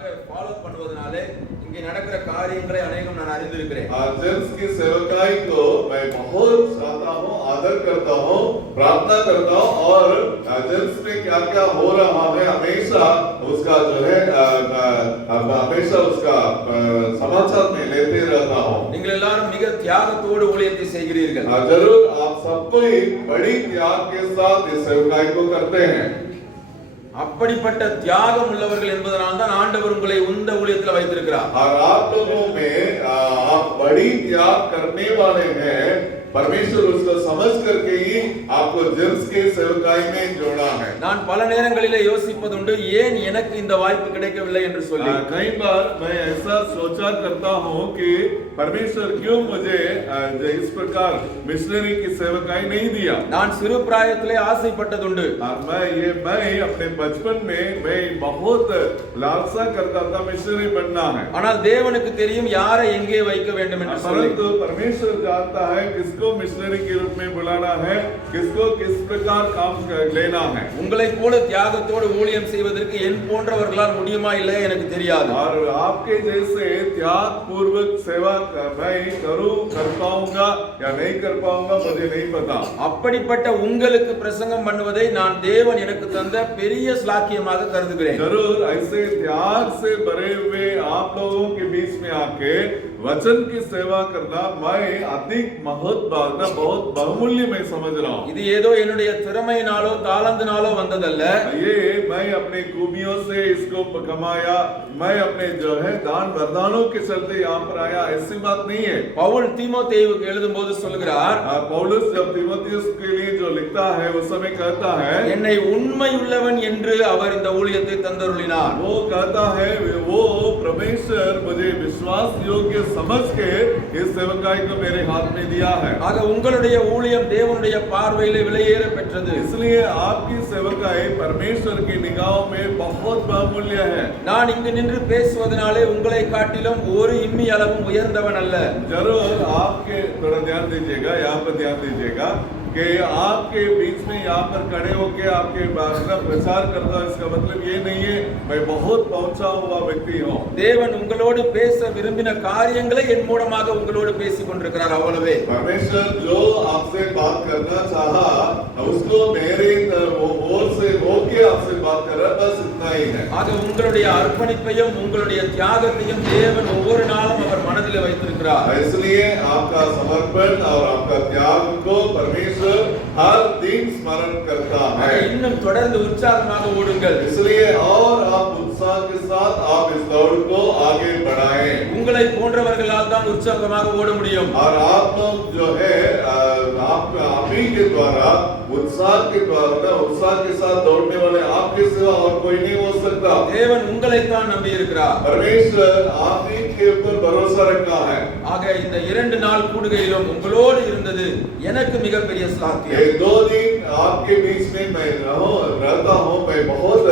Follow பண்ணுவதனாலே இங்கே நடக்கிற காரியங்களை अनेकम நான் அறிந்திருக்கிறேன். जेम्स की सेवकाई को मैं बहुत चाहता हूँ, आदर करता हूँ, प्रार्थना करता हूँ और जेम्स में क्या क्या हो रहा है हमेशा उसका जो है हमेशा उसका समाचार में लेते रहता हूँ. நீங்கள் எல்லாரும் மிக தியாகத்தோடு ஊழியத்தை செய்கிறீர்கள். जरूर आप सब कोई बड़ी त्याग के साथ इस सेवकाई को करते हैं. அப்படிப்பட்ட தியாகம் உள்ளவர்கள் என்பதனால் தான் ஆண்டவர் உங்களை இந்த ஊழியத்தில் வைத்திருக்கிறார். और आप लोगों में आप बड़ी त्याग करने वाले हैं, परमेश्वर उसको समझ करके ही आपको जेम्स के सेवकाई में जोड़ा है. நான் பல நேரங்களிலே யோசிப்பதுண்டு ஏன் எனக்கு இந்த வாய்ப்பு கிடைக்கவில்லை என்று சொல்லி. कई बार मैं ऐसा सोचा करता हूँ कि परमेश्वर क्यों मुझे इस प्रकार मिशनरी की सेवकाई नहीं दिया. நான் சிறு பிராயத்திலே ஆசைப்பட்டதுண்டு. मैं अपने बचपन में मैं बहुत लालसा करता था मिशनरी बनना है. ஆனால் தேவனுக்கு தெரியும் யாரை எங்கே வைக்க வேண்டும் என்று சொல்லி. परंतु परमेश्वर जानता है किसको मिशनरी के रूप में बुलाना है, किसको किस प्रकार काम लेना है. உங்களை போல தியாகத்தோடு ஊழியம் செய்வதற்கு என் போன்றவர்களால் முடியுமா இல்லையா எனக்கு தெரியாது. और आपके जैसे त्याग पूर्वक सेवा मैं कर पाऊंगा या नहीं कर पाऊंगा मुझे नहीं पता. அப்படிப்பட்ட உங்களுக்கு பிரசங்கம் பண்ணுவதை நான் தேவன் எனக்கு தந்த பெரிய ஸ்லாக்கியமாக கருதுகிறேன். जरूर ऐसे त्याग से भरे हुए आप लोगों के बीच में आके वचन की सेवा करना मैं अधिक महत्वपूर्ण बहुत बहुमूल्य मैं समझ रहा हूँ. இது ஏதோ என்னுடைய திறமையினாலோ தாளந்தினாலோ வந்ததல்ல. ये मैं अपने खूबियों से इसको कमाया, मैं अपने जो है दान वरदानों के चलते यहाँ पर आया, ऐसी बात नहीं है. பவுல் தீமோத்தேயுவுக்கு எழுதும்போது சொல்கிறார், पौलुस जब तीमुथियुस के लिए जो लिखता है उस समय कहता है என்னை உண்மையுள்ளவன் என்று அவர் இந்த ஊழியத்தை தந்தருளினார். वो कहता है वो परमेश्वर मुझे विश्वास योग्य समझ के इस सेवकाई को मेरे हाथ में दिया है. ஆக உங்களுடைய ஊழியம் தேவனுடைய பார்வையிலே விலையேற பெற்றது. इसलिए आपकी सेवकाई परमेश्वर की निगाहों में बहुत बहुमूल्य है. நான் இங்கு நின்று பேசுவதனாலே உங்களை காட்டிலும் ஒரு இம்மி அளவும் உயர்ந்தவன் அல்ல. जरूर आपके थोड़ा ध्यान दीजिएगा, यहाँ पर ध्यान दीजिएगा कि आपके बीच में यहाँ पर खड़े होके आपके बात का प्रचार करता है, इसका मतलब ये नहीं है मैं बहुत पहुंचा हुआ व्यक्ति हूँ. தேவன் உங்களோடு பேச விரும்பின காரியங்களை என் மூலமாக உங்களோடு பேசிக் கொண்டிருக்கிறார், அவ்வளவே. परमेश्वर जो आपसे बात करना चाहा उसको मेरे ओर से होके आपसे बात कर रहा, बस इतना ही है. ஆக உங்களுடைய அர்ப்பணிப்பையும் உங்களுடைய தியாகத்தையும் தேவன் ஒவ்வொரு நாளும் அவர் மனதில் வைத்திருக்கிறார். इसलिए आपका समर्पण और आपका त्याग को परमेश्वर हर दिन स्मरण करता है. இன்னும் தொடர்ந்து உற்சாகமாக ஓடுங்கள். इसलिए और आप उत्साह के साथ आप इस दौड़ को आगे बढ़ाएं. உங்களை போன்றவர்களால் தான் உற்சாகமாக ஓட முடியும். और आप लोग जो है आप ही के द्वारा उत्साह के साथ दौड़ने वाले आपके सिवा और कोई नहीं हो सकता. தேவன் உங்களை தான் நம்பி இருக்கிறார். परमेश्वर आप ही के ऊपर भरोसा रखा है. ஆக இந்த 2 நாள் கூடுகையிலும் உங்களோடு இருந்தது எனக்கு மிகப்பெரிய ஸ்லாக்கியம். ये 2 दिन आपके बीच में मैं रहता हूँ, मैं बहुत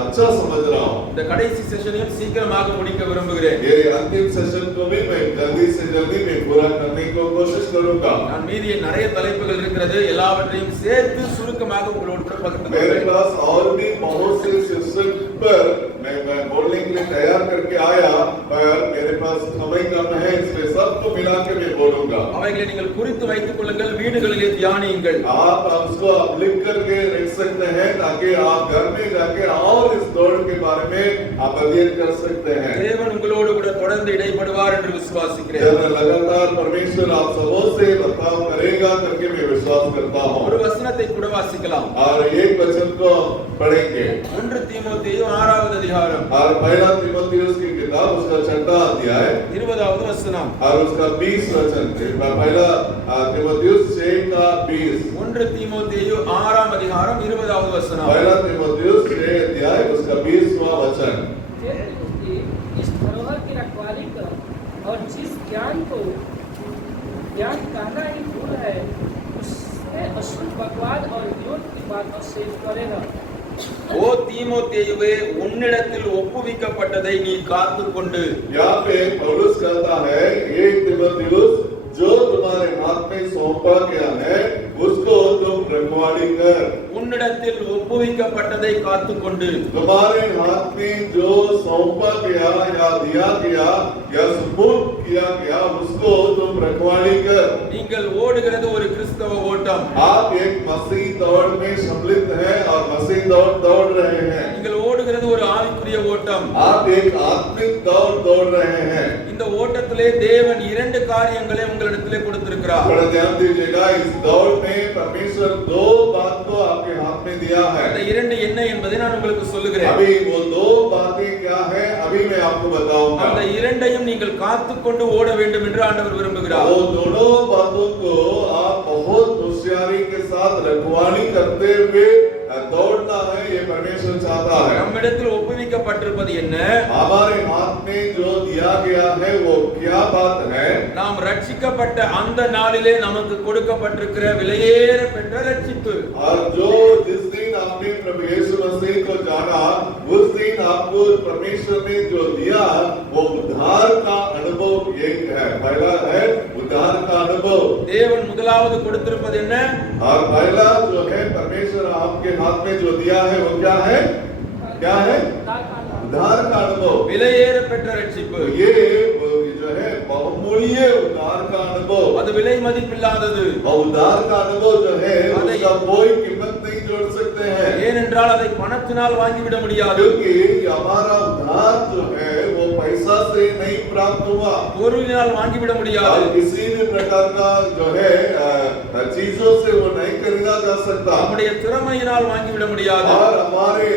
अच्छा समझ रहा हूँ. இந்த கடைசி செஷனையும் சீக்கிரமாக முடிக்க விரும்புகிறேன். ये अंतिम सेशन को भी मैं जल्दी से जल्दी में पूरा करने को कोशिश करूंगा. நான் மீதிய நிறைய தலைப்புகள் இருக்கிறது, எல்லாவற்றையும் சேர்த்து சுருக்கமாக உங்களோடு பகிர்ந்து मेरे கொள்கிறேன். पास और भी बहुत से शीर्षक पर मैं बोलने के लिए तैयार करके आया, पर मेरे पास समय कम है, इसलिए सबको मिला के मैं बोलूंगा. அவைகளை நீங்கள் குறித்து வைத்துக் கொள்ளுங்கள், வீடுகளிலே தியானியுங்கள். आप उसको लिख करके रख सकते हैं ताकि आप घर में जाके और इस दौड़ के बारे में आप अध्ययन कर सकते हैं. தேவன் உங்களோடு கூட தொடர்ந்து இடைப்படுவார் என்று விசுவாசிக்கிறேன். लगातार परमेश्वर आप सबों से बर्ताव करेगा करके मैं विश्वास करता हूँ. ஒரு வசனத்தை கூட வாசிக்கலாம். और एक वचन को पढ़ेंगे. 1 தீமோத்தேயு 6வது அதிகாரம் और पहला तीमुथियुस की किताब उसका 6वां अध्याय 20வது वचனம். और उसका 20 वचन. पहला तीमुथियुस 6:20. 1 தீமோத்தேயு 6ஆம் அதிகாரம் 20வது वचனம். पहला तीमुथियुस 6 अध्याय उसका 20वां वचन. इस धरोहर की रखवाली कर और जिस ज्ञान कहना ही भूल है उससे अशुद्ध बकवाद और विरोध की बात सेव करेगा. ஓ தீமோத்தேயுவே, உன்னிடத்தில் ஒப்புவிக்கப்பட்டதை நீ காத்துக்கொண்டு. यहाँ पे पौलुस कहता है, एक तीमुथियुस जो तुम्हारे हाथ में सौंपा गया है उसको तुम रखवाली कर. உன் உன்னிடத்தில் ஒப்புவிக்கப்பட்டதை காத்துக்கொண்டு तुम्हारे हाथ में जो सौंपा गया या दिया गया या सुपुर्द किया गया उसको तुम रखवाली कर। நீங்கள் ஓடுகிறது ஒரு கிறிஸ்தவ ஓட்டம். आप एक मसीह दौड़ में सम्मिलित हैं और मसीह दौड़ रहे हैं। நீங்கள் ஓடுகிறது ஒரு ஆவிக்குரிய ஓட்டம். आप एक आत्मिक दौड़ रहे हैं। இந்த ஓட்டத்திலே தேவன் இரண்டு காரியங்களை உங்களிடத்திலே கொடுத்திருக்கிறார். थोड़ा ध्यान दीजिएगा, इस दौड़ में परमेश्वर दो बात को आपके हाथ में दिया है। அந்த இரண்டு என்ன என்பதை நான் உங்களுக்கு சொல்லுகிறேன். अभी वो दो बातें क्या है अभी मैं आपको बताऊंगा। அந்த இரண்டையும் நீங்கள் காத்துக்கொண்டு ஓட வேண்டும் என்று ஆண்டவர் விரும்புகிறார். वो दोनों बातों को आप बहुत होशियारी के साथ रखवाली करते हुए दौड़ना है, ये परमेश्वर चाहता है। நம்மிடத்தில் ஒப்புவிக்கப்பட்டிருப்பது என்ன? हमारे हाथ में जो दिया गया है वो क्या बात है? நாம் ரட்சிக்கப்பட்ட அந்த நாளிலே நமக்கு கொடுக்கப்பட்டிருக்கிற விலையேற பெற்ற ரட்சிப்பு. और जो जिस दिन आपने प्रभु यीशु मसीह को जाना उस दिन आपको परमेश्वर ने जो दिया वो उद्धार का अनुभव एक है। पहला है उद्धार का अनुभव। தேவன் முதலாவது கொடுத்திருப்பது என்ன? और पहला जो है परमेश्वर आपके हाथ में जो दिया है वो क्या है? क्या है? उद्धार का अनुभव। விலையேற பெற்ற ரட்சிப்பு. ये जो है बहुमूल्य उद्धार का अनुभव। அது விலை மதிப்பில்லாதது. और उद्धार का अनुभव जो है उसका कोई कीमत नहीं जोड़ सकते हैं। ஏனென்றால் அதை பணத்தினால் வாங்கிவிட முடியாது. क्योंकि हमारा उद्धार जो है वो पैसा से नहीं प्राप्त हुआ, பொருளினால் வாங்கிவிட முடியாது. और किसी भी प्रकार का जो है चीजों से वो नहीं खरीदा जा सकता, நம்முடைய திறமையினால் வாங்கிவிட முடியாது. और हमारे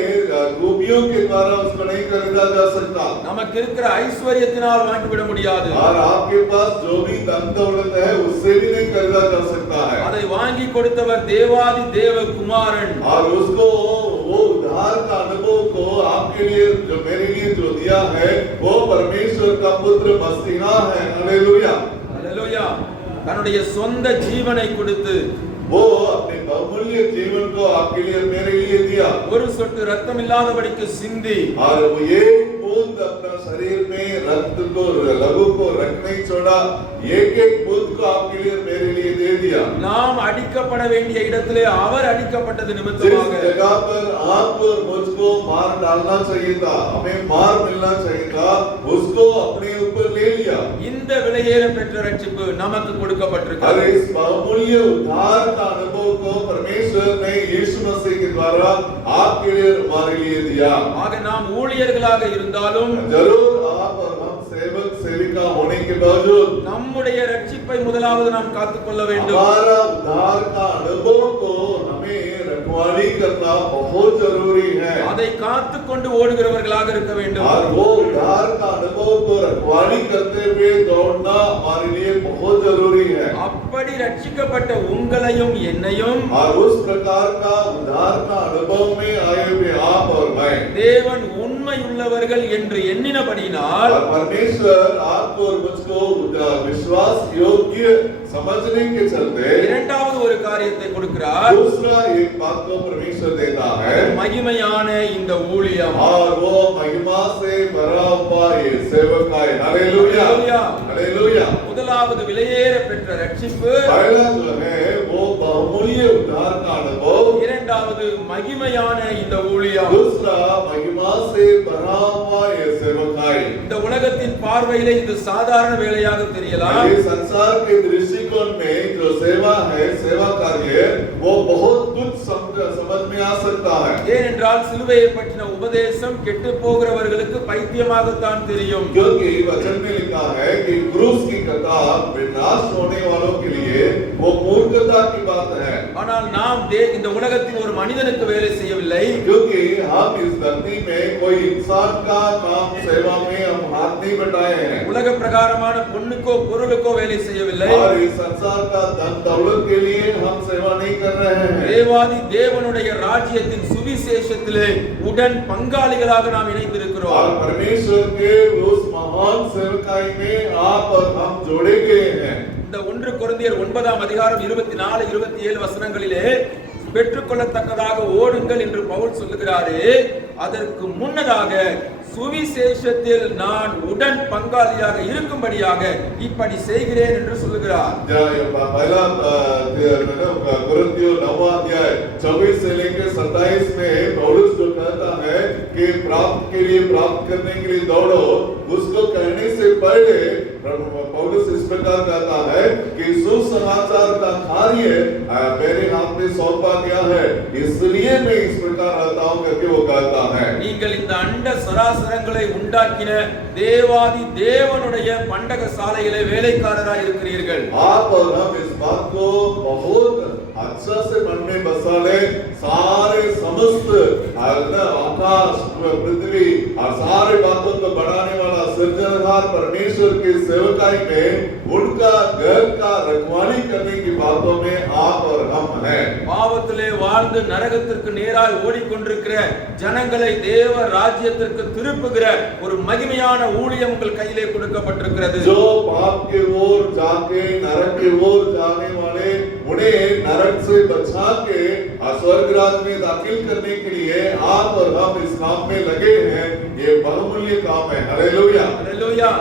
खूबियों के द्वारा उसको नहीं खरीदा जा सकता। நமக்கு இருக்கிற ஐஸ்வர்யத்தினால் வாங்கிவிட முடியாது. और आपके पास जो भी धन दौलत है उससे भी नहीं खरीदा जा सकता है। அதை வாங்கி கொடுத்தவர் தேவாதி தேவ குமாரன். और उसको वो उद्धार का अनुभव को आपके लिए जो मेरे लिए जो दिया है वो परमेश्वर का पुत्र मसीह है। हालेलुया, அல்லேலூயா. தன்னுடைய சொந்த ஜீவனை கொடுத்து वो अपने बहुमूल्य जीवन को आपके लिए मेरे लिए दिया, ஒரு சொட்டு ரத்தம் இல்லாதபடிக்கு சிந்தி और वो ये बूंद अपना शरीर में रक्त को लहू को रख नहीं छोड़ा, एक बूंद को आपके लिए मेरे लिए दे दिया। நாம் அடிக்கப்பட வேண்டிய இடத்திலே அவர் அடிக்கப்பட்டது जिस நிமித்தமாக जगह पर आपको और मुझको मार डालना चाहिए था, हमें मार मिलना चाहिए था, उसको अपने ऊपर ले लिया। இந்த விலையேற பெற்ற ரட்சிப்பு நமக்கு और கொடுக்கப்பட்டிருக்கிறது. इस बहुमूल्य उद्धार का अनुभव को परमेश्वर ने यीशु मसीह के द्वारा आपके लिए और हमारे लिए दिया। ஆக நாம் ஊழியர்களாக இருந்தாலும் जरूर आप और हम सेवक सेविका होने के बावजूद நம்முடைய ரட்சிப்பை முதலாவது நாம் காத்துக்கொள்ள வேண்டும். हमारा उद्धार का अनुभव को हमें रखवाली करना बहुत जरूरी है। அதை காத்துக்கொண்டு ஓடுகிறவர்களாக இருக்க வேண்டும். और वो उद्धार का अनुभव को रखवाली करते हुए दौड़ना हमारे लिए बहुत जरूरी है। அப்படி ரட்சிக்கப்பட்ட உங்களையும் என்னையும் और उस प्रकार का उद्धार का अनुभव में आए हुए आप और मैं தேவன் உண்மையுள்ளவர்கள் என்று எண்ணினபடியினால் और परमेश्वर आपको और मुझको विश्वास योग्य समझने के चलते இரண்டாவது ஒரு காரியத்தை கொடுக்கிறார். दूसरा एक बात को परमेश्वर देता है, மகிமையான இந்த ஊழியம். और वो महिमा से भरा हुआ ये सेवक है। Hallelujah, hallelujah. முதலாவது விலையேற பெற்ற ரட்சிப்பு, पहला जो है वो बहुमूल्य उद्धार का अनुभव, இரண்டாவது மகிமையான இந்த ஊழியம். दूसरा महिमा से भरा हुआ ये सेवक है। இந்த உலகத்தின் பார்வையிலே இது சாதாரண வேலையாக தெரியலாம். ये संसार के दृष्टिकोण में जो सेवा है, सेवा कार्य, वो बहुत तुच्छ समझ में आ सकता है। ஏனென்றால் சிலுவையை பற்றின உபதேசம் கெட்டு போகிறவர்களுக்கு பைத்தியமாகத்தான் தெரியும். क्योंकि वचन में लिखा है कि क्रूस की कथा विनाश होने वालों के लिए वो मूर्खता की बात है। ஆனால் நாம் இந்த உலகத்தில் ஒரு மனிதனுக்கு வேலை செய்யவில்லை. क्योंकि हम इस धरती में कोई इंसान का काम सेवा में हम हाथ नहीं बटाए हैं, உலக பிரகாரமான பொண்ணுக்கோ பொருளுக்கோ வேலை செய்யவில்லை. और इस संसार का धन दौलत के लिए हम सेवा नहीं कर रहे हैं। தேவாதி தேவனுடைய ராஜ்யத்தின் சுவிசேஷத்திலே உடன் பங்காளிகளாக நாம் இணைந்திருக்கிறோம். और परमेश्वर के उस महान सेवकाई में आप और हम जोड़े गए हैं। இந்த 1 கொரிந்தியர் 9ஆம் அதிகாரம் 24 27 வசனங்களிலே பெற்றுக்கொள்ளத்தக்கதாக ஓடுங்கள் என்று பவுல் சொல்லுகிறாரே, அதற்கு முன்னதாக சுவிசேஷத்தில் நான் உடன் பங்காளியாக இருக்கும்படியாக இப்படி செய்கிறேன் என்று சொல்லுகிறார். पहला कुरिन्थियों 9वां अध्याय 24 से लेकर 27 में पौलुस जो कहता है कि प्राप्त करने के लिए दौड़ो, उसको कहने से पहले पौलुस इस प्रकार कहता है कि सुसमाचार का कार्य मेरे हाथ में सौंपा गया है, इसलिए मैं इस प्रकार रहता हूं करके वो कहता है. நீங்கள் இந்த அண்ட சராசரங்களை உண்டாக்கின தேவாதி தேவனுடைய பண்டக சாலையிலே வேலைக்காரராய் இருக்கிறீர்கள். आप और हम इस बात को बहुत अच्छा से मन में बसा ले. सारे समस्त आकाश पृथ्वी और सारे बातों को बढ़ाने वाला सृजनहार परमेश्वर के सेवकाई में उनका घर का रखवाली करने की बातों में आप और हम हैं. பாவத்திலே வாழ்ந்து நரகத்திற்கு நேராய் ஓடிக்கொண்டிருக்கிற ஜனங்களை தேவ ராஜ்யத்திற்கு திருப்புகிற ஒரு மகிமையான ஊழியம் உங்கள் கையிலே கொடுக்கப்பட்டிருக்கிறது. जो पाप के ओर जाके नरक की ओर जाने वाले उन्हें नरक से बचा के स्वर्ग राज्य में दाखिल करने के लिए आप और हम इस काम में लगे हैं. ये बहुमूल्य काम है. Hallelujah, hallelujah.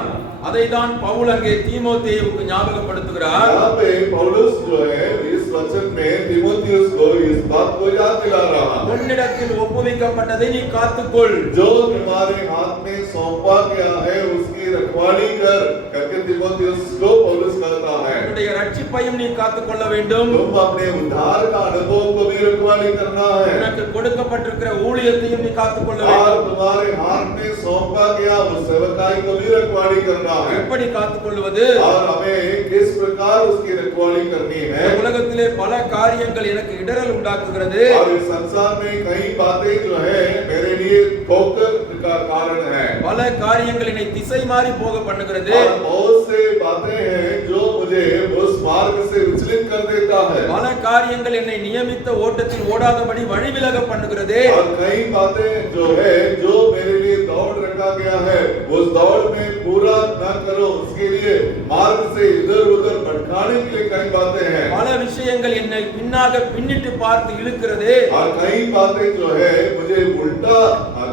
அதைதான் பவுல் அங்கே தீமோத்தேயுவுக்கு ஞாபகப்படுத்துகிறார். यहाँ पे पौलुस जो है इस वचन में तीमुथियुस को इस बात को याद दिला रहा है. உன்னிடத்தில் ஒப்புவிக்கப்பட்டதை நீ காத்துக்கொள். जो तुम्हारे हाथ में सौंपा गया है उसकी रखवाली कर करके तीमुथियुस को पौलुस कहता है. உன்னுடைய ரட்சிப்பையும் நீ காத்துக்கொள்ள வேண்டும். तुम अपने उद्धार का अनुभव को भी रखवाली करना है. உனக்கு கொடுக்கப்பட்டிருக்கிற ஊழியத்தையும் நீ காத்துக்கொள்ள और வேண்டும். तुम्हारे हाथ में सौंपा गया उस सेवकाई को भी रखवाली करना है. எப்படி காத்துக்கொள்வது? और हमें किस प्रकार उसकी रखवाली करनी है. உலகத்திலே பல காரியங்கள் எனக்கு இடரல் உண்டாக்குகிறது. और इस संसार में कई बातें जो है मेरे लिए ठोकर का कारण है. பல காரியங்கள் என்னை திசை மாறி போக பண்ணுகிறது. और बहुत से बातें हैं जो मुझे उस मार्ग से विचलित कर देता है. பல காரியங்கள் என்னை நியமித்த ஓட்டத்தில் ஓடாதபடி வழிவிலக பண்ணுகிறது. और कई बातें जो है जो मेरे लिए दौड़ रखा गया है उस दौड़ में पूरा न करो, उसके लिए मार्ग से इधर-उधर भटकाने के लिए कई बातें हैं. பல விஷயங்கள் என்னை பின்னாக பின்னிட்டு பார்த்து இழுக்கிறது. और कई बातें जो है मुझे उल्टा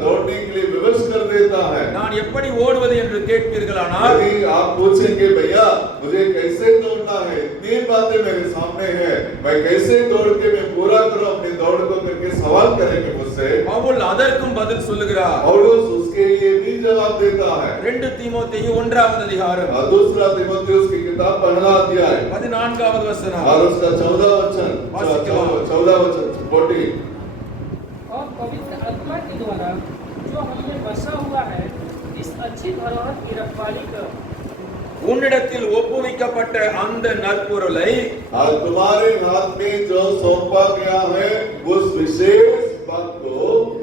दौड़ने के लिए विवश कर देता है. நான் எப்படி ஓடுவது என்று கேட்பீர்களானால் यदि आप पूछेंगे भैया मुझे कैसे दौड़ना है, इतनी बातें मेरे सामने हैं, मैं कैसे दौड़ के मैं पूरा करूं अपनी दौड़ को करके सवाल करेंगे मुझसे. பவுல் அதற்கும் பதில் சொல்லுகிறார். पौलुस उसके लिए भी जवाब देता है. 2 தீமோத்தேயு 1வது அதிகாரம் और दूसरा तीमुथियुस की किताब पहला अध्याय 14வது வசனம். और उसका 14 वचन 14 और पवित्र आत्मा के द्वारा जो हमें बसा हुआ है इस अच्छी धरोहर की रखवाली कर. உன்னிடத்தில் ஒப்புவிக்கப்பட்ட அந்த நற்பொருளை और तुम्हारे हाथ में जो सौंपा गया है उस विशेष बात को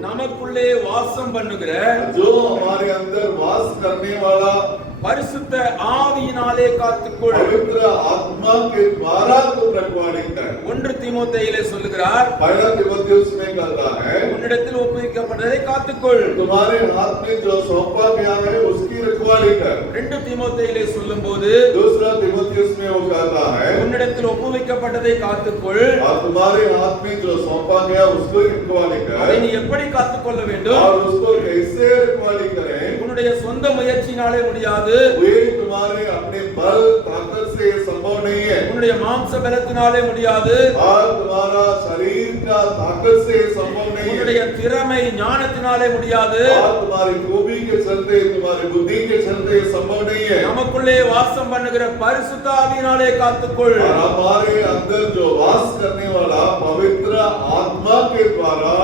நமக்குள்ளே வாசம் பண்ணுகிற जो हमारे अंदर वास करने वाला பரிசுத்த ஆவியினாலே காத்துக்கொள். पवित्र आत्मा के द्वारा तुम रखवाली कर. 1 தீமோத்தேயிலே சொல்லுகிறார், पहला तीमुथियुस में कहता है உன்னிடத்தில் ஒப்புவிக்கப்பட்டதை காத்துக்கொள். तुम्हारे हाथ में जो सौंपा गया है उसकी रखवाली कर. 2 தீமோத்தேயிலே சொல்லும்போது दूसरा तीमुथियुस में वो कहता है உன்னிடத்தில் ஒப்புவிக்கப்பட்டதை காத்துக்கொள். और तुम्हारे हाथ में जो सौंपा गया उसको रखवाली அதை நீ कर. எப்படி காத்துக்கொள்ள வேண்டும்? और उसको कैसे रखवाली करें. உன்னுடைய சொந்த முயற்சியினாலே முடியாது. वे तुम्हारे अपने बल ताकत से संभव नहीं है. உன்னுடைய மாம்ச பலத்தினாலே முடியாது. और तुम्हारा शरीर का ताकत से संभव नहीं உன்னுடைய है. திறமை ஞானத்தினாலே முடியாது. और तुम्हारी खूबी के चलते तुम्हारी बुद्धि के चलते संभव नहीं है. நமக்குள்ளே வாசம் பண்ணுகிற பரிசுத்த ஆவியினாலே காத்துக்கொள். और हमारे अंदर जो वास करने वाला पवित्र आत्मा के द्वारा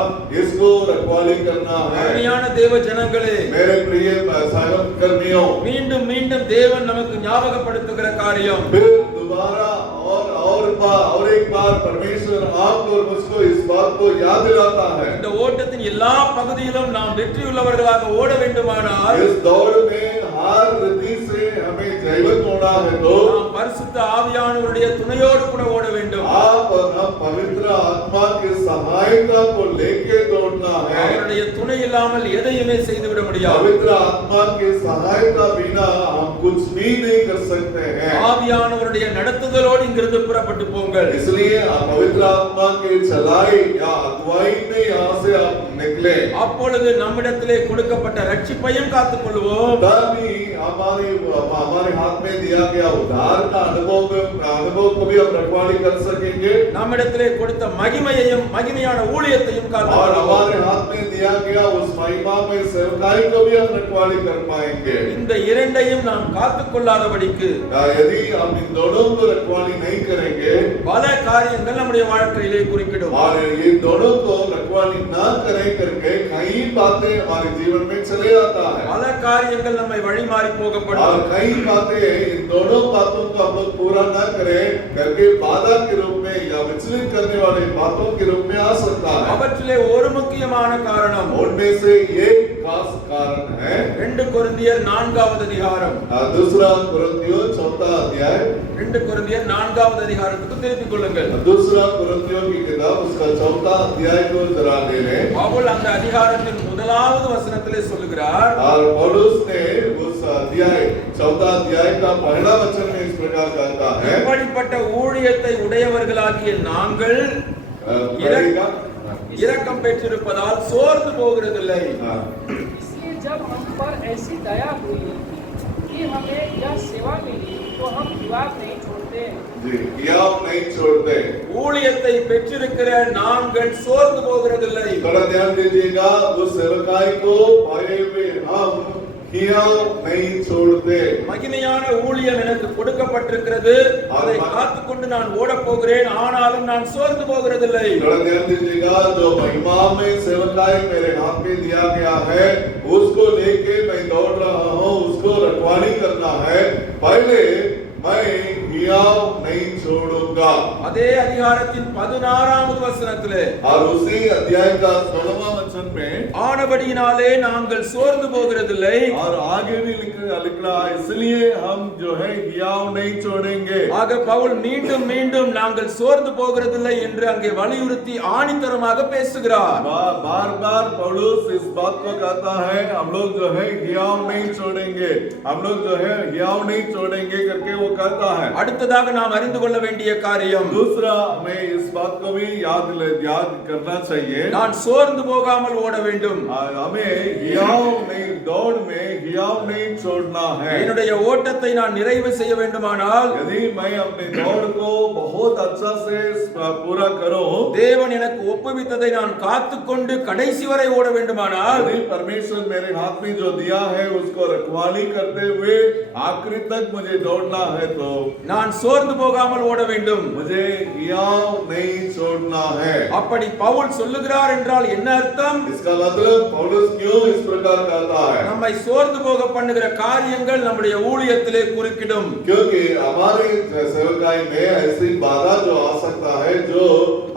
इसको रखवाली करना है. அருமையான தேவ ஜனங்களே, मेरे प्रिय सहकर्मियों, மீண்டும் மீண்டும் தேவன் நமக்கு ஞாபகப்படுத்துகிற காரியம், फिर दोबारा और एक बार परमेश्वर आपको और मुझको इस बात को याद दिलाता है. இந்த ஓட்டத்தின் எல்லா பகுதியிலும் நாம் வெற்றியுள்ளவர்களாக ஓட வேண்டுமானால் इस दौड़ में हर रीति से हमें जैविक होना है तो நாம் பரிசுத்த ஆவியானவருடைய துணையோடு கூட ஓட வேண்டும். आप और हम पवित्र आत्मा की सहायता को लेके दौड़ना है. அவருடைய துணை இல்லாமல் எதையுமே செய்துவிட முடியாது. पवित्र आत्मा की सहायता बिना हम कुछ भी नहीं कर सकते हैं. ஆவியானவருடைய நடத்துதலோடு இங்கிருந்து புறப்பட்டு போங்கள். इसलिए आप पवित्र आत्मा के चलाई या अगुवाई में यहाँ से आप निकले, அப்பொழுது நம்மிடத்திலே கொடுக்கப்பட்ட ரட்சிப்பையும் காத்துக்கொள்வோம். तभी हमारे हाथ में दिया गया उद्धार का अनुभव को भी हम रखवाली कर सकेंगे, நம்மிடத்திலே கொடுத்த மகிமையையும் மகிமையான ஊழியத்தையும் और காத்துக்கொள்வோம். हमारे हाथ में दिया गया उस महिमा में सेवकाई को भी हम रखवाली कर पाएंगे। இந்த இரண்டையும் நாம் காத்துக்கொள்ளாதபடிக்கு यदि हम इन दोनों को रखवाली नहीं करेंगे பல காரியங்கள் நம்முடைய வாழ்க்கையிலே குறுக்கிடும். और ये दोनों को रखवाली ना करें करके कई बातें हमारे जीवन में चले आता है, பல காரியங்கள் நம்மை வழிமாறி और போகப்படும். कई बातें इन दोनों बातों को हम लोग पूरा ना करें करके बाधा के रूप में या विचलित करने वाले बातों के रूप में आ सकता है। அவற்றிலே ஒரு முக்கியமான காரணம் उनमें से एक खास कारण है 2 கொரிந்தியர் 4வது அதிகாரம். दूसरा कुरिन्थियों 4 अध्याय, 2 கொரிந்தியர் 4வது அதிகாரத்துக்கு திருப்பிக் கொள்ளுங்கள். दूसरा कुरिन्थियों की किताब उसका 4 अध्याय को जरा ले लें। பவுல் அந்த அதிகாரத்தின் 1வது வசனத்திலே சொல்லுகிறார், और पौलुस ने उस अध्याय 4 अध्याय का पहला वचन में इस प्रकार कहता है, இப்படிப்பட்ட ஊழியத்தை உடையவர்களாகிய நாங்கள் पढ़ेगा? இரக்கம் பெற்றிருப்பதால் சோர்ந்து போகிறதில்லை. हाँ। इसलिए जब हम पर ऐसी दया हुई कि हमें यह सेवा मिली तो हम विवाद नहीं छोड़ते। जी, किया नहीं छोड़ते। ஊழியத்தை பெற்றிருக்கிற நாங்கள் சோர்ந்து போகிறதில்லை. थोड़ा ध्यान दीजिएगा, उस सेवकाई को पाए हुए हम किया नहीं छोड़ते। மகிமையான ஊழியம் எனக்கு கொடுக்கப்பட்டிருக்கிறது, அதை காத்துக்கொண்டு நான் ஓடப் போகிறேன், ஆனாலும் நான் சோர்ந்து போகிறதில்லை. थोड़ा ध्यान दीजिएगा, जो महिमा में सेवकाई मेरे हाथ में दिया गया है उसको लेके मैं दौड़ रहा हूँ, उसको रखवाली करना है, पहले मैं हियाव नहीं छोड़ूंगा। அதே அதிகாரத்தின் 16வது வசனத்திலே और उसी अध्याय का 16वां वचन में ஆனபடியினாலே நாங்கள் சோர்ந்து போகிறதில்லை. और आगे भी लिख रहा है, इसलिए हम जो है हियाव नहीं छोड़ेंगे। ஆக பவுல் மீண்டும் மீண்டும் நாங்கள் சோர்ந்து போகிறதில்லை என்று அங்கே வலியுறுத்தி ஆணித்தரமாக பேசுகிறார். बार बार पौलुस इस बात को कहता है, हम लोग जो है हियाव नहीं छोड़ेंगे, हम लोग जो है हियाव नहीं छोड़ेंगे करके वो कहता है। அடுத்ததாக நாம் அறிந்து கொள்ள வேண்டிய காரியம், दूसरा हमें इस बात को भी याद करना चाहिए, நான் சோர்ந்து போகாமல் ஓட வேண்டும். हमें हियाव नहीं, दौड़ में हियाव नहीं छोड़ना है। என்னுடைய ஓட்டத்தை நான் நிறைவு செய்ய வேண்டுமானால் यदि मैं अपने दौड़ को बहुत अच्छा से पूरा करूं, தேவன் எனக்கு ஒப்புவித்ததை நான் காத்துக்கொண்டு கடைசி வரை ஓட வேண்டுமானால் यदि परमेश्वर मेरे हाथ में जो दिया है उसको रखवाली करते हुए आखिरी तक मुझे दौड़ना है तो நான் சோர்ந்து போகாமல் ஓட வேண்டும். मुझे हियाव नहीं छोड़ना है। அப்படி பவுல் சொல்லுகிறார் என்றால் என்ன அர்த்தம்? इसका मतलब पौलुस क्यों इस प्रकार कहता है? நம்மை சோர்ந்து போக பண்ணுகிற காரியங்கள் நம்முடைய ஊழியத்திலே குறுக்கிடும். क्योंकि हमारे सेवकाई में ऐसी बाधा जो आ सकता है जो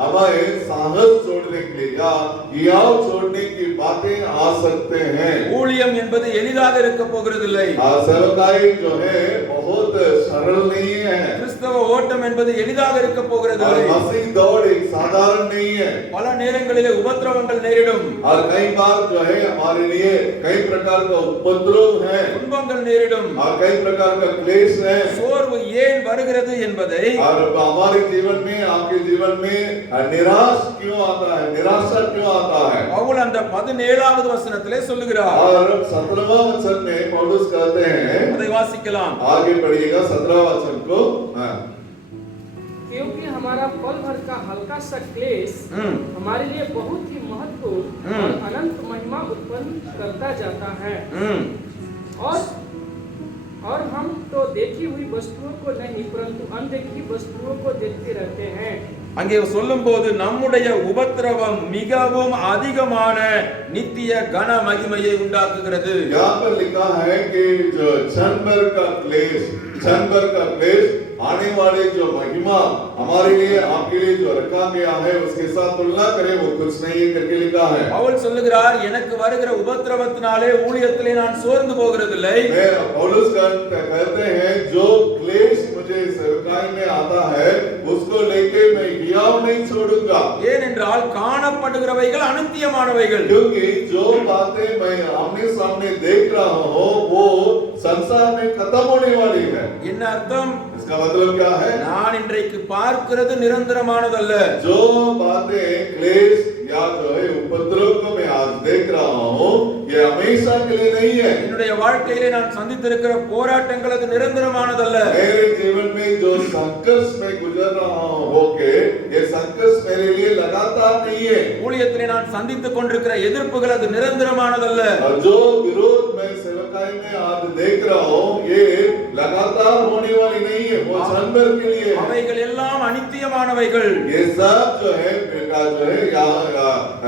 हमारे साहस छोड़ने के लिए या हियाव छोड़ने की बातें आ सकते हैं। ஊழியம் என்பது எளிதாக இருக்க போகிறதில்லை. सेवकाई जो है बहुत सरल नहीं है, கிறிஸ்தவ ஓட்டம் என்பது எளிதாக இருக்க और போகிறதில்லை. मसीह दौड़ एक साधारण नहीं है। பல நேரங்களிலே உபத்திரவங்கள் நேரிடும், और कई बार जो है हमारे लिए कई प्रकार का उपद्रव है துன்பங்கள் நேரிடும். और कई प्रकार का क्लेश है। சோர்வு ஏன் வருகிறது என்பதை और हमारे जीवन में, आपके जीवन में निराश क्यों आता है, निराशा क्यों आता है? பவுல் அந்த 17வது வசனத்திலே சொல்லுகிறார். और 17वां वचन में पौलुस कहते हैं, அதை வாசிக்கலாம். आगे पढ़िएगा 17वां वचन को। क्योंकि हमारा पल भर का हल्का सा क्लेश हमारे लिए बहुत ही महत्वपूर्ण और अनंत महिमा उत्पन्न करता जाता है। और हम तो देखी हुई वस्तुओं को नहीं परंतु अनदेखी वस्तुओं को देखते रहते हैं। அங்கே சொல்லும்போது நம்முடைய உபத்திரவம் மிகவும் அதிகமான நித்திய கன மகிமையை உண்டாக்குகிறது. यहाँ पर लिखा है कि जो क्षण भर का क्लेश आने वाले जो महिमा हमारे लिए, आपके लिए जो रखा गया है उसके साथ तुलना करें वो कुछ नहीं है करके लिखा है। பவுல் சொல்லுகிறார், எனக்கு வருகிற உபத்திரவத்தினாலே ஊழியத்திலே நான் சோர்ந்து போகிறதில்லை. पौलुस कहते हैं जो क्लेश मुझे सेवकाई में आता है उसको लेके मैं हियाव नहीं छोड़ूंगा। ஏனென்றால் காணப்படுகிறவைகள் அநித்தியமானவைகள். क्योंकि जो बातें मैं आमने सामने देख रहा हूँ वो संसार में खत्म होने वाली है। என்ன அர்த்தம்? इसका मतलब क्या है? நான் இன்றைக்கு பார்க்கிறது நிரந்தரமானதல்ல. जो बातें क्लेश या जो है उपद्रव को मैं देख रहा हूँ ये हमेशा के लिए नहीं है। என்னுடைய வாழ்க்கையிலே நான் சந்தித்திருக்கிற போராட்டங்கள் அது நிரந்தரமானதல்ல. मेरे जीवन में जो संघर्ष में गुजर रहा हूँ होके ये संघर्ष मेरे लिए लगातार नहीं है। ஊழியத்திலே நான் சந்தித்துக் கொண்டிருக்கிற எதிர்ப்புகள் அது நிரந்தரமானதல்ல. और जो विरोध मैं सेवकाई में आज देख रहा हूँ ये लगातार होने वाली नहीं है, वो क्षण भर के लिए है। அவைகள் எல்லாம் அநித்தியமானவைகள். ये सब जो है बेटा जो है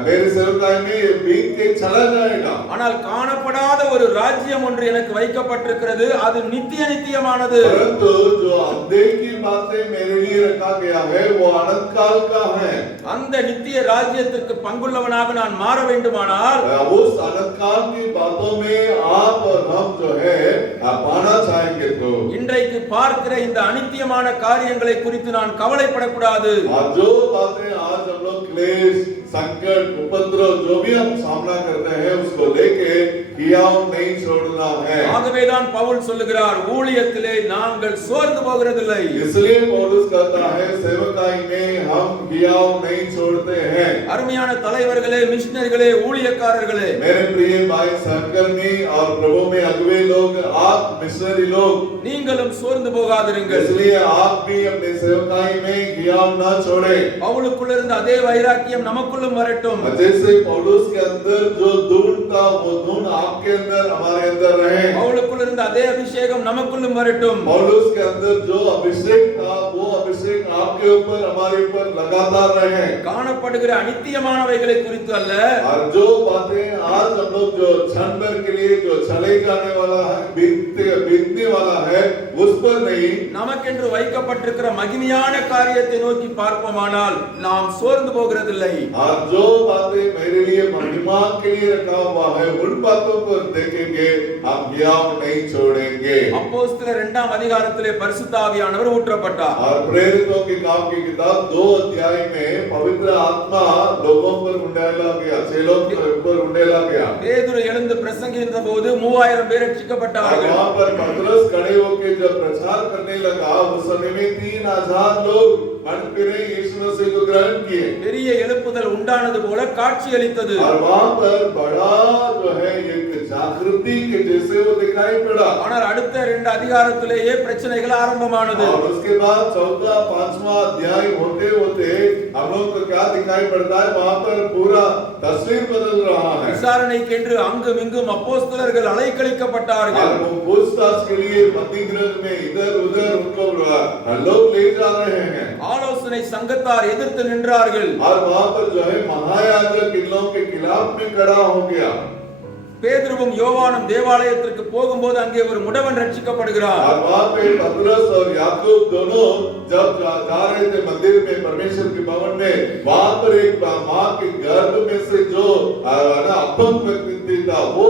मेरे सेवकाई में ये बीत के चला जाएगा। ஆனால் காணப்படாத ஒரு ராஜ்யம் ஒன்று எனக்கு வைக்கப்பட்டிருக்கிறது, அது நித்தியமானது. परंतु जो अनदेखी बातें मेरे लिए रखा गया है वो अनंत काल का है। அந்த நித்திய ராஜ்யத்துக்கு பங்குள்ளவனாக நான் மாற வேண்டுமானால் उस अनंत काल की बातों में आप और हम जो है पाना चाहेंगे तो இன்றைக்கு பார்க்கிற இந்த அநித்தியமான காரியங்களை குறித்து நான் கவலைப்படக்கூடாது. जो बातें आज हम लोग क्लेश संकट उपद्रव जो भी हम सामना करते हैं उसको लेके हियाव नहीं छोड़ना है। ஆகவேதான் பவுல் சொல்லுகிறார், ஊழியத்திலே நாங்கள் சோர்ந்து போகிறதில்லை. इसलिए पौलुस कहता है सेवकाई में हम हियाव नहीं छोड़ते हैं। அருமையான தலைவர்களே, மிஷனரிகளே, ஊழியக்காரர்களே, मेरे प्रिय भाई सहकर्मी और प्रभु में अगुवे लोग, आप मिशनरी लोग, நீங்களும் சோர்ந்து போகாதிருங்கள். इसलिए आप भी अपने सेवकाई में हियाव ना छोड़े। பவுலுக்குள்ள இருந்த அதே வைராக்கியம் நமக்குள்ளும் வரட்டும். जैसे पौलुस के अंदर जो धूल था वो धूल आपके अंदर हमारे अंदर रहे। பவுலுக்குள்ள இருந்த அதே அபிஷேகம் நமக்குள்ளும் வரட்டும். पौलुस के अंदर जो अभिषेक था वो अभिषेक आपके ऊपर हमारे ऊपर लगातार रहे। காணப்படுகிற அநித்தியமானவைகளை குறித்து அல்ல, और जो बातें आज हम लोग जो क्षण भर के लिए जो चले जाने वाला है बीतने वाला है उस पर नहीं, நமக்கென்று வைக்கப்பட்டிருக்கிற மகிமையான காரியத்தை நோக்கி பார்ப்போமானால் நாம் சோர்ந்து போகிறதில்லை. और जो बातें मेरे लिए महिमा के लिए रखा हुआ है उन बातों पर देखेंगे, हम हियाव नहीं छोड़ेंगे। அப்போஸ்தலர் 2ஆம் அதிகாரத்திலே பரிசுத்த ஆவியானவர் ஊற்றப்பட்டார். और प्रेरितों के काम की किताब 2 अध्याय में पवित्र आत्मा लोगों पर उंडेला गया, चेलों के ऊपर उंडेला गया। பேதுரு எழுந்து பிரசங்கித்த போது 3000 பேர் ரட்சிக்கப்பட்டார்கள். वहां पर पतरस खड़े होकर जब प्रचार करने लगा उस समय में 3000 लोग मन फिरे यीशु मसीह को ग्रहण किए। பெரிய எழுப்புதல் உண்டானது போல காட்சி அளித்தது. और वहां पर बड़ा जो है एक जागृति के जैसे वो दिखाई पड़ा। ஆனால் அடுத்த 2 அதிகாரத்திலேயே பிரச்சனைகள் ஆரம்பமானது. और उसके बाद 4वां 5वां अध्याय होते होते हम लोग को क्या दिखाई पड़ता है, वहां पर पूरा तस्वीर बदल रहा है। விசாரணைக்கென்று அங்கும் இங்கும் அப்போஸ்தலர்கள் அலைக்கழிக்கப்பட்டார்கள். और वो पूछताछ के लिए बंदीगृह में इधर उधर उनको लोग ले जा रहे हैं। ஆலோசனை சங்கத்தார் எதிர்த்து நின்றார்கள். और वहां पर जो है महायाजक इन लोगों के खिलाफ में खड़ा हो गया। பேதுருவும் யோவானும் தேவாலயத்திற்கு போகும்போது அங்கே ஒரு முடவன் ரட்சிக்கப்படுகிறார். और वहां पे पतरस और याकूब दोनों जब जा रहे थे मंदिर में परमेश्वर के भवन में, वहां पर एक मां के गर्भ में से जो अपंग व्यक्ति था वो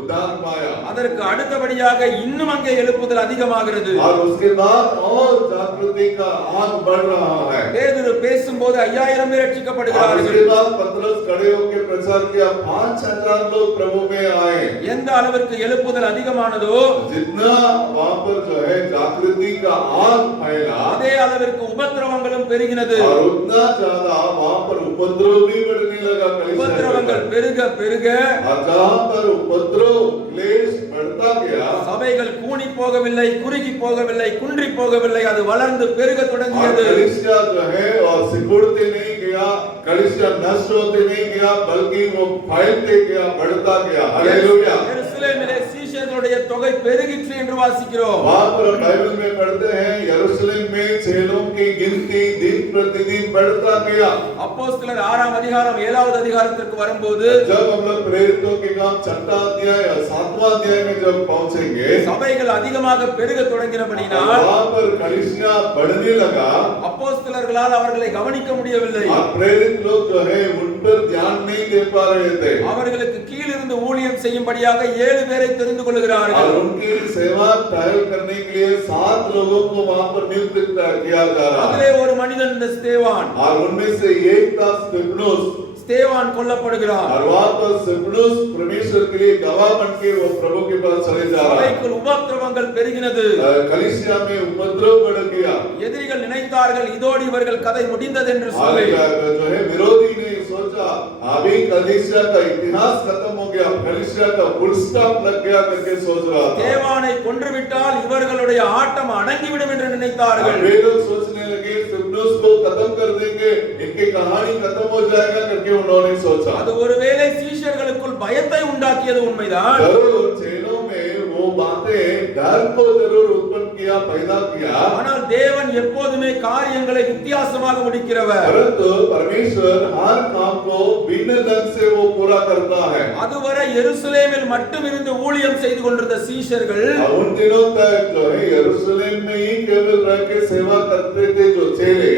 उद्धार पाया। அதற்கு அடுத்தபடியாக இன்னும் அங்கே எழுப்புதல் அதிகமாகிறது. और उसके बाद और जागृति का आग बढ़ रहा है। பேதுரு பேசும்போது 5000 பேர் ரட்சிக்கப்படுகிறார்கள். उसके बाद पतरस खड़े होकर प्रचार किया, 5000 लोग प्रभु में आए। எந்த அளவிற்கு எழுப்புதல் அதிகமானதோ जितना वहां पर जो है जागृति का आग फैला, அதே அளவிற்கு உபத்திரவங்களும் பெருகினது. और उतना ज्यादा वहां पर उपद्रव भी बढ़ने लगा। உபத்திரவங்கள் பெருக பெருக और जहां पर उपद्रव क्लेश बढ़ता गया, சபைகள் கூனி போகவில்லை, குறுகி போகவில்லை, குன்றி போகவில்லை, அது வளர்ந்து பெருக தொடங்கியது. कलीसिया जो है और सिकुड़ते नहीं गया, कलीसिया नष्ट होते नहीं गया, बल्कि वो फैलते गया, बढ़ता गया। हालेलुया। எருசலேமிலே சீஷர்களுடைய தொகை பெருகிற்று என்று வாசிக்கிறோம். वहां पर बाइबल में पढ़ते हैं यरूशलेम में चेलों की गिनती दिन प्रतिदिन बढ़ता गया। அப்போஸ்தலர் 6ஆம் அதிகாரம் 7வது அதிகாரத்திற்கு வரும்போது जब हम लोग प्रेरितों के काम 6वां अध्याय और 7वां अध्याय में जब पहुंचेंगे, சபைகள் அதிகமாக பெருக தொடங்கினபடியால் वहां पर कलीसिया बढ़ने लगा। அப்போஸ்தலர்களால் அவர்களை கவனிக்க முடியவில்லை. और प्रेरित लोग जो है उन पर ध्यान नहीं दे पा रहे थे। அவர்களுக்கு கீழிருந்து ஊழியம் செய்யும்படியாக 7 பேரை தெரிந்து और கொள்கிறார்கள். उनकी सेवा टहल करने के लिए 7 लोगों को वहां पर नियुक्त किया जा रहा है। அதிலே ஒரு மனிதன் இந்த ஸ்தேவான். और उनमें से एक था स्तिफनुस। ஸ்தேவான் கொல்லப்படுகிறார். और वहां पर स्तिफनुस परमेश्वर के लिए गवाह बन के वो प्रभु के पास चले जा रहा है. சபைக்குள் உபத்திரவங்கள் பெருகினது. कलीसिया में उपद्रव बढ़ गया. எதிரிகள் நினைத்தார்கள் இதோடு இவர்கள் கதை முடிந்தது என்று சொல்லி. जो है विरोधी ने सोचा अभी कलीसिया का इतिहास खत्म हो गया, कलीसिया का फुल स्टॉप लग गया करके सोच रहा था. ஸ்தேவானை கொன்றுவிட்டால் இவர்களுடைய ஆட்டம் அடங்கிவிடும் என்று நினைத்தார்கள். वे लोग सोचने लगे स्तिफनुस को खत्म कर देंगे, इनकी कहानी खत्म हो जाएगा करके उन्होंने सोचा. அது ஒருவேளை சீஷர்களுக்குள் பயத்தை உண்டாக்கியது உண்மைதான். जरूर चेलों में वो बातें डर को जरूर उत्पन्न किया, पैदा किया. ஆனால் தேவன் எப்போதுமே காரியங்களை வித்தியாசமாக முடிக்கிறவர். परंतु परमेश्वर हर काम को भिन्न ढंग से वो पूरा करता है. அதுவரை எருசலேமில் மட்டும் இருந்து ஊழியம் செய்து கொண்டிருந்த சீஷர்கள் उन दिनों तक जो है यरूशलेम में ही केवल रह के सेवा करते थे जो चेले,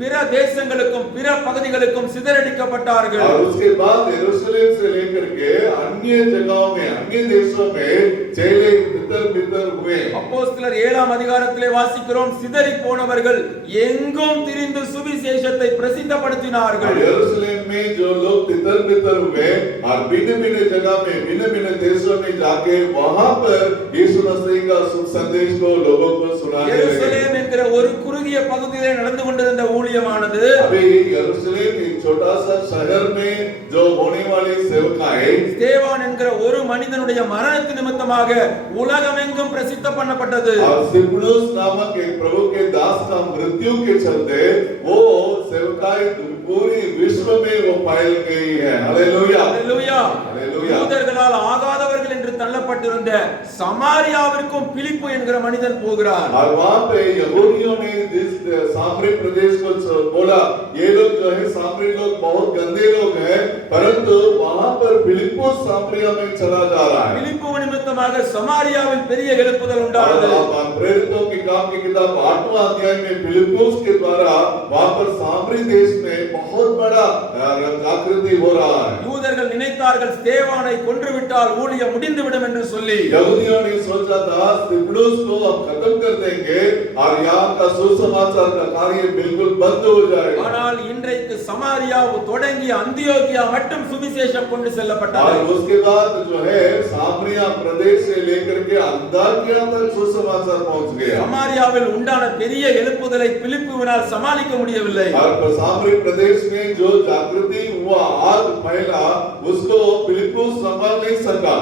பிற தேசங்களுக்கும் பிற பகுதிகளுக்கும் சிதறடிக்கப்பட்டார்கள். और उसके बाद यरूशलेम से लेकर के अन्य जगहों में, अन्य देशों में चेले तितर-बितर हुए. அப்போஸ்தலர் 7ஆம் அதிகாரத்திலே வாசிக்கிறோம், சிதறி போனவர்கள் எங்கும் திரிந்து சுவிசேஷத்தை பிரசித்தப்படுத்தினார்கள். यरूशलेम में जो लोग तितर-बितर हुए और भिन्न-भिन्न जगह में, भिन्न-भिन्न देशों में जाके वहां पर यीशु मसीह का शुभ संदेश को लोगों को सुनाने लगे. எருசலேம் என்கிற ஒரு குறுகிய பகுதியிலே நடந்து கொண்டிருந்த ஊழியமானது अभी यरूशलेम एक छोटा सा शहर में जो होने वाली सेवकाएं, ஸ்தேவான் என்கிற ஒரு மனிதனுடைய மரணத்து நிமித்தமாக உலகமெங்கும் பிரசித்த பண்ணப்பட்டது. और स्तिफनुस नामक एक प्रभु के दास का मृत्यु के चलते वो सेवकाई पूरी विश्व में वो फैल गई है. हालेलुया, அல்லேலூயா. हालेलुया. யூதர்களால் ஆகாதவர்கள் என்று தள்ளப்பட்டிருந்த சமாரியாவிற்கும் பிலிப்பு என்கிற மனிதன் போகிறார். और वहां पे यहूदियों ने इस सामरी प्रदेश को बोला ये लोग जो है सामरी लोग बहुत गंदे लोग हैं, परंतु वहां पर फिलिप्पुस सामरिया में चला जा रहा है. பிலிப்பு நிமித்தமாக சமாரியாவில் பெரிய எழுப்புதல் உண்டானது. प्रेरितों की काम की किताब 8वां अध्याय में फिलिप्पुस के द्वारा वहां पर सामरी देश में बहुत बड़ा जागृति हो रहा है. யூதர்கள் நினைத்தார்கள் ஸ்தேவானை கொன்றுவிட்டால் ஊழியம் முடிந்துவிடும் என்று சொல்லி. यहूदियों ने सोचा था स्तिफनुस को अब खत्म कर देंगे और यहाँ का सुसमाचार का कार्य बिल्कुल बंद हो जाएगा. ஆனால் இன்றைக்கு சமாரியா தொடங்கி அந்தியோகியா மட்டும் சுவிசேஷம் கொண்டு செல்லப்பட்டது. और उसके बाद जो है सामरिया प्रदेश से लेकर के अंताकिया तक सुसमाचार पहुंच गया. சமாரியாவில் உண்டான பெரிய எழுப்புதலை பிலிப்புவினால் சமாளிக்க முடியவில்லை. और सामरी प्रदेश में जो जागृति हुआ, आग फैला, उसको फिलिप्पुस संभाल नहीं सका.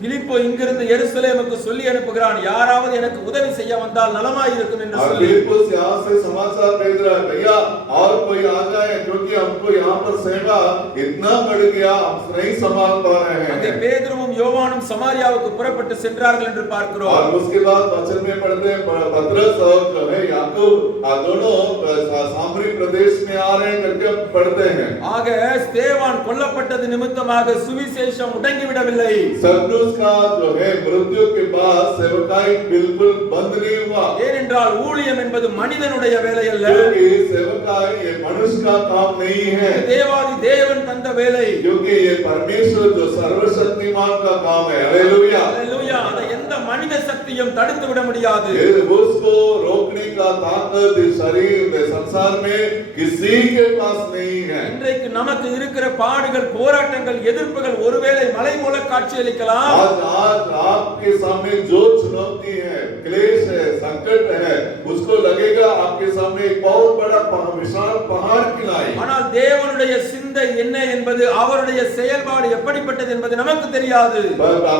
பிலிப்பு இங்கிருந்து எருசலேமுக்கு சொல்லி அனுப்புகிறான், யாராவது எனக்கு உதவி செய்ய வந்தால் நலமாய் இருக்கும் என்று और சொல்லி. फिलिप्पुस यहाँ से समाचार भेज रहा है, भैया और कोई आ जाए क्योंकि हमको यहाँ पर सेवा इतना बढ़ गया, हम नहीं संभाल पा रहे அங்கே हैं. பேதுருவும் யோவானும் சமாரியாவுக்கு புறப்பட்டு சென்றார்கள் என்று பார்க்கிறோம். और उसके बाद वचन में पढ़ते हैं पतरस और जो है याकूब दोनों सामरी प्रदेश में आ रहे हैं करके पढ़ते हैं. ஆக ஸ்தேவான் கொல்லப்பட்டது நிமித்தமாக சுவிசேஷம் முடங்கிவிடவில்லை. का जो है मृत्यु के बाद सेवकाई बिल्कुल बंद नहीं हुआ. ஏனென்றால் ஊழியம் என்பது மனிதனுடைய வேலை அல்ல. क्योंकि सेवकाई ये मनुष्य का काम नहीं है. தேவாதி தேவன் தந்த வேலை. क्योंकि ये परमेश्वर जो सर्वशक्तिमान का काम है. Hallelujah, hallelujah. அதை எந்த மனித சக்தியும் தடுத்து விட முடியாது. उसको रोकने का ताकत इस शरीर में, संसार में किसी के पास नहीं है. இன்றைக்கு நமக்கு இருக்கிற பாடுகள், போராட்டங்கள், எதிர்ப்புகள் ஒருவேளை மலை போல காட்சியளிக்கலாம். आज आपके सामने जो चुनौती है, क्लेश है, संकट है, उसको लगेगा आपके सामने एक बहुत बड़ा विशाल पहाड़ खिलाई. ஆனால் தேவனுடைய சிந்தை என்ன என்பது, அவருடைய செயல்பாடு எப்படிப்பட்டது என்பது நமக்கு தெரியாது.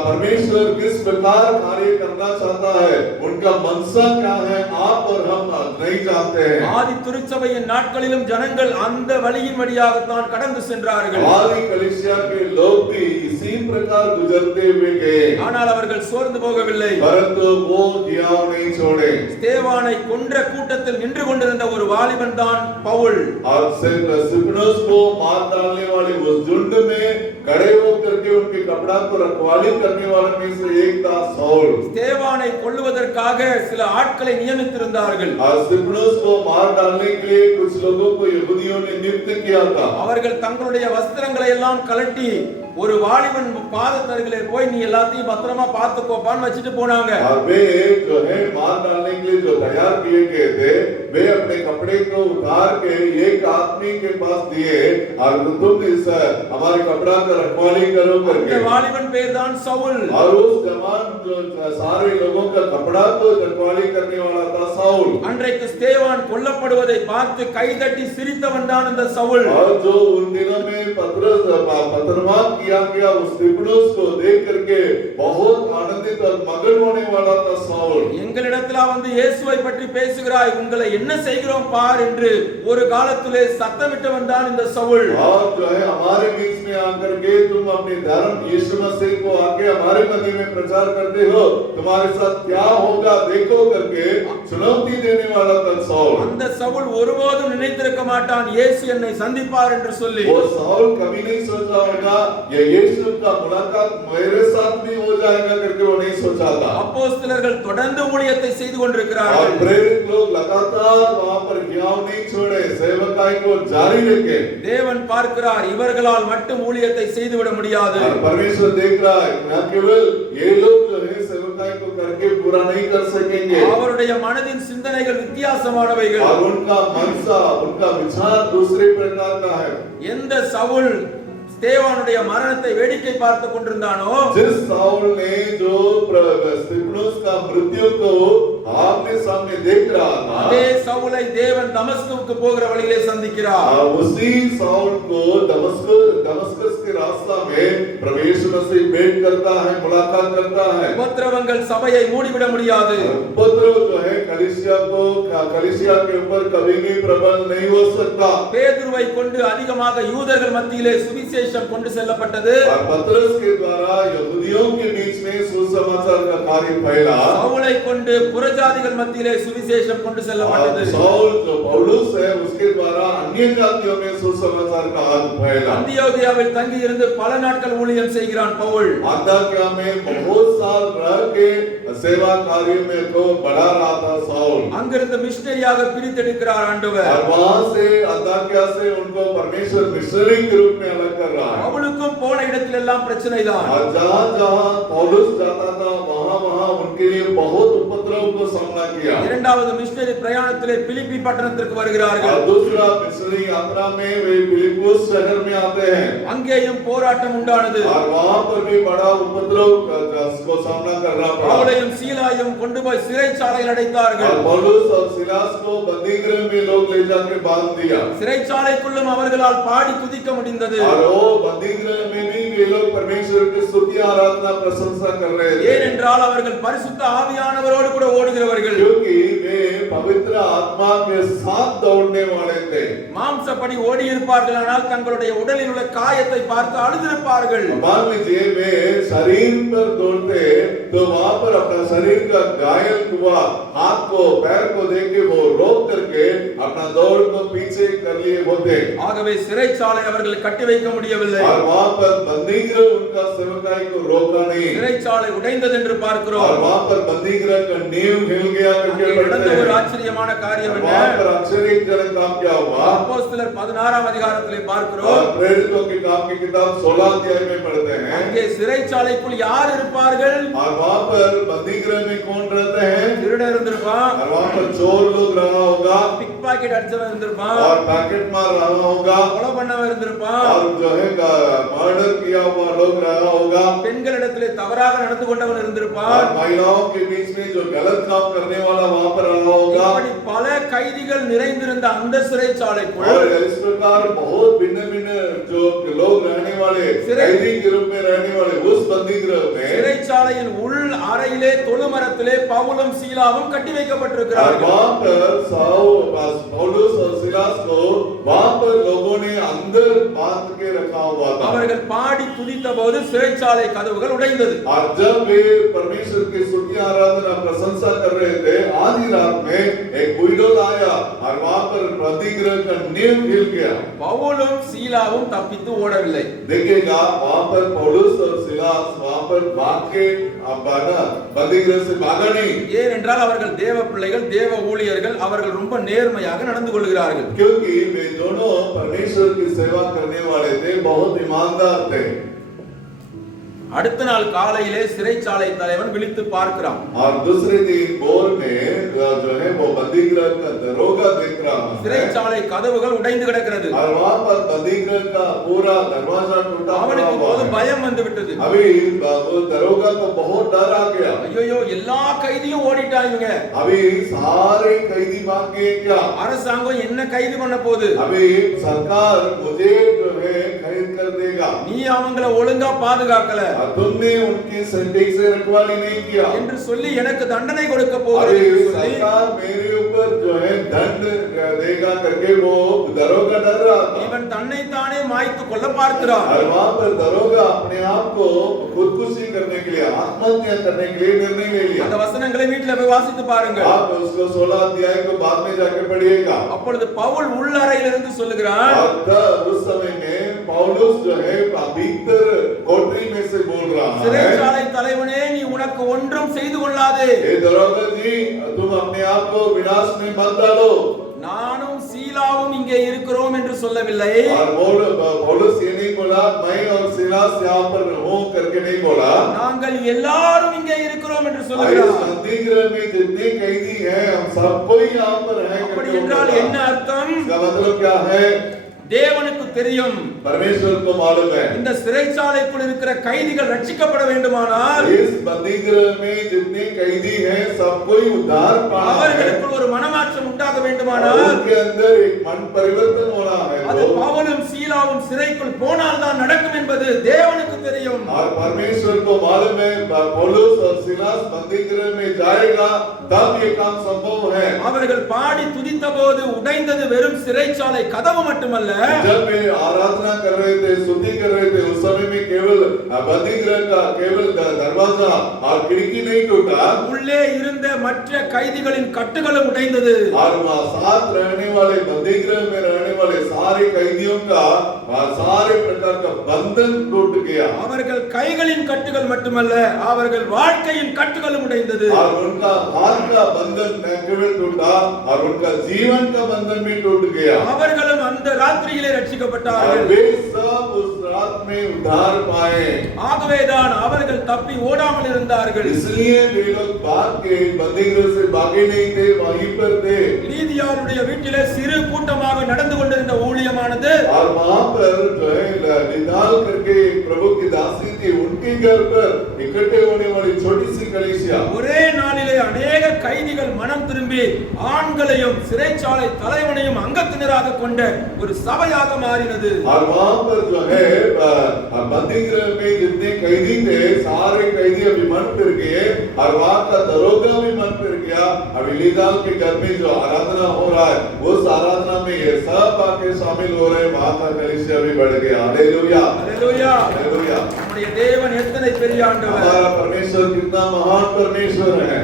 परमेश्वर किस प्रकार कार्य करना चाहता है, उनका मनसा क्या है, आप और हम नहीं जानते हैं. ஆதி திருச்சபையின் நாட்களிலும் ஜனங்கள் அந்த வழியின் வழியாகத்தான் கடந்து சென்றார்கள். आदि कलीसिया के लोग भी इसी प्रकार गुजरते हुए गए, ஆனால் அவர்கள் சோர்ந்து போகவில்லை. परंतु वो हियाव नहीं छोड़े. ஸ்தேவானை கொன்ற கூட்டத்தில் நின்று கொண்டிருந்த ஒரு வாலிபன் தான் பவுல். और स्तिफनुस को मार डालने वाले उस झुंड में खड़े होकर के उनके कपड़ा को रखवाली करने वाले में से एक था सौल. ஸ்தேவானை கொல்லுவதற்காக சில ஆட்களை நியமித்திருந்தார்கள். और स्तिफनुस को मार डालने के लिए कुछ लोगों को यहूदियों ने नियुक्त किया था. அவர்கள் தங்களுடைய வஸ்திரங்களை எல்லாம் கழட்டி ஒரு வாலிபன் பாதத்தருகிலே போய் நீ எல்லாத்தையும் பத்திரமா பாத்துக்கோப்பான்னு வச்சிட்டு போனாங்க. और वे जो है मार डालने के लिए जो तैयार किए गए थे, वे अपने कपड़े को उतार के एक आदमी के पास दिए और तुम इस हमारे कपड़ा का रखवाली करो இந்த करके। வாலிபன் பேர் தான் சவுல். और उस जवान जो सारे लोगों का कपड़ा को रखवाली करने वाला था साउल। அன்றைக்கு ஸ்தேவான் கொல்லப்படுவதை பார்த்து கைதட்டி சிரித்தவன் தான் இந்த சவுல். और जो उन दिनों में पथरवाह किया गया उस स्तिफनुस को देख करके बहुत आनंदित और मगन होने वाला था साउल। எங்களிடத்துல வந்து இயேசுவை பற்றி பேசுகிறாய், உங்களை என்ன செய்கிறோம் பார் என்று ஒரு காலத்திலே சத்தமிட்டவன் தான் இந்த சவுல். और जो है हमारे बीच में आकर के तुम अपने धर्म यीशु मसीह को आके हमारे मध्य में प्रचार करते हो, तुम्हारे साथ क्या होगा देखो करके चुनौती देने वाला था साउल। அந்த சவுல் ஒருபோதும் நினைத்திருக்க மாட்டான் இயேசு என்னை சந்திப்பார் என்று சொல்லி. वो साउल कभी नहीं सोचा होगा ये यीशु का मुलाकात मेरे साथ भी हो जाएगा करके वो नहीं सोचा था। அப்போஸ்தலர்கள் தொடர்ந்து ஊழியத்தை செய்து கொண்டிருக்கிறார்கள். और प्रेरित लोग लगातार वहां पर ज्ञान नहीं छोड़े, सेवकाई को जारी रखे। தேவன் பார்க்கிறார், இவர்களால் மட்டும் ஊழியத்தை செய்துவிட முடியாது. और परमेश्वर देख रहा है न केवल ये लोग जो है सेवकाई को करके पूरा नहीं कर सकेंगे। அவருடைய மனதின் சிந்தனைகள் வித்தியாசமானவைகள். और उनका मनसा उनका विचार दूसरे प्रकार का है। எந்த சவுல் ஸ்தேவானுடைய மரணத்தை வேடிக்கை பார்த்து கொண்டிருந்தானோ, जिस साउल ने जो स्तिफनुस का मृत्यु को आमने सामने देख रहा था, அதே சவுலை தேவன் தமஸ்குவுக்கு போகிற வழியிலே சந்திக்கிறார். उसी साउल को दमस्कस के रास्ता में प्रवेश मसीह भेंट करता है, मुलाकात करता है। உபத்திரவங்கள் சபையை மூடிவிட முடியாது. उपद्रव जो है कलीसिया के ऊपर कभी भी प्रबल नहीं हो सकता। பேதுருவை கொண்டு அதிகமாக யூதர்கள் மத்தியிலே சுவிசேஷம் கொண்டு செல்லப்பட்டது. और पतरस के द्वारा यहूदियों के बीच में सुसमाचार का कार्य फैला। சவுலை கொண்டு புறஜாதிகள் மத்தியிலே சுவிசேஷம் கொண்டு செல்லப்பட்டது. साउल जो पौलुस है उसके द्वारा अन्य जातियों में सुसमाचार का हाथ फैला। அந்தியோகியாவில் தங்கி இருந்து பல நாட்கள் ஊழியம் செய்கிறான் பவுல். अंताकिया में बहुत साल रह के सेवा कार्य में को बढ़ा रहा था साउल। அங்கிருந்து மிஷனரியாக பிரித்தெடுக்கிறார் ஆண்டவர். और वहां से अंताकिया से उनको परमेश्वर मिशनरी के रूप में अलग कर रहा है। பவுலுக்கும் போன இடத்திலெல்லாம் பிரச்சனை தான். और जहां-जहां पौलुस जाता था वहां-वहां उनके लिए बहुत उपद्रव को सामना किया। இரண்டாவது மிஷனரி பிரயாணத்திலே பிலிப்பி பட்டணத்திற்கு வருகிறார்கள். और दूसरा मिशनरी यात्रा में वे फिलिप्पुस शहर में आते हैं। அங்கேயும் போராட்டம் உண்டானது. और वहां पर भी बड़ा उपद्रव को सामना करना पड़ा। பவுலையும் சீலாவையும் கொண்டு போய் சிறைச்சாலையில் அடைத்தார்கள். और पौलुस और सिलास को बंदीगृह में लोग ले जाकर बांध दिया। சிறைச்சாலைக்குள்ளும் அவர்களால் பாடி துதிக்க முடிந்தது. और वो बंदीगृह में भी वे लोग परमेश्वर की स्तुति आराधना प्रशंसा कर रहे थे। ஏனென்றால் அவர்கள் பரிசுத்த ஆவியானவரோடு கூட ஓடுகிறவர்கள். क्योंकि वे पवित्र आत्मा के साथ दौड़ने वाले थे। மாம்சப்படி ஓடி இருப்பார்களானால் தங்களுடைய உடலில் உள்ள காயத்தை பார்த்து அழுதிருப்பார்கள். मान लीजिए वे शरीर पर दौड़ते तो वहां पर अपना शरीर का घायल हुआ हाथ को पैर को देख के वो रोक करके अपना दौड़ को पीछे कर लिए होते। ஆகவே சிறைச்சாலை அவர்களை கட்டி வைக்க முடியவில்லை. और वहां पर बंदीगृह उनका सेवकाई को रोका नहीं। சிறைச்சாலை உடைந்தது என்று और பார்க்கிறோம். वहां पर बंदीगृह का नींव हिल गया करके அங்கே पढ़ते நடந்த ஒரு हैं। ஆச்சரியமான காரியம் என்ன? वहां पर आश्चर्यजनक काम क्या हुआ? அப்போஸ்தலர் 16ஆம் அதிகாரத்திலே பார்க்கிறோம். और प्रेरितों की काम की किताब 16 अध्याय में पढ़ते हैं। அங்கே சிறைச்சாலைக்குள் யார் இருப்பார்கள்? और वहां पर बंदीगृह में कौन रहते हैं? திருடன் இருந்திருப்பான், और वहां पर चोर लोग रहा होगा பிக் பாக்கெட் அடிச்சவன் இருந்திருப்பான், और पैकेट मार रहा होगा கொலை பண்ணவன் இருந்திருப்பான், और जो है मर्डर किया हुआ लोग रहा होगा பெண்களிடத்திலே தவறாக நடந்து கொண்டவன் இருந்திருப்பான். और महिलाओं के बीच में जो गलत काम करने वाला वहां पर रहा होगा। இப்படி பல கைதிகள் நிறைந்திருந்த அந்த சிறைச்சாலைக்குள் और इस प्रकार बहुत भिन्न भिन्न जो लोग रहने वाले कैदी के रूप में रहने वाले उस बंदीगृह में சிறைச்சாலையின் உள் அறையிலே தொழுமரத்திலே பவுலும் சீலாவும் கட்டி और வைக்கப்பட்டிருக்கிறார்கள். वहां पर पौलुस और सिलास को वहां पर लोगों ने अंदर बांध के रखा हुआ था। அவர்கள் பாடி துதித்த போது சிறைச்சாலை கதவுகள் உடைந்தது. और जब वे परमेश्वर की स्तुति आराधना प्रशंसा कर रहे थे आधी रात में एक बुलडोजर आया और वहां पर बंदीगृह का नींव हिल गया। பவுலும் சீலாவும் தப்பித்து ஓடவில்லை. देखिएगा वहां पर पौलुस और सिलास वहां पर भाग के बंदीगृह से भागा नहीं। ஏனென்றால் அவர்கள் தேவ பிள்ளைகள், தேவ ஊழியர்கள், அவர்கள் ரொம்ப நேர்மையாக நடந்து கொள்கிறார்கள். क्योंकि वे दोनों परमेश्वर की सेवा करने वाले थे, बहुत ईमानदार थे। அடுத்த நாள் காலையிலே சிறைச்சாலை தலைவன் விழித்து பார்க்கிறான். और दूसरे दिन भोर में जो है वो बंदीगृह का दरोगा देख रहा है சிறைச்சாலை கதவுகள் உடைந்து கிடக்கிறது. और वहां पर बंदीगृह का पूरा दरवाजा टूटा पड़ा அவனுக்கு हुआ போது है। பயம் வந்து விட்டது. अभी वो दरोगा को बहुत डर आ गया। ஐயோ எல்லா கைதியும் ஓடிட்டாங்க. अभी सारे कैदी भाग गए क्या? அரசாங்கம் என்ன கைது பண்ண போகுது? अभी सरकार मुझे जो है खरीद कर देगा। நீ அவங்கள ஒழுங்கா பாதுகாக்கல और तुमने उनकी सही से रखवाली नहीं किया என்று சொல்லி எனக்கு தண்டனை கொடுக்க போகிறது अभी என்று சொல்லி सरकार मेरे ऊपर जो है दंड देगा करके वो दरोगा डर रहा था। இவன் தன்னை தானே மாய்த்து கொள்ள பார்க்கிறான். और वहां पर दरोगा अपने आप को खुदकुशी करने के लिए आत्महत्या करने के लिए निर्णय ले लिया। அந்த वचனங்களை வீட்ல போய் வாசித்து பாருங்க. आप उसको 16 अध्याय को बाद में जाके पढ़िएगा। அப்பொழுது பவுல் உள்ளறையிலிருந்து சொல்லுகிறான், और तब उस समय में पौलुस जो है भीतर कोठरी में से बोल रहा है சிறைச்சாலை தலைவனே நீ உனக்கு ஒன்றும் செய்து கொள்ளாதே. हे दरोगा जी तुम अपने आप को विनाश में मत डालो। நானும் சீலாவும் இங்கே இருக்கிறோம் என்று சொல்லவில்லை. और पौलुस ये नहीं बोला मैं और सिलास यहाँ पर हूँ करके नहीं बोला। நாங்கள் எல்லாரும் இங்கே இருக்கிறோம் என்று इस சொல்லுகிறார். बंदीगृह में जितने कैदी हैं हम सब कोई यहाँ पर हैं அப்படி करके என்றால் बोला। என்ன अर्थம்? इसका मतलब क्या है? தேவனுக்கு தெரியும் परमेश्वर को मालूम है இந்த சிறைச்சாலைக்குள் இருக்கிற கைதிகள் ரட்சிக்கப்பட வேண்டுமானால் इस बंदीगृह में जितने कैदी हैं सब कोई उद्धार पाना है। அவர்களுக்குள் ஒரு மனமாற்றம் உண்டாக வேண்டுமானால் उनके अंदर एक मन परिवर्तन होना है அது பவுலும் சீலாவும் சிறைக்குள் போனால் தான் நடக்கும் என்பது தேவனுக்கு தெரியும். और परमेश्वर को मालूम है पौलुस और सिलास बंदीगृह में जाएगा तब ये काम संभव है। அவர்கள் பாடி துதித்தபோது உடைந்தது வெறும் சிறைச்சாலை கதவு மட்டுமல்ல, जब वे आराधना कर रहे थे स्तुति कर रहे थे उस समय में केवल बंदीगृह का केवल दरवाजा और खिड़की नहीं टूटा உள்ளே இருந்த மற்ற கைதிகளின் கட்டுகளும் உடைந்தது. और वहाँ साथ रहने वाले बंदीगृह में रहने वाले सारे कैदियों का सारे प्रकार का बंधन टूट गया। அவர்கள் கைகளின் கட்டுகள் மட்டுமல்ல அவர்கள் வாழ்க்கையின் கட்டுகளும் உடைந்தது. और उनका हाथ का बंधन न केवल टूटा और उनका जीवन का बंधन भी टूट गया। அவர்களும் அந்த ராத்திரியிலே और ரட்சிக்கப்பட்டார்கள். वे सब उस रात में उद्धार पाए। ஆகவேதான் அவர்கள் தப்பி ஓடாமல் இருந்தார்கள். इसलिए वे लोग भाग के बंदीगृह से भागे नहीं थे वहीं पर थे। லீதியாளுடைய வீட்டிலே சிறு கூட்டமாக நடந்து கொண்டிருந்த ஊழியமானது और वहाँ पर जो है निदाल करके एक प्रभु की दासी थी उनके घर पर इकट्ठे होने वाली छोटी सी कलीसिया ஒரே நாளிலே अनेक கைதிகள் மனம் திரும்பி ஆண்களையும் சிறைச்சாலை தலைவனையும் அங்கத்தினராக கொண்ட ஒரு சபையாக மாறினது. और वहाँ पर जो है बंदीगृह में जितने कैदी थे सारे कैदी अभी मन फिर गए और वहाँ का दरोगा भी मन फिर गया। अभी लीदाल के घर में जो आराधना हो रहा है उस आराधना में ये सब आके शामिल हो रहे हैं। वहाँ का कलीसिया भी बढ़ गया। हालेलुया அல்லேலூயா. हालेलुया। நம்முடைய தேவன் எத்தனை பெரிய ஆண்டவர். हमारा परमेश्वर कितना महान परमेश्वर है।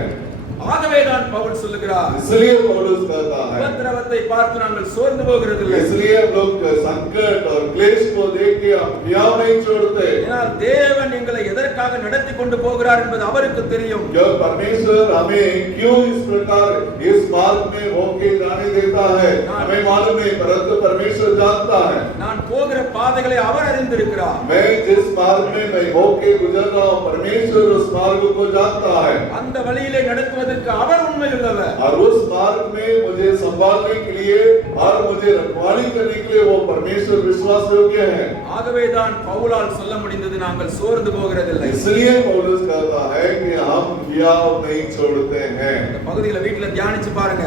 ஆகவேதான் பவுல் சொல்லுகிறார், इसलिए पौलुस कहता है உபத்திரவத்தை பார்த்து நாங்கள் சோர்ந்து போகிறதில்லை. इसलिए हम लोग संकट और क्लेश को देख के हम हियाव नहीं छोड़ते। ஏனால் தேவன் எங்களை எதற்காக நடத்தி கொண்டு போகிறார் என்பது அவருக்கு தெரியும். जब परमेश्वर हमें क्यों इस प्रकार इस मार्ग में होके जाने देता है हमें मालूम नहीं परंतु परमेश्वर जानता है। நான் போகிற பாதைகளை அவர் அறிந்திருக்கிறார். मैं जिस मार्ग में मैं होके गुजर रहा हूँ परमेश्वर उस मार्ग को जानता है அந்த வழியிலே நடத்துவதற்கு அவர் உண்மையுள்ளவர். और उस मार्ग में मुझे संभालने के लिए और मुझे रखवाली करने के लिए वो परमेश्वर विश्वास योग्य है। ஆகவேதான் பவுலால் சொல்ல முடிந்தது நாங்கள் சோர்ந்து போகிறதில்லை. इसलिए पौलुस कहता है कि हम हियाव नहीं छोड़ते हैं। இந்த பகுதியில வீட்ல தியானிச்சு பாருங்க.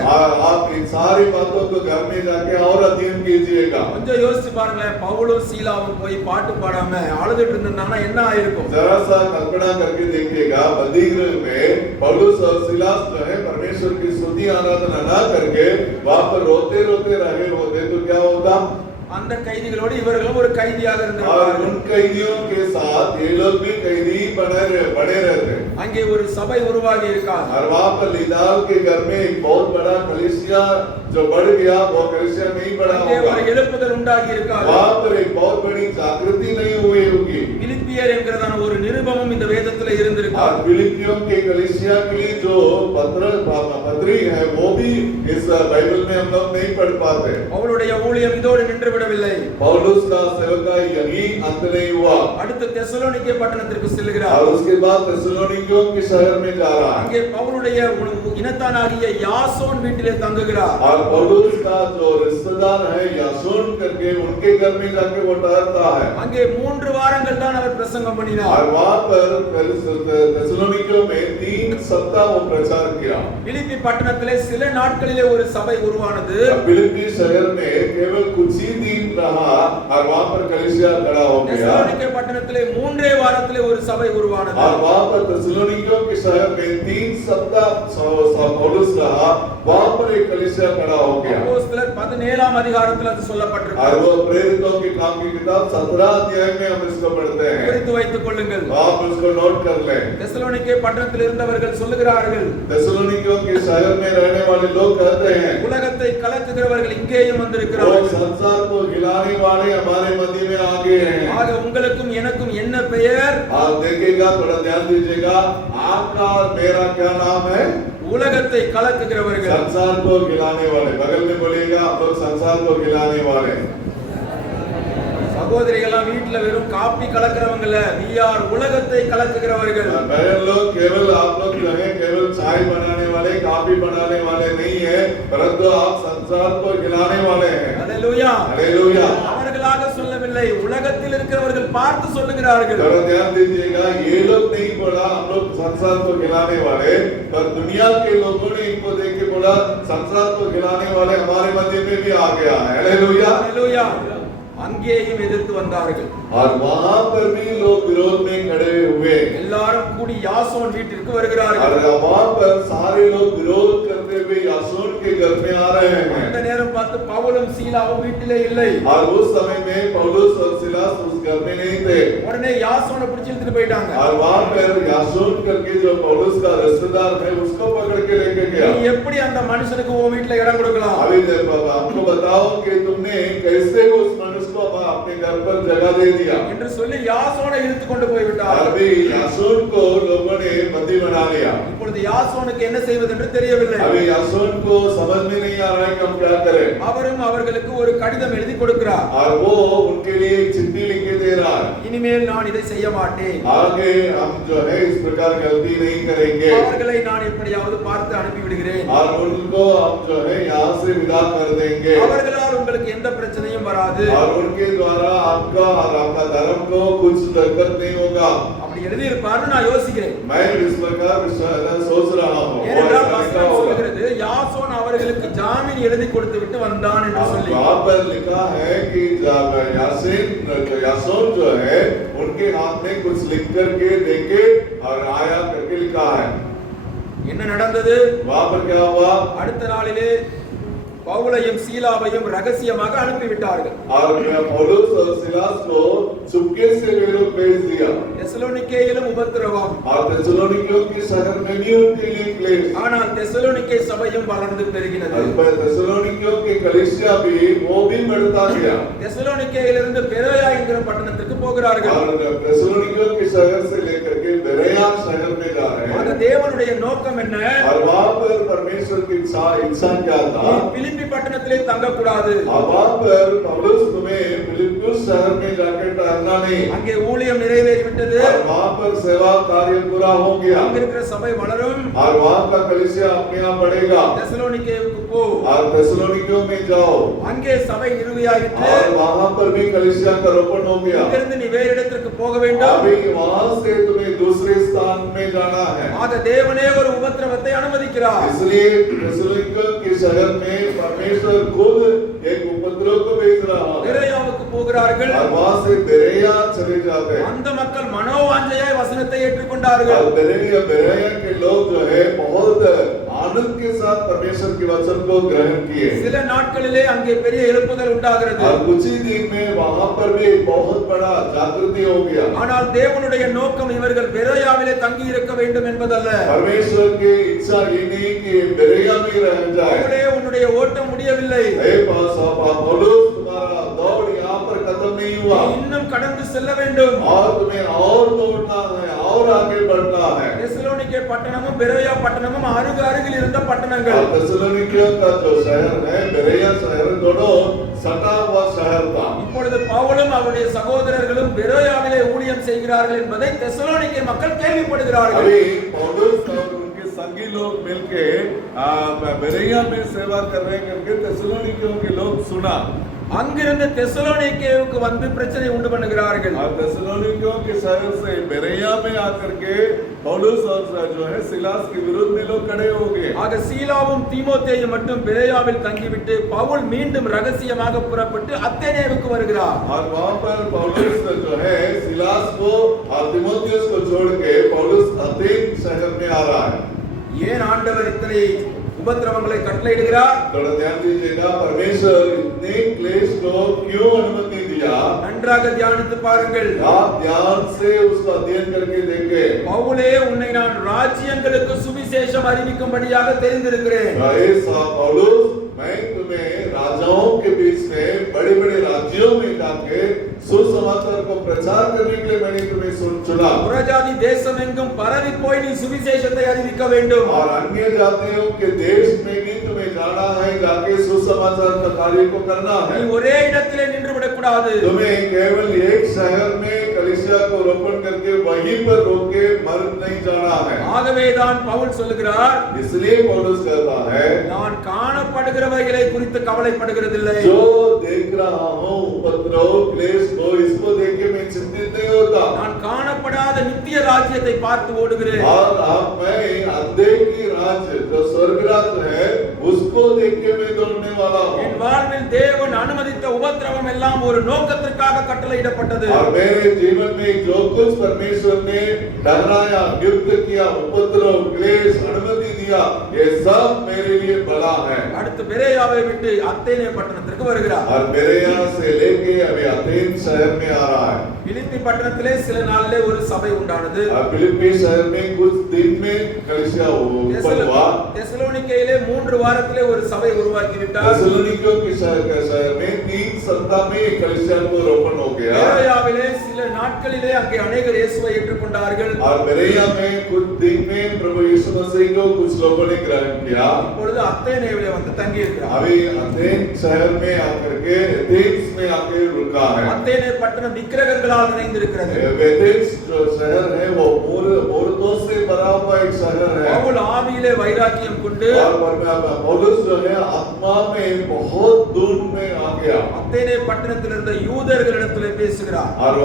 आप इन सारी बातों को घर में जाके और अध्ययन कीजिएगा। கொஞ்சம் யோசிச்சு பாருங்களேன், பவுலும் சீலாவும் போய் பாட்டு பாடாம அழுதுட்டு இருந்தாங்கன்னா என்ன ஆயிருக்கும்? जरा सा कल्पना करके देखिएगा बंदीगृह में पौलुस और सिलास जो है परमेश्वर की स्तुति आराधना ना करके वहां पर रोते रोते रहे होते तो क्या होता? அந்த கைதிகளோடு இவர்களும் ஒரு கைதியாக और இருந்திருப்பார்கள். उन कैदियों के साथ ये लोग भी कैदी बने रहते। அங்கே ஒரு சபை உருவாகி இருக்காது. और वहां पर लीदाल के घर में एक बहुत बड़ा कलीसिया जो बढ़ गया वो कलीसिया नहीं बड़ा அங்கே होगा। ஒரு எழுப்புதல் உண்டாகி இருக்காது. वहां पर एक बहुत बड़ी जागृति नहीं हुई होगी। பிலிப்பியர் என்கிறதான ஒரு நிருபமும் இந்த வேதத்துல இருந்திருக்காது. எழுதியிருக்கிறார். और फिलिपियों के कलीसिया के लिए जो पत्री है वो भी इस बाइबल में हम लोग नहीं पढ़ पाते. பவுலுடைய ஊழியம் இதோடு நின்று விடவில்லை. पौलुस का सेवकाई यही अंत नहीं हुआ. அடுத்து தெசலோனிக்கே பட்டணத்திற்கு செல்கிறார். और उसके बाद தெசலோனிकियों के शहर में जा रहा है. அங்கே பவுலுடைய இனத்தானாகிய யாசோன் வீட்டிலே தங்குகிறார். और पौलुस का जो रिश्तेदार है यासोन करके उनके घर में जाके वो ठहरता है. அங்கே 3 வாரங்கள் தான் அவர் பிரசங்கம் பண்ணினார். और वहां पर தெசலோனிकियों में 3 सप्ताह वो प्रचार किया. பிலிப்பி பட்டணத்திலே சில நாட்களிலே ஒரு சபை உருவானது. फिलिप्पी शहर में केवल कुछ ही दिन रहा और वहां पर कलीसिया खड़ा हो गया. தெசலோனிக்கே பட்டணத்திலே 3 வாரத்திலே ஒரு சபை உருவானது. और वहां पर தெசலோनिकियों के शहर में 3 सप्ताह पौलुस रहा. वहां पर एक कलीसिया खड़ा हो गया. அப்போஸ்தலர் 17ஆம் அதிகாரத்தில் அது और சொல்லப்பட்டிருக்கிறது. वो प्रेरितों के काम की किताब 17 अध्याय में हम इसको पढ़ते हैं. குறித்து வைத்துக் கொள்ளுங்கள். आप उसको नोट कर लें. தெசலோனிக்கே பட்டணத்தில் இருந்தவர்கள் சொல்லுகிறார்கள், தெசலோनिकियों के शहर में रहने वाले लोग कहते हैं உலகத்தை கலக்குகிறவர்கள் இங்கேயும் वो வந்திருக்கிறார்கள். संसार को हिलाने वाले हमारे मध्य में आ गए हैं. ஆக உங்களுக்கும் எனக்கும் என்ன பெயர்? आप देखिएगा, थोड़ा ध्यान दीजिएगा, आपका और मेरा क्या नाम है? உலகத்தை கலக்குகிறவர்கள். संसार को हिलाने वाले. बगल में बोलिएगा, आप लोग संसार को हिलाने वाले. சகோதரிகளா வீட்ல வெறும் காப்பி கலக்குறவங்க இல்ல, we are உலகத்தை கலக்குகிறவர்கள். बहन लोग, केवल आप लोग जो है केवल चाय बनाने वाले, कॉफी बनाने वाले नहीं है, परंतु आप संसार को हिलाने वाले हैं. அல்லேலூயா. हालेलुया. அவர்களாக சொல்லவில்லை, உலகத்தில் இருக்கிறவர்கள் பார்த்து சொல்லுகிறார்கள். थोड़ा ध्यान दीजिएगा, ये लोग नहीं बोला हम लोग संसार को हिलाने वाले, पर दुनिया के लोगों ने इनको देख के बोला संसार को हिलाने वाले हमारे मध्य में भी आ गया है. हालेलुया. அல்லேலூயா. அங்கேயும் எதிர்த்து வந்தார்கள். और वहां पर भी लोग विरोध में खड़े हुए. எல்லாரும் கூடி யாசோன் வீட்டிற்கு வருகிறார்கள். और वहां पर सारे लोग विरोध करते हुए यासोन के घर में आ रहे அந்த हैं. நேரம் பார்த்து பவுலும் சீலாவும் வீட்டிலே இல்லை. और उस समय में पौलुस और सिलास उस घर में नहीं थे. உடனே யாசோனை பிடிச்சு இழுத்துட்டு போயிட்டாங்க. और वहां पर यासोन करके जो पौलुस का रिश्तेदार है उसको पकड़ के लेके गया. நீ எப்படி அந்த மனுஷனுக்கு உன் வீட்ல இடம் கொடுக்கலாம்? अभी बाबा हमको बताओ कि तुमने कैसे उस मनुष्य को अपने घर पर जगह दे दिया. என்று சொல்லி யாசோனை இழுத்து கொண்டு போய் விட்டார். अभी यासोन को लोगों ने बंदी बना लिया. இப்பொழுது யாசோனுக்கு என்ன செய்வது என்று தெரியவில்லை. अभी यासोन को समझ में नहीं आ रहा है कि हम क्या करें. அவரும் அவர்களுக்கு ஒரு கடிதம் எழுதி கொடுக்கிறார். और वो उनके लिए एक चिट्ठी लिख के दे रहा है. இனிமேல் நான் இதை செய்ய மாட்டேன். आगे हम जो है इस प्रकार गलती नहीं करेंगे. அவர்களை நான் எப்படியாவது பார்த்து அனுப்பி விடுகிறேன். और उनको हम जो है यहाँ से विदा कर देंगे. அவர்களால் உங்களுக்கு எந்த பிரச்சனையும் வராது. और उनके द्वारा आपका और आपका धर्म को कुछ दिक्कत नहीं होगा. அப்படி எழுதி இருப்பார்னு நான் யோசிக்கிறேன். मैं इस प्रकार सोच रहा हूँ. ஏனென்றால் வசனம் சொல்கிறது யாசோன் அவர்களுக்கு ஜாமீன் எழுதி கொடுத்து விட்டு வந்தான் என்று சொல்லி. वहाँ पर लिखा है कि यासोन जो है उनके हाथ में कुछ लिख करके देके और आया करके लिखा है. என்ன நடந்தது? वहाँ पर क्या हुआ? அடுத்த நாளிலே பவுலையும் சீலாவையும் ரகசியமாக அனுப்பி விட்டார்கள். और पौलुस और सिलास को चुपके से वे लोग भेज दिया. தெசலோனிக்கேயிலும் உபத்திரவம். और தெசலோनिकियों के शहर में भी उनके लिए क्लेश. ஆனால் தெசலோனிக்கே சபையும் வளர்ந்து பெருகினது. और தெசலோनिकियों के कलीसिया भी वो भी बढ़ता गया. தெசலோனிக்கேயிலிருந்து பெரோயா என்கிற பட்டணத்துக்கு போகிறார்கள். और தெசலோनिकियों के शहर से लेकर के बेरेया शहर में जा रहे ஆக हैं. தேவனுடைய நோக்கம் என்ன? और वहाँ पर परमेश्वर की इच्छा क्या था? பிலிப்பி பட்டணத்திலே தங்கக்கூடாது. और वहाँ पर पौलुस तुम्हें फिलिप्पुस शहर में जाकर ठहरना नहीं. அங்கே ஊழியம் நிறைவேறிவிட்டது. और वहाँ पर सेवा कार्य पूरा हो गया. அங்க இருக்கிற சபை வளரும். और वहाँ का कलीसिया अपने आप बढ़ेगा. தெசலோனிக்கேவுக்கு போ. और தெசलोनिकियों में जाओ. அங்கே சபை நிறுவியாயிற்று. और वहाँ पर भी कलीसिया का रोपण हो गया. இங்கிருந்து நீ வேறு இடத்திற்கு போக வேண்டும். अभी वहाँ से तुम्हें दूसरे स्थान में जाना है. ஆக தேவனே ஒரு உபத்திரவத்தை அனுமதிக்கிறார். इसलिए தெசलोनिकियों के शहर में परमेश्वर खुद एक उपद्रव को भेज रहा है. பெரோயாவுக்கு போகிறார்கள். और वहाँ से बेरेया चले जाते हैं. அந்த மக்கள் மனோவாஞ்சையாய் வசனத்தை ஏற்றுக்கொண்டார்கள். और बेरेया के लोग जो है बहुत आनंद के साथ परमेश्वर के वचन को ग्रहण किए. சில நாட்களிலே அங்கே பெரிய எழுப்புதல் உண்டாகிறது. और कुछ ही दिन में वहाँ पर भी एक बहुत बड़ा जागृति हो गया. ஆனால் தேவனுடைய நோக்கம் இவர்கள் பெரோயாவிலே தங்கி இருக்க வேண்டும் என்பதல்ல. परमेश्वर की इच्छा ये नहीं कि बेरेया में रह जाए. அவளே உன்னுடைய ஓட்டம் முடியவில்லை. पौलुस तुम्हारा दौड़ यहाँ पर खत्म नहीं हुआ. இன்னும் கடந்து செல்ல வேண்டும். और तुम्हें और दौड़ना है और आगे बढ़ना है. தெசலோனிக்கே பட்டணமும் பெரோயா பட்டணமும் அருகில் இருந்த பட்டணங்கள். थेसलोनिकियों का जो शहर है बेरेया शहर दोनों सटा हुआ शहर था। இப்பொழுது பவுலும் அவருடைய சகோதரர்களும் பெரோயாவிலே ஊழியம் செய்கிறார்கள் என்பதை தெசலோனிக்கே மக்கள் கேள்விப்படுகிறார்கள். अभी पौलुस और उनके संगी लोग मिलके बेरेया में सेवा कर रहे हैं करके थेसलोनिकियों के लोग सुना। அங்கிருந்து தெசலோனிக்கேவுக்கு வந்து பிரச்சனை உண்டு பண்ணுகிறார்கள். थेसलोनिकियों के शहर से बेरेया में आकर के पौलुस और जो है सिलास के विरुद्ध में लोग खड़े हो गए। ஆக சீலாவும் தீமோத்தேயும் மட்டும் பெரோயாவில் தங்கிவிட்டு பவுல் மீண்டும் ரகசியமாக புறப்பட்டு அத்தேனேவுக்கு வருகிறார். और वहां पर पौलुस जो है सिलास को और तीमोथियुस को छोड़ के पौलुस अथेन शहर में आ रहा है। ஏன் ஆண்டவர் இத்தனை உபத்திரவங்களை கட்டளையிடுகிறார்? थोड़ा ध्यान दीजिएगा, परमेश्वर इतने क्लेश को क्यों अनुमति दिया? நன்றாக தியானித்து பாருங்கள். आप ध्यान से उसको अध्ययन करके देखें। பவுலே உன்னை நான் ராஜ்யங்களுக்கு சுவிசேஷம் அறிவிக்கும்படியாக தெரிந்திருக்கிறேன். ऐसा पौलुस मैं तुम्हें राजाओं के बीच में बड़े-बड़े राज्यों में जाके सुसमाचार को प्रचार करने के लिए मैंने तुम्हें चुना। புறஜாதி தேசம் எங்கும் பரவி போய் நீ சுவிசேஷத்தை அறிவிக்க வேண்டும். और अन्य जातियों के देश में भी तुम्हें जाना है, जाके सुसमाचार का कार्य को करना நீ है। ஒரே இடத்திலே நின்று விடக்கூடாது. तुम्हें केवल एक शहर में कलीसिया को रोपण करके वहीं पर रोक के मर नहीं जाना है। ஆகவேதான் பவுல் சொல்லுகிறார், इसलिए पौलुस कहता है நான் காணப்படுகிறவைகளை குறித்து கவலைப்படுகிறதில்லை. जो देख रहा हूँ उपद्रव क्लेश को इसको देख के मैं चिंतित नहीं होता। நான் காணப்படாத நித்திய ராஜ்யத்தை பார்த்து ஓடுகிறேன். और अब मैं अंधे की राज्य जो स्वर्ग राज्य है उसको देख के मैं दौड़ने वाला हूँ। என் வாழ்வில் தேவன் அனுமதித்த உபத்திரவம் எல்லாம் ஒரு நோக்கத்திற்காக கட்டளையிடப்பட்டது. और मेरे जीवन में जो कुछ परमेश्वर ने डराया, युक्त किया, उपद्रव क्लेश अनुमति दिया, ये सब मेरे लिए भला है। அடுத்து பெரேயாவை விட்டு அத்தேனே பட்டணத்திற்கு வருகிறார். और मेरे यहाँ से लेके अभी अथेन शहर में आ रहा है। பிலிப்பி பட்டணத்திலே சில நாளிலே ஒரு சபை உண்டானது. फिलिप्पी शहर में कुछ दिन में कलीसिया उत्पन्न हुआ। தெசலோனிக்கேயிலே 3 வாரத்திலே ஒரு சபை உருவாக்கி விட்டார். थेसलोनिकियों के शहर में 3 सप्ताह में एक कलीसिया को रोपण हो गया। பெரேயாவிலே சில நாட்களிலே அங்கே अनेகர் இயேசுவை ஏற்றுக்கொண்டார்கள். और बेरेया में कुछ दिन में प्रभु यीशु मसीह को कुछ लोगों ने ग्रहण किया। இப்பொழுது அத்தேனேவிலே வந்து தங்கி இருக்கிறார். अभी अथेन शहर में आकर के एथेंस में आके रुका है। அத்தேனே பட்டணம் விக்கிரகங்களால் நிறைந்திருக்கிறது. एथेंस जो शहर है वो मूर्तों से भरा हुआ एक शहर है। பவுல் ஆவியிலே வைராக்கியம் கொண்டு और पौलुस जो है आत्मा में बहुत दूर में आ गया। அத்தேனே பட்டணத்தில் இருந்த யூதர்களிடத்திலே பேசுகிறார். और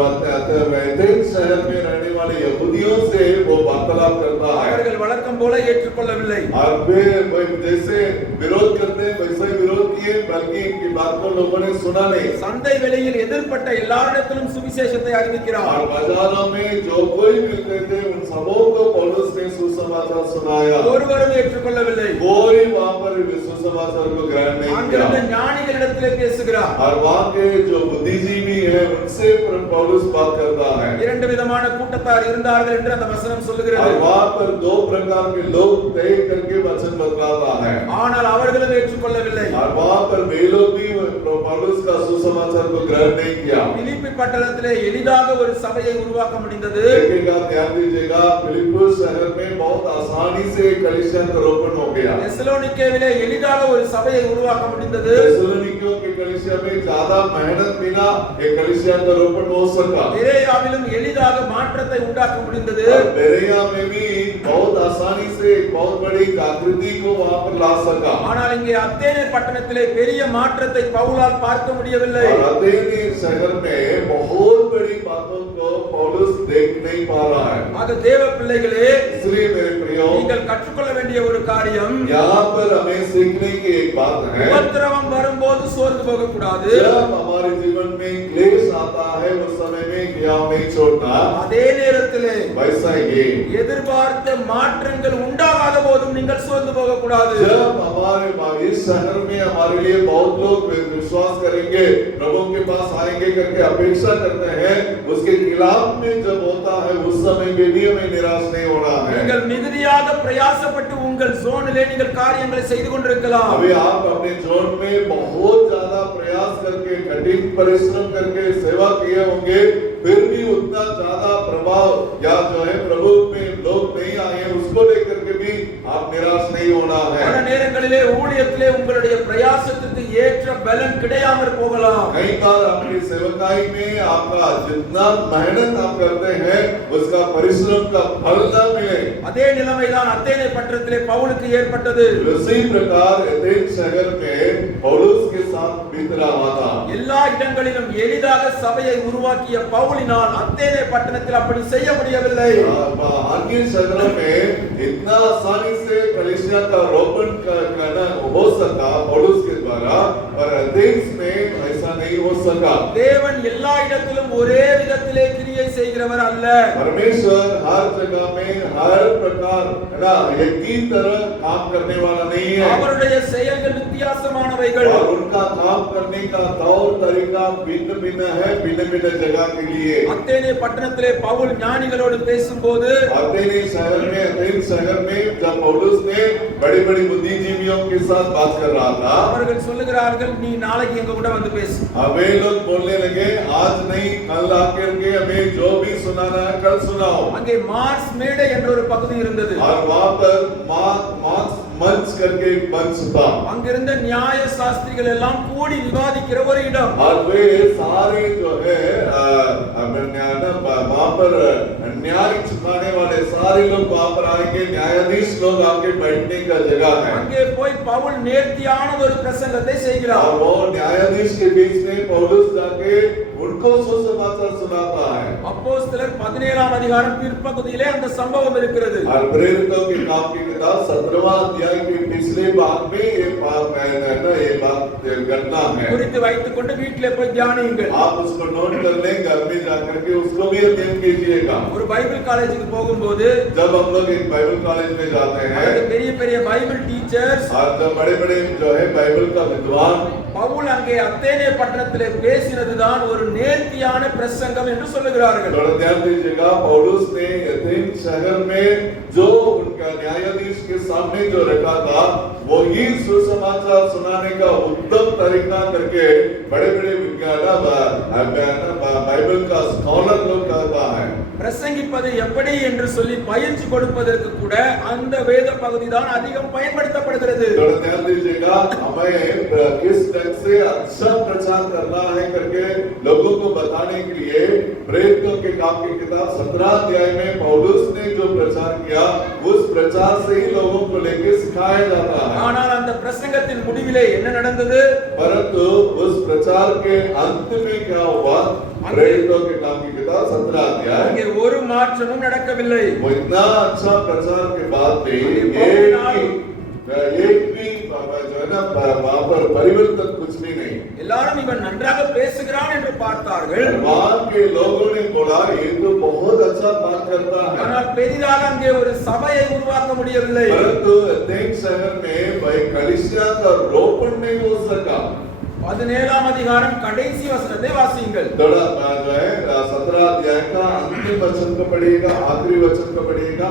एथेंस शहर में रहने वाले यहूदियों से वो वार्तालाप करता है। அவர்கள் வழக்கம் போல ஏற்றுக்கொள்ளவில்லை. और वे जैसे विरोध करते हैं वैसे विरोध किए, बल्कि इनकी बात को लोगों ने सुना नहीं। சந்தை வெளியில் எதிர்ப்பட்ட எல்லாரிடத்திலும் சுவிசேஷத்தை அறிவிக்கிறார். और बाजारों में जो कोई मिलते थे उन सबों को पौलुस ने सुसमाचार सुनाया। ஒருவரும் ஏற்றுக்கொள்ளவில்லை. कोई वहां पर सुसमाचार को ग्रहण नहीं அங்கிருந்த किया। ஞானிகளிடத்திலே பேசுகிறார். और वहां के जो बुद्धिजीवी है उनसे पौलुस बात करता है। இரண்டு விதமான கூட்டத்தார் இருந்தார்கள் என்று அந்த வசனம் और சொல்லுகிறது. वहां पर 2 प्रकार के लोग तय करके वचन बतलाता है। ஆனால் அவர்களும் ஏற்றுக்கொள்ளவில்லை. और वहां पर वे लोग भी पौलुस का सुसमाचार को ग्रहण नहीं किया। பிலிப்பி பட்டணத்திலே எளிதாக ஒரு சபையை உருவாக்க முடிந்தது. देखिएगा, ध्यान दीजिएगा, फिलिप्पी शहर में बहुत आसानी से कलीसिया का रोपण हो गया। தெசலோனிக்கேவிலே எளிதாக ஒரு சபையை உருவாக்க முடிந்தது. थेसलोनिकियों की कलीसिया में ज्यादा मेहनत बिना एक कलीसिया का रोपण हो सका। பெரேயாவிலும் எளிதாக மாற்றத்தை உண்டாக்க முடிந்தது. और बेरेया में भी बहुत आसानी से एक बहुत बड़ी आकृति को वहां पर ला सका। ஆனால் இங்கே அத்தேனே பட்டணத்திலே பெரிய மாற்றத்தை பவுலால் பார்க்க முடியவில்லை. और अथेन शहर में बहुत बड़ी बातों को पौलुस देख नहीं पा रहा है। ஆக தேவ பிள்ளைகளே, इसलिए मेरे प्रियो, நீங்கள் கற்றுக்கொள்ள வேண்டிய ஒரு காரியம், यहाँ पर हमें सीखने की एक बात है। உபத்திரவம் வரும்போது சோர்ந்து போக கூடாது. जब हमारे जीवन में क्लेश आता है उस समय में हियाव नहीं छोड़ना। அதே நேரத்திலே वैसा ही எதிர்பார்த்த மாற்றங்கள் உண்டாகாத போதும் நீங்கள் சோர்ந்து போக கூடாது. जब हमारे इस शहर में हमारे लिए बहुत लोग विश्वास करेंगे, प्रभु के पास आएंगे करके अपेक्षा करते हैं, उसके खिलाफ में जब होता है उस समय में भी हमें निराश नहीं होना है। நீங்கள் மிகுதியாக பிரயாசப்பட்டு உங்கள் ஜோனிலே நீங்கள் காரியங்களை செய்து கொண்டிருக்கலாம். अभी आप अपने जोन में बहुत ज्यादा प्रयास करके कठिन परिश्रम करके सेवा किए होंगे, फिर भी उतना ज्यादा प्रभाव या जो है प्रभु में लोग नहीं आए, उसको लेकर के भी आप निराश नहीं होना है। பல நேரங்களிலே ஊழியத்திலே உங்களுடைய பிரயாசத்துக்கு ஏற்ற பலன் கிடையாமற் போகலாம். कई बार आपकी सेवकाई में आपका जितना मेहनत आप करते हैं उसका परिश्रम का फल न मिले। அதே நிலைமைதான் அத்தேனே பட்டணத்திலே பவுலுக்கு ஏற்பட்டது. उसी प्रकार एथेंस शहर में पौलुस के साथ बीत रहा था। எல்லா இடங்களிலும் எளிதாக சபையை உருவாக்கிய பவுலினால் அத்தேனே பட்டணத்தில் அப்படி செய்ய முடியவில்லை. अन्य शहरों में इतना आसानी से कलीसिया का रोपण करना हो सका पौलुस के द्वारा, पर एथेंस में ऐसा नहीं हो सका। தேவன் எல்லா இடத்திலும் ஒரே விதத்திலே கிரியை செய்கிறவர் அல்ல. परमेश्वर हर जगह में हर प्रकार ना एक ही तरह काम करने वाला नहीं है। அவருடைய செயல்கள் வித்தியாசமானவைகள். और उनका काम करने का तौर तरीका भिन्न-भिन्न है, भिन्न-भिन्न जगह के लिए। அத்தேனே பட்டணத்திலே பவுல் ஞானிகளோடு பேசும்போது एथेंस शहर में जब पौलुस ने बड़ी-बड़ी बुद्धिजीवियों के साथ बात कर रहा था, அவர்கள் சொல்லுகிறார்கள், நீ நாளைக்கு எங்க கூட வந்து பேசு. वे लोग बोलने लगे, आज नहीं कल आकर के हमें जो भी सुनाना है कल सुनाओ। அங்கே மார்ஸ் மேடை என்ற ஒரு பகுதி இருந்தது. और वहां पर मार्क्स मंच करके एक मंच था। அங்கிருந்த நியாய சாஸ்திரிகள் எல்லாம் கூடி விவாதிக்கிற ஒரு இடம். और वे सारे जो है वहां पर न्याय चुकाने वाले सारे लोग वहां पर आएंगे, न्यायाधीश लोग आके बैठने का जगह है। அங்கே போய் பவுல் நேர்த்தியான ஒரு பிரசங்கத்தை செய்கிறார். और वो न्यायाधीश के बीच में पौलुस जाके उनको सुसमाचार सुनाता है। அப்போஸ்தலர் 17ஆம் அதிகாரம் பிற்பகுதியிலே அந்த சம்பவம் இருக்கிறது. और प्रेरितों के काम की किताब 17वां अध्याय के पिछले भाग में ये बात घटना है। குறித்து வைத்துக் கொண்டு வீட்டிலே போய் தியானியுங்கள். आप उसको नोट कर लें, घर में जाकर के उसको भी अध्ययन कीजिएगा। ஒரு பைபிள் காலேஜுக்கு போகும்போது जब हम लोग एक बाइबल कॉलेज में जाते हैं பெரிய பெரிய பைபிள் டீச்சர்ஸ் और जब बड़े-बड़े जो है बाइबल का विद्वान பவுல் அங்கே அத்தேனே பட்டணத்திலே பேசினதுதான் ஒரு நேர்த்தியான பிரசங்கம் என்று சொல்லுகிறார்கள். थोड़ा ध्यान दीजिएगा, पौलुस ने एथेंस शहर में जो उनका न्यायाधीश के सामने जो रखा था वो ही सुसमाचार सुनाने का उत्तम तरीका करके बड़े-बड़े बाइबल का स्कॉलर लोग कहता है। பிரசங்கிப்பது எப்படி என்று சொல்லி பயிற்சி கொடுப்பதற்கு கூட அந்த வேத பகுதி தான் அதிகம் பயன்படுத்தப்படுகிறது. थोड़ा ध्यान दीजिएगा, हमें किस ढंग से अच्छा प्रचार करना है करके लोगों को बताने के लिए प्रेरितों के काम की किताब 17 अध्याय में पौलुस ने जो प्रचार किया उस प्रचार से ही लोगों को लेकर सिखाया जाता है। ஆனால் அந்த பிரசங்கத்தின் முடிவிலே என்ன நடந்தது? परंतु उस प्रचार के अंत में क्या हुआ? प्रेरितों के काम की किताब 17 अध्याय அங்கே ஒரு மாற்றமும் நடக்கவில்லை. वो इतना अच्छा प्रचार के बाद भी एक भी जो है ना वहां पर परिवर्तन कुछ भी नहीं। எல்லாரும் இவன் நன்றாக பேசுகிறான் என்று பார்த்தார்கள். वहां के लोगों ने बोला ये तो बहुत अच्छा बात करता है, ஆனால் பெரிதாக அங்கே ஒரு சபையை உருவாக்க முடியவில்லை. परंतु एथेंस शहर में भाई कलीसिया का रोपण नहीं हो सका। 17ஆம் அதிகாரம் கடைசி வசனத்தை வாசியுங்கள். थोड़ा जो है 17 अध्याय का अंतिम वचन को पढ़िएगा, आखिरी वचन को पढ़िएगा।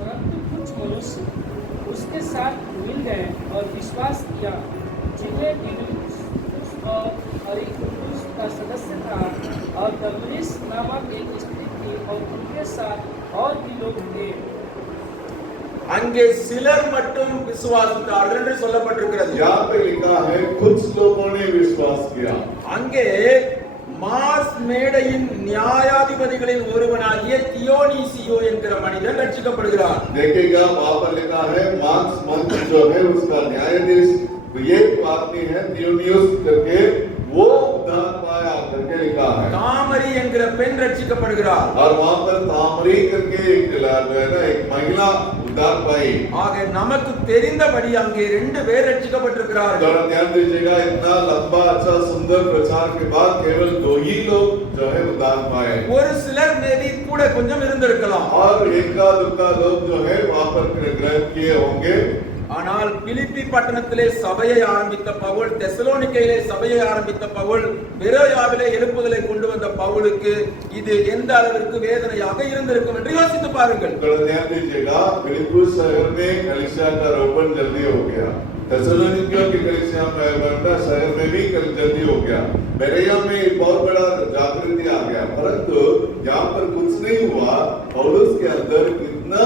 परंतु कुछ मनुष्य उसके साथ मिल गए और विश्वास किया, जिन्हें फिलिप्पुस और अरिस्तर्खुस का सदस्य था और दमरिस नामक एक स्त्री थी और उनके साथ और भी लोग थे। அங்கே சிலர் மட்டும் விசுவாசித்தார்கள் என்று சொல்லப்பட்டிருக்கிறது. यहाँ पे लिखा है कुछ लोगों ने विश्वास किया। அங்கே மார்ஸ் மேடையின் நியாயாதிபதிகளில் ஒருவனாகிய தியோனீசியோ என்கிற மனிதன் ரட்சிக்கப்படுகிறார். देखिएगा वहां पर लिखा है मार्क्स मंच जो है उसका न्यायाधीश ये आदमी है थियोनियुस करके, वो उद्धार पाया करके लिखा है। தாமரி என்கிற பெண் ரட்சிக்கப்படுகிறார். और वहां पर तामरी करके एक महिला उद्धार पाई। ஆக நமக்கு தெரிந்தபடி அங்கே 2 பேர் ரட்சிக்கப்பட்டிருக்கிறார்கள். थोड़ा ध्यान दीजिएगा, इतना लंबा अच्छा सुंदर प्रचार के बाद केवल 2 ही लोग जो है उद्धार पाए। ஒரு சிலர் மேபி கூட கொஞ்சம் இருந்திருக்கலாம். और एका दुक्का लोग जो है वहां पर ग्रहण किए होंगे। ஆனால் பிலிப்பி பட்டணத்திலே சபையை ஆரம்பித்த பவுல், தெசலோனிக்கையிலே சபையை ஆரம்பித்த பவுல், பெரோயாவிலே எழுப்புதலை கொண்டு வந்த பவுலுக்கு இது எந்த அளவிற்கு வேதனையாக இருந்திருக்கும் என்று யோசித்து பாருங்கள். थोड़ा ध्यान दीजिएगा, फिलिप्पुस शहर में कलीसिया का रोपण जल्दी हो गया। थेसलोनिकियों की कलीसिया में वरना शहर में भी कल जल्दी हो गया। बेरेया में एक बहुत बड़ा जागृति आ गया, परंतु यहाँ पर कुछ नहीं हुआ। पौलुस के अंदर कितना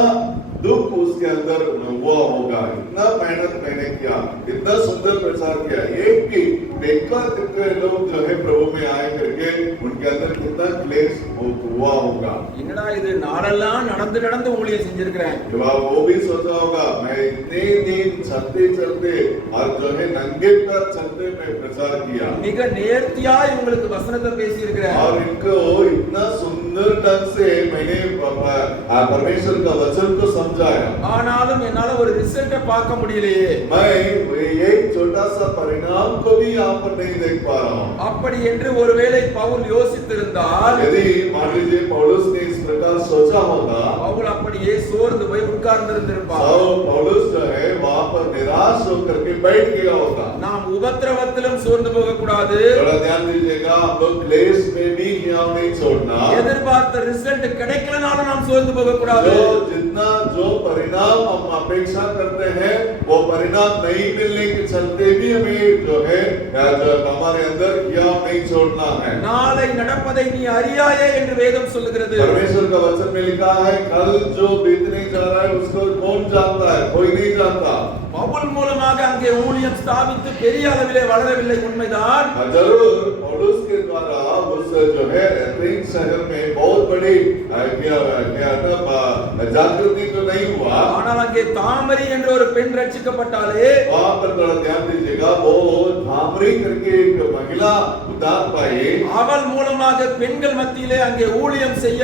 दुख उसके अंदर हुआ होगा, इतना मेहनत मैंने किया, इतना सुंदर प्रचार किया, एक भी बेकार दिखते लोग जो है प्रभु में आए करके उनके अंदर कितना क्लेश हुआ होगा। என்னடா இது நாளெல்லாம் நடந்து நடந்து ஊழியம் செஞ்சிருக்கிறேன், जब आप वो भी सोचा होगा मैं इतने दिन चलते चलते और जो है नंगे पैर चलते मैं प्रचार किया மிக நேர்த்தியா இவங்களுக்கு வசனத்தை பேசி இருக்கிறேன், और इनको इतना सुंदर ढंग से मैंने परमेश्वर का वचन को समझाया, ஆனாலும் என்னால ஒரு ரிசல்ட்டை பார்க்க முடியலையே। मैं एक छोटा सा परिणाम को भी यहाँ पर नहीं देख पा रहा हूँ। அப்படி என்று ஒருவேளை பவுல் யோசித்திருந்தால், यदि मान लीजिए पौलुस ने इस प्रकार सोचा होगा, பவுல் அப்படியே சோர்ந்து போய் உட்கார்ந்து இருந்திருப்பார்। पौलुस जो है वहाँ पर निराश होकर के बैठ गया होगा। நாம் உபத்திரவத்திலும் சோர்ந்து போக கூடாது, थोड़ा ध्यान दीजिएगा, हम लोग क्लेश में भी यहाँ नहीं छोड़ना। எதிர்பார்த்த ரிசல்ட் கிடைக்கலனாலும் நாம் சோர்ந்து போக கூடாது। जो परिणाम हम अपेक्षा करते हैं वो परिणाम नहीं मिलने के चलते भी हमें जो है जो हमारे अंदर क्या नहीं छोड़ना है। நாளை நடப்பதை நீ அறியாயே என்று வேதம் சொல்லுகிறது। परमेश्वर का वचन में लिखा है कल जो बीतने जा रहा है उसको कौन जानता है, कोई नहीं जानता। பவுல் மூலமாக அங்கே ஊழியம் ஸ்தாபித்து பெரிய அளவிலே வளரவில்லை, உண்மைதான்। जरूर पौलुस के द्वारा उस जो है एथेंस शहर में बहुत बड़ी जागृति तो नहीं हुआ, ஆனால் அங்கே தாமரி என்ற ஒரு பெண் ரட்சிக்கப்பட்டாலே, वहाँ पर थोड़ा ध्यान दीजिएगा, वो धामरी करके एक महिला उद्धार पाई, அவள் மூலமாக பெண்கள் மத்தியிலே அங்கே ஊழியம் செய்ய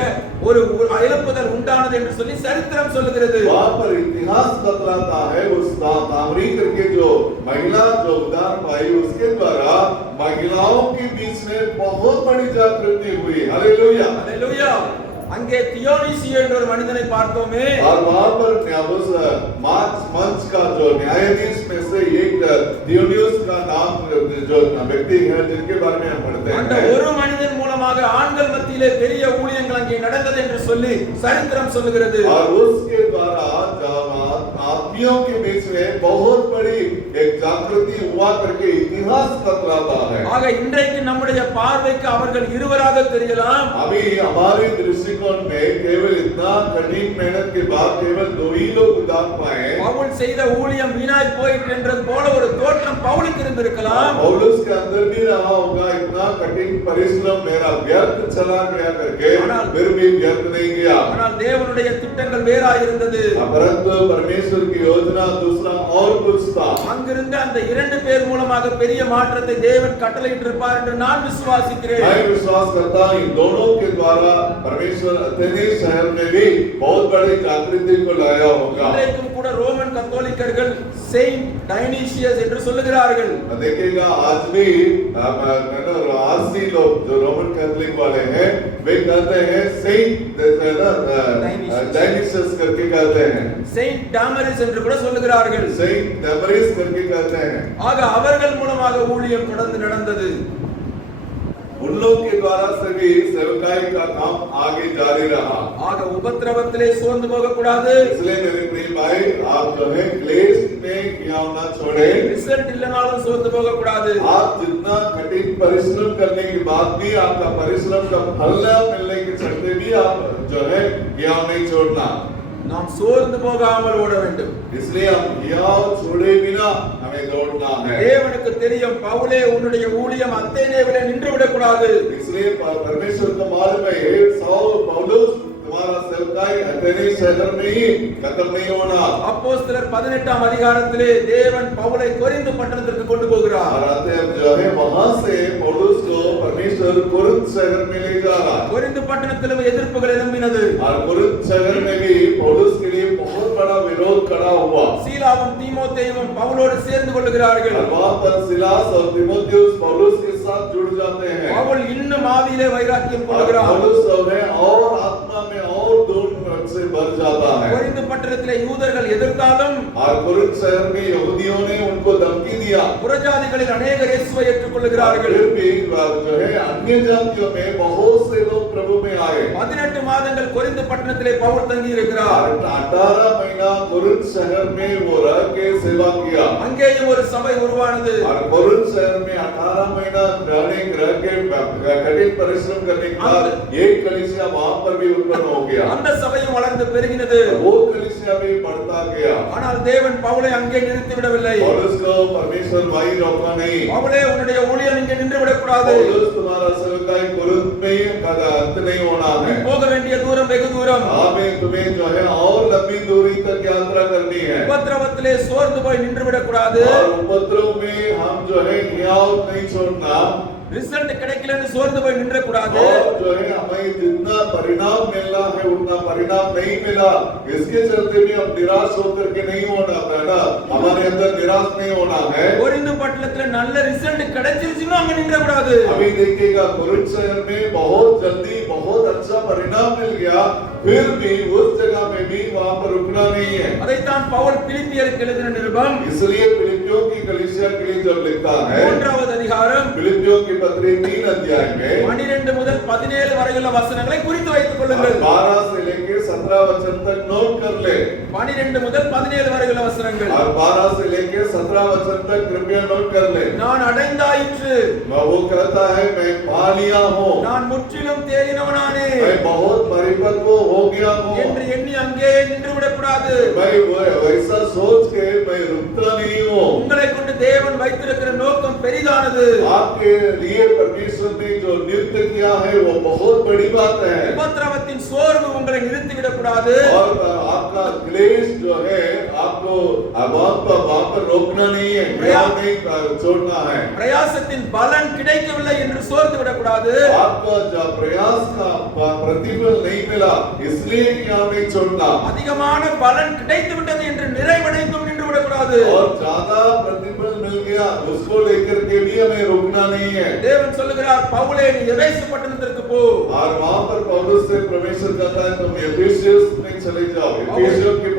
ஒரு எழுப்புதல் உண்டானது என்று சொல்லி சரித்திரம் சொல்லுகிறது। वहाँ पर इतिहास बतलाता है उस धामरी करके जो महिला जो उद्धार पाई उसके द्वारा महिलाओं के बीच में बहुत बड़ी जागृति हुई। Hallelujah hallelujah. அங்கே தியோனிசி என்ற ஒரு மனிதனை பார்த்தோமே, और वहाँ पर उस मंच का जो न्यायाधीश में से एक दियोनियुस का नाम जो व्यक्ति है जिनके बारे में हम पढ़ते அந்த हैं, ஒரு மனிதன் மூலமாக ஆண்கள் மத்தியிலே பெரிய ஊழியங்கள் அங்கே நடந்தது என்று சொல்லி சரித்திரம் சொல்லுகிறது। और उसके द्वारा आदमियों के बीच में बहुत बड़ी एक जागृति हुआ करके इतिहास बतलाता है। ஆக இன்றைக்கு நம்முடைய பார்வைக்கு அவர்கள் இருவராக தெரியலாம், अभी हमारे दृष्टिकोण में केवल इतना कठिन मेहनत के बाद केवल दो ही लोग उद्धार पाए। பவுல் செய்த ஊழியம் வீணாய் போயிற்று என்றது போல ஒரு தோற்றம் பவுலுக்கு இருந்திருக்கலாம்। पौलुस के अंदर भी रहा होगा इतना कठिन परिश्रम मेरा व्यर्थ चला गया करके, फिर भी व्यर्थ नहीं गया। ஆனால் தேவனுடைய திட்டங்கள் வேறாய் இருந்தது। परंतु परमेश्वर की योजना दूसरा और कुछ था। அங்கிருந்து அந்த இரண்டு பேர் மூலமாக பெரிய மாற்றத்தை தேவன் கட்டளையிட்டிருப்பார் என்று நான் விசுவாசிக்கிறேன்। मैं विश्वास करता हूं इन दोनों के द्वारा परमेश्वर अथेनेस शहर में भी बहुत बड़ी जागृति को लाया होगा। இன்றைக்கும் கூட ரோமன் கத்தோலிக்கர்கள் செயின்ட் டைனிஷியஸ் என்று சொல்லுகிறார்கள்। देखिएगा आज भी आरसी लोग जो रोमन कैथोलिक वाले हैं वे कहते हैं सेंट डायनिसियस करके कहते हैं, செயின்ட் டாமரிஸ் என்று கூட சொல்லுகிறார்கள், सेंट डेमरिस करके कहते हैं। ஆக அவர்கள் மூலமாக ஊழியம் தொடர்ந்து நடந்தது। उन लोग के द्वारा से भी सेवकाई का काम आगे जारी रहा। ஆக உபத்திரவத்திலே சோர்ந்து போக கூடாது, इसलिए मेरे प्रिय भाई आप जो है क्लेश में किया ना छोड़े। ரிசல்ட் இல்லனாலும் சோர்ந்து போக கூடாது। आप जितना कठिन परिश्रम करने के बाद भी आपका परिश्रम का फल न मिलने के चलते भी आप जो है किया नहीं छोड़ना। நாம் சோர்ந்து போகாமல் ஓட வேண்டும்। इसलिए हम किया छोड़े बिना हमें दौड़ना है। தேவனுக்கு தெரியும் பவுலே உன்னுடைய ஊழியம் அத்தேனேவிலே நின்று விடக் கூடாது। इसलिए परमेश्वर को मालूम है साउल पौलुस तुम्हारा सेवकाई अथेनेस शहर में ही खत्म नहीं होना। அப்போஸ்தலர் 18ஆம் அதிகாரத்திலே தேவன் பவுலை கொரிந்து பட்டணத்திற்கு கொண்டு போகிறார்। और आते अब जो है वहां से पौलुस को परमेश्वर कोरिन्थ शहर में ले जा रहा है। கொரிந்து பட்டணத்திலும் எதிர்ப்புகள் எழும்பினது। और कोरिन्थ शहर में भी पौलुस के लिए बहुत बड़ा विरोध खड़ा हुआ। சீலாவும் தீமோத்தேயுவும் பவுலோடு சேர்ந்து கொள்ளுகிறார்கள்। और वहां पर सिलास और तीमुथियुस पौलुस के साथ जुड़ जाते हैं। பவுல் இன்னும் ஆவியிலே வைராக்கியம் கொள்ளுகிறார்। पौलुस जो है और आत्मा में और दूर से भर जाता है। கொரிந்து பட்டணத்திலே யூதர்கள் எதிர்த்தாலும் और कुरिन्थ शहर में यहूदियों ने उनको धमकी दिया। புறஜாதிகளில் அநேகர் இயேசுவை ஏற்றுக்கொள்கிறார்கள். फिर भी जो है अन्य जातियों में बहुत से लोग प्रभु में आए। 18 மாதங்கள் கொரிந்து பட்டணத்திலே பவுல் தங்கி இருக்கிறார். 18 महीना कुरिन्थ शहर में वो रह के सेवा किया। அங்கேயும் ஒரு சபை உருவானது. और कुरिन्थ शहर में 18 महीना रह के कठिन परिश्रम करने के बाद एक कलीसिया वहां पर भी उत्पन्न हो गया। அந்த சபையும் வளர்ந்து பெருகினது. वो कलीसिया भी बढ़ता गया। ஆனால் தேவன் பவுலை அங்கே நிறுத்தி விடவில்லை. पौलुस को परमेश्वर वहीं रोका नहीं। பவுலே உன்னுடைய ஊழியம் இங்கே நின்று விடக்கூடாது. पौलुस तुम्हारा सेवकाई कुरिन्थ में अंत नहीं होना है। போக வேண்டிய தூரம் வெகு தூரம். हमें तुम्हें जो है और लंबी दूरी तक यात्रा करनी है। உபத்திரவத்திலே சோர்ந்து போய் நின்று விடக்கூடாது. और उपद्रव में हम जो है हियाव नहीं छोड़ना। ரிசல்ட் கிடைக்கலன்னு சோர்ந்து போய் நின்ற கூடாது. और जो है हमें जितना परिणाम मिलना है उतना परिणाम नहीं मिला, इसके चलते भी हम निराश होकर के नहीं होना है ना, हमारे अंदर निराश नहीं होना है। கொரிந்து பட்டணத்துல நல்ல ரிசல்ட் கிடைச்சிருச்சுன்னு அங்க நின்ற கூடாது. अभी देखिएगा कुरिन्थ शहर में बहुत जल्दी बहुत अच्छा परिणाम मिल गया, फिर भी उस जगह में भी वहां पर रुकना नहीं है। அதைத்தான் பவுல் பிலிப்பியருக்கு எழுதின நிருபம் इसलिए फिलिप्पियों की कलीसिया के लिए जब लिखता है 3வது அதிகாரம் फिलिप्पियों के पत्री 3 अध्याय में 12 முதல் 17 வரையுள்ள வசனங்களை குறித்து வைத்துக் கொள்ளுங்கள். 12 से लेकर 17 वचन तक नोट कर ले। 12 முதல் 17 வரையுள்ள வசனங்கள். और 12 से लेकर 17 वचन तक कृपया नोट कर ले। நான் அடைந்தாயிற்று, वो कहता है मैं पा लिया हूँ, நான் முற்றிலும் தேறினவனானே मैं बहुत परिपक्व हो गया हूँ, என்று எண்ணி அங்கே நின்று விடக்கூடாது. मैं वैसा सोच के मैं रुकता नहीं हूँ। உங்களை கொண்டு தேவன் வைத்திருக்கிற நோக்கம் பெரிதானது. आपके लिए परमेश्वर ने जो नियुक्त किया है वो बहुत बड़ी बात है। உபத்திரவத்தின் சோர்வு உங்களை நிறுத்தி விடக்கூடாது. और आपका क्लेश जो है आपको वहां पर रोकना नहीं है, प्रयास नहीं छोड़ना है। பிரயாசத்தின் பலன் கிடைக்கவில்லை என்று சோர்ந்து விடக்கூடாது. आपका जो प्रयास का प्रतिफल नहीं मिला इसलिए क्या नहीं छोड़ना। அதிகமான பலன் கிடைத்து விட்டது என்று நிறைவடைந்தும் நின்று விடக்கூடாது. और ज्यादा प्रतिफल मिल गया उसको लेकर के भी हमें रुकना नहीं है। தேவன் சொல்லுகிறார், பவுலே நீ எபேசு பட்டணத்திற்கு போ. और वहां पर पौलुस से परमेश्वर कहता है तुम एफेसियस में चले जाओ, एफेसियों के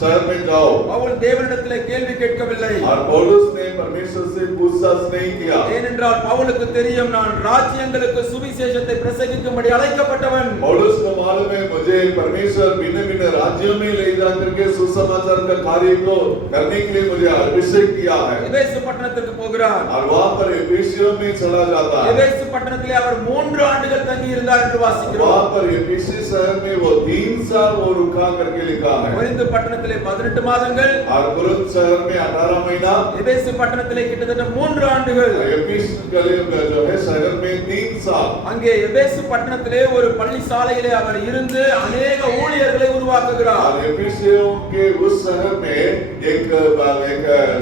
शहर में जाओ। பவுல் தேவனிடத்திலே கேள்வி கேட்கவில்லை. और पौलुस ने परमेश्वर से पूछताछ नहीं किया, ஏனென்றால் பவுலுக்கு தெரியும், நான் ராஜ்யங்களுக்கு சுவிசேஷத்தை பிரசங்கிக்கும்படி அழைக்கப்பட்டவன். पौलुस को मालूम है मुझे परमेश्वर भिन्न भिन्न राज्यों में ले जाकर के सुसमाचार का कार्य को करने के लिए मुझे अभिषेक किया है। எபேசு பட்டணத்திற்கு போகிறார். और वहां पर एफेसियों में चला जाता है। எபேசு பட்டணத்திலே அவர் 3 ஆண்டுகள் தங்கி இருந்தார் என்று வாசிக்கிறோம். वहां पर एफेसी शहर में वो 3 साल वो रुका करके लिखा है। கொரிந்து பட்டணத்திலே 18 மாதங்கள், और कुरिन्थ शहर में 18 महीना, எபேசு பட்டணத்திலே கிட்டத்தட்ட 3 ஆண்டுகள். एफेस जो है शहर में 3 साल। அங்கே எபேசு பட்டணத்திலே ஒரு பள்ளி சாலையிலே அவர் இருந்து अनेक ஊழியர்களை உருவாக்குகிறார். और एफेसियों के उस शहर में एक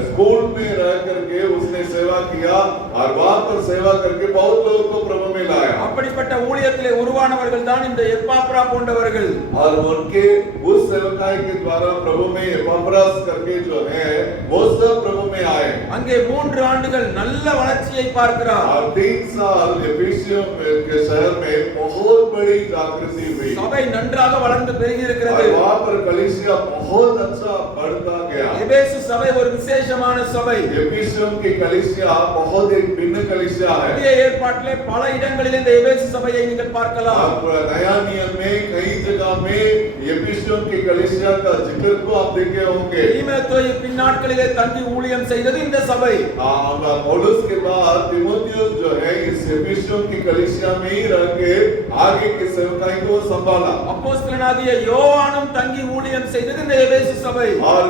स्कूल में रह करके उसने सेवा किया और वहां पर सेवा करके बहुत लोगों को प्रभु में लाया। அப்படிப்பட்ட ஊழியத்திலே உருவானவர்கள் தான் இந்த எப்பாப்ரா போன்றவர்கள். और उनके उस सेवकाई के द्वारा प्रभु में एपाफ्रास करके जो है वो सब प्रभु में आए। அங்கே 3 ஆண்டுகள் நல்ல வளர்ச்சியை பார்க்கிறார். और 3 साल एफेसियों के शहर में बहुत बड़ी जागृति हुई। சபை நன்றாக வளர்ந்து பெருகி और இருக்கிறது. वहां पर कलीसिया बहुत अच्छा बढ़ता गया। எபேசு சபை ஒரு விசேஷமான சபை. एफेसियों की कलीसिया बहुत एक भिन्न कलीसिया है। புதிய ஏற்பாட்டிலே பல இடங்களில் இந்த எபேசு சபையை நீங்கள் பார்க்கலாம். और नया नियम में कई जगह में एफेसियों की कलीसिया का जिक्र को आप देखे होंगे। தீமோத்தேயு பின்னாட்களிலே தங்கி ஊழியம் செய்தது இந்த சபை. पौलुस के बाद तीमुथियुस जो है इस एफेसियों की कलीसिया में ही रह के आगे के सेवकाई को संभाला। அப்போஸ்தலனாகிய யோவானும் தங்கி ஊழியம் செய்தது இந்த எபேசு சபை. और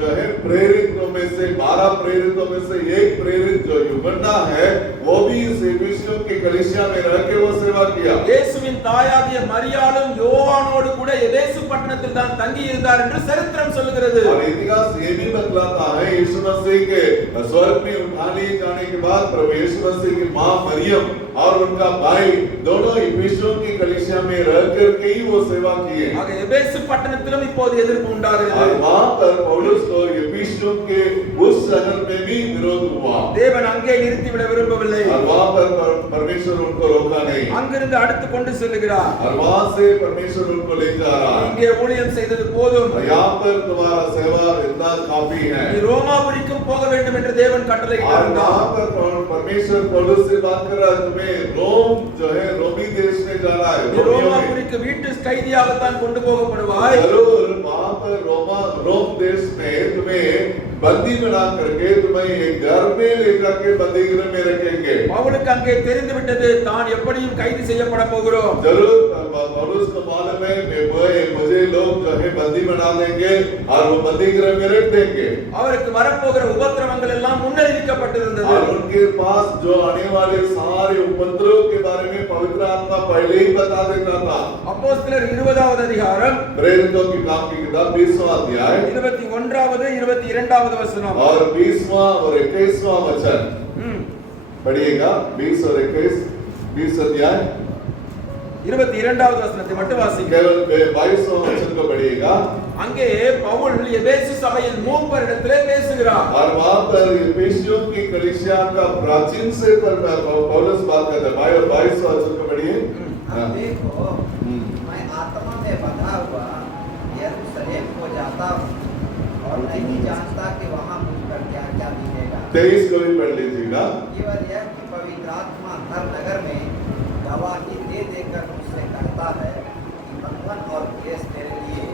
जो है प्रेरितों में से 12 प्रेरितों में से एक प्रेरित जो यूहन्ना है वो भी इस एफेसियों की कलीसिया में रह के वो सेवा किया। இயேசுவின் தாயாகிய மரியாளும் யோவானோடு கூட எபேசு பட்டணத்தில் தான் தங்கி இருந்தார் என்று சரித்திரம் சொல்லுகிறது. और इतिहास ये भी बतलाता है यीशु मसीह के स्वर्ग में उठा लिए जाने के बाद प्रभु यीशु मसीह की मां मरियम और उनका भाई दोनों एफेसियों की कलीसिया में रह करके ही वो सेवा किए। ஆக எபேசு பட்டணத்திலும் இப்போது எதிர்ப்பு और உண்டாகிறது. वहां पर पौलुस को एफेसियों के उस शहर में भी विरोध हुआ। தேவன் அங்கே நிறுத்திவிட விரும்பவில்லை. और वहां पर परमेश्वर उनको रोका नहीं। அங்கிருந்து அடுத்து கொண்டு செல்லுகிறார். और वहां से परमेश्वर उनको ले जा रहा है। அங்கே ஊழியம் செய்தது போதும், यहाँ पर तुम्हारा सेवा इतना काफी है। நீ ரோமாபுரிக்கும் போக வேண்டும் என்று தேவன் और கட்டளையிட்டிருந்தார். वहाँ पर परमेश्वर पौलुस से बात कर रहा है, तुम्हें रोम जो है रोमी देश में जाना है। நீ ரோமாபுரிக்கு வீட்டு கைதியாகத்தான் கொண்டு போகப்படுவாய். जरूर वहाँ पर रोम देश में तुम्हें बंदी बना करके तुम्हें एक घर में लेकर के बंदी गृह में रखेंगे। பவுலுக்கு அங்கே தெரிந்து விட்டது, தான் எப்படியும் கைது செய்யப்பட போகிறோம். जरूर पौलुस को मालूम है मुझे लोग जो है बंदी बना देंगे और वो बंदी गृह में रख देंगे। அவருக்கு வரப்போகிற உபத்திரவங்கள் எல்லாம் முன்னறிவிக்கப்பட்டிருந்தது. और उनके पास जो आने वाले सारे उपद्रव के बारे में पवित्र आत्मा पहले ही बता देता था। அப்போஸ்தலர் 20வது அதிகாரம் प्रेरितों की काम की किताब 20वां अध्याय 21வது 22வது வசனம். और 20वां और 21वां वचन पढ़िएगा। 20 और 21 20 अध्याय 22வது வசனத்தை மட்டும் வாசிங்க. केवल 22वां वचन को पढ़िएगा। அங்கே பவுல் எபேசு சபையின் மூப்பரிடத்திலே பேசுகிறார். और वहां पर एफेसियों की कलीसिया का प्राचीन से पर पौलुस बात करता है। 22वां वचन को पढ़िए। अब देखो, मैं आत्मा में बंधा हुआ यरूशलेम को जाता हूँ और नहीं जानता कि वहाँ मुझ पर क्या क्या मिलेगा। 23 को भी पढ़ लीजिएगा। केवल यह कि पवित्र आत्मा हर नगर में गवाही दे देकर मुझसे कहता है कि बंधन और क्लेश तेरे लिए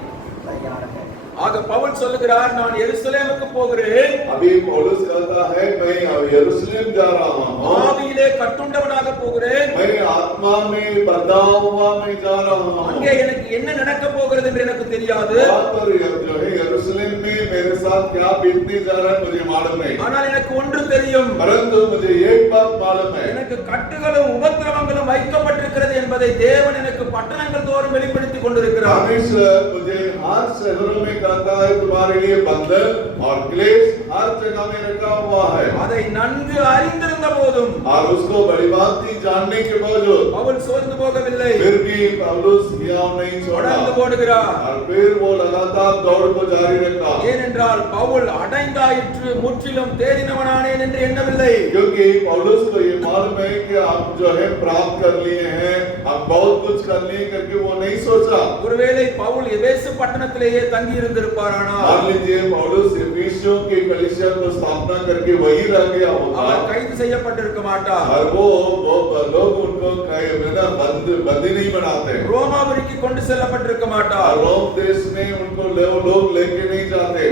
तैयार है। ஆக பவுல் சொல்லுகிறார், நான் எருசலேமுக்கு போகிறேன், अभी पौलुस कहता है मैं यरूशलेम जा रहा हूँ, ஆவியிலே கட்டுண்டவனாக போகிறேன், मैं आत्मा में बंधा हुआ मैं जा रहा हूँ। அங்கே எனக்கு என்ன நடக்க போகிறது என்று எனக்கு தெரியாது. वहाँ पर जो है यरूशलेम में मेरे साथ क्या बीतने जा रहा है मुझे मालूम नहीं, ஆனால் எனக்கு ஒன்று தெரியும், परंतु मुझे एक बात मालूम है। எனக்கு கட்டுகளும் உபத்திரவங்களும் வைக்கப்பட்டிருக்கிறது என்பதை தேவன் எனக்கு பட்டணங்கள் தோறும் வெளிப்படுத்திக் கொண்டிருக்கிறார். परमेश्वर मुझे हर शहरों में कहता है तुम्हारे लिए बंधन और क्लेश हर जगह में रखा हुआ है। அதை நன்கு அறிந்திருந்த போதும் और उसको बड़ी बात थी जानने के बावजूद பவுல் சோர்ந்து போகவில்லை, फिर भी पौलुस हियाव नहीं छोड़ा தொடர்ந்து ஓடுகிறார். और फिर वो लगातार दौड़ को जारी रखा, ஏனென்றால் பவுல் அடைந்தாயிற்று முற்றிலும் தேறினவனானேன் என்று எண்ணவில்லை. क्योंकि पौलुस को ये मालूम है कि आप जो है प्राप्त कर लिए हैं, आप बहुत कुछ कर लिए करके वो नहीं सोचा। ஒருவேளை பவுல் எபேசு பட்டணத்திலேயே தங்கி இருந்திருப்பாரானால் मान लीजिए पौलुस एफेसियों की कलीसिया को स्थापना करके वही रह गया होता அவர் கைது செய்யப்பட்டிருக்க மாட்டார். और वो लोग उनको बंदी नहीं बनाते, ரோமாபுரிக்கு கொண்டு செல்லப்பட்டிருக்க और மாட்டார். रोम देश में उनको लोग लेके नहीं जाते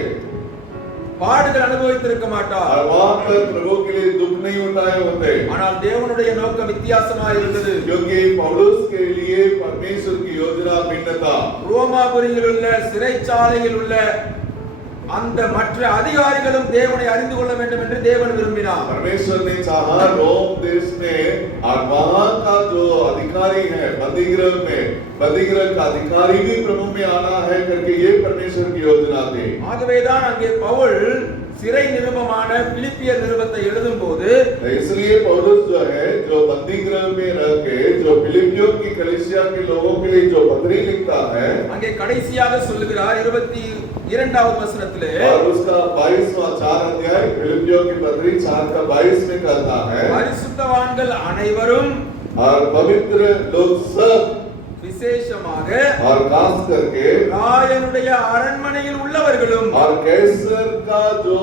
பாடுகள் அனுபவித்திருக்க மாட்டார். और वहाँ पर प्रभु के लिए दुख नहीं उठाए होते, ஆனால் தேவனுடைய நோக்கம் வித்தியாசமாக இருந்தது. क्योंकि पौलुस के लिए परमेश्वर की योजना भिन्न था। ரோமாபுரியில் உள்ள சிறைச்சாலையில் உள்ள அந்த மற்ற அதிகாரிகளும் தேவனை அறிந்து கொள்ள வேண்டும் என்று தேவன் விரும்பினார். परमेश्वर ने चाहा रोम देश में और वहाँ का जो अधिकारी है बंदीगृह में, बंदीगृह का अधिकारी भी प्रभु में आना है करके ये परमेश्वर की योजना थी। ஆகவேதான் அங்கே பவுல் சிறை நிருபமான பிலிப்பியர் நிருபத்தை எழுதும்போது इसलिए पौलुस जो है जो बंदीगृह में रह के जो फिलिपियों की कलीसिया के लोगों के लिए जो पत्री लिखता है, அங்கே கடைசியாக சொல்லுகிறார் 22வது வசனத்திலே, और उसका 22वां 4 अध्याय फिलिपियों की पत्री 4 का 22 में कहता है, பரிசுத்தவான்கள் அனைவரும் और पवित्र लोग सब விசேஷமாக और खास करके ராயனுடைய அரண்மனையில் உள்ளவர்களும் और कैसर का जो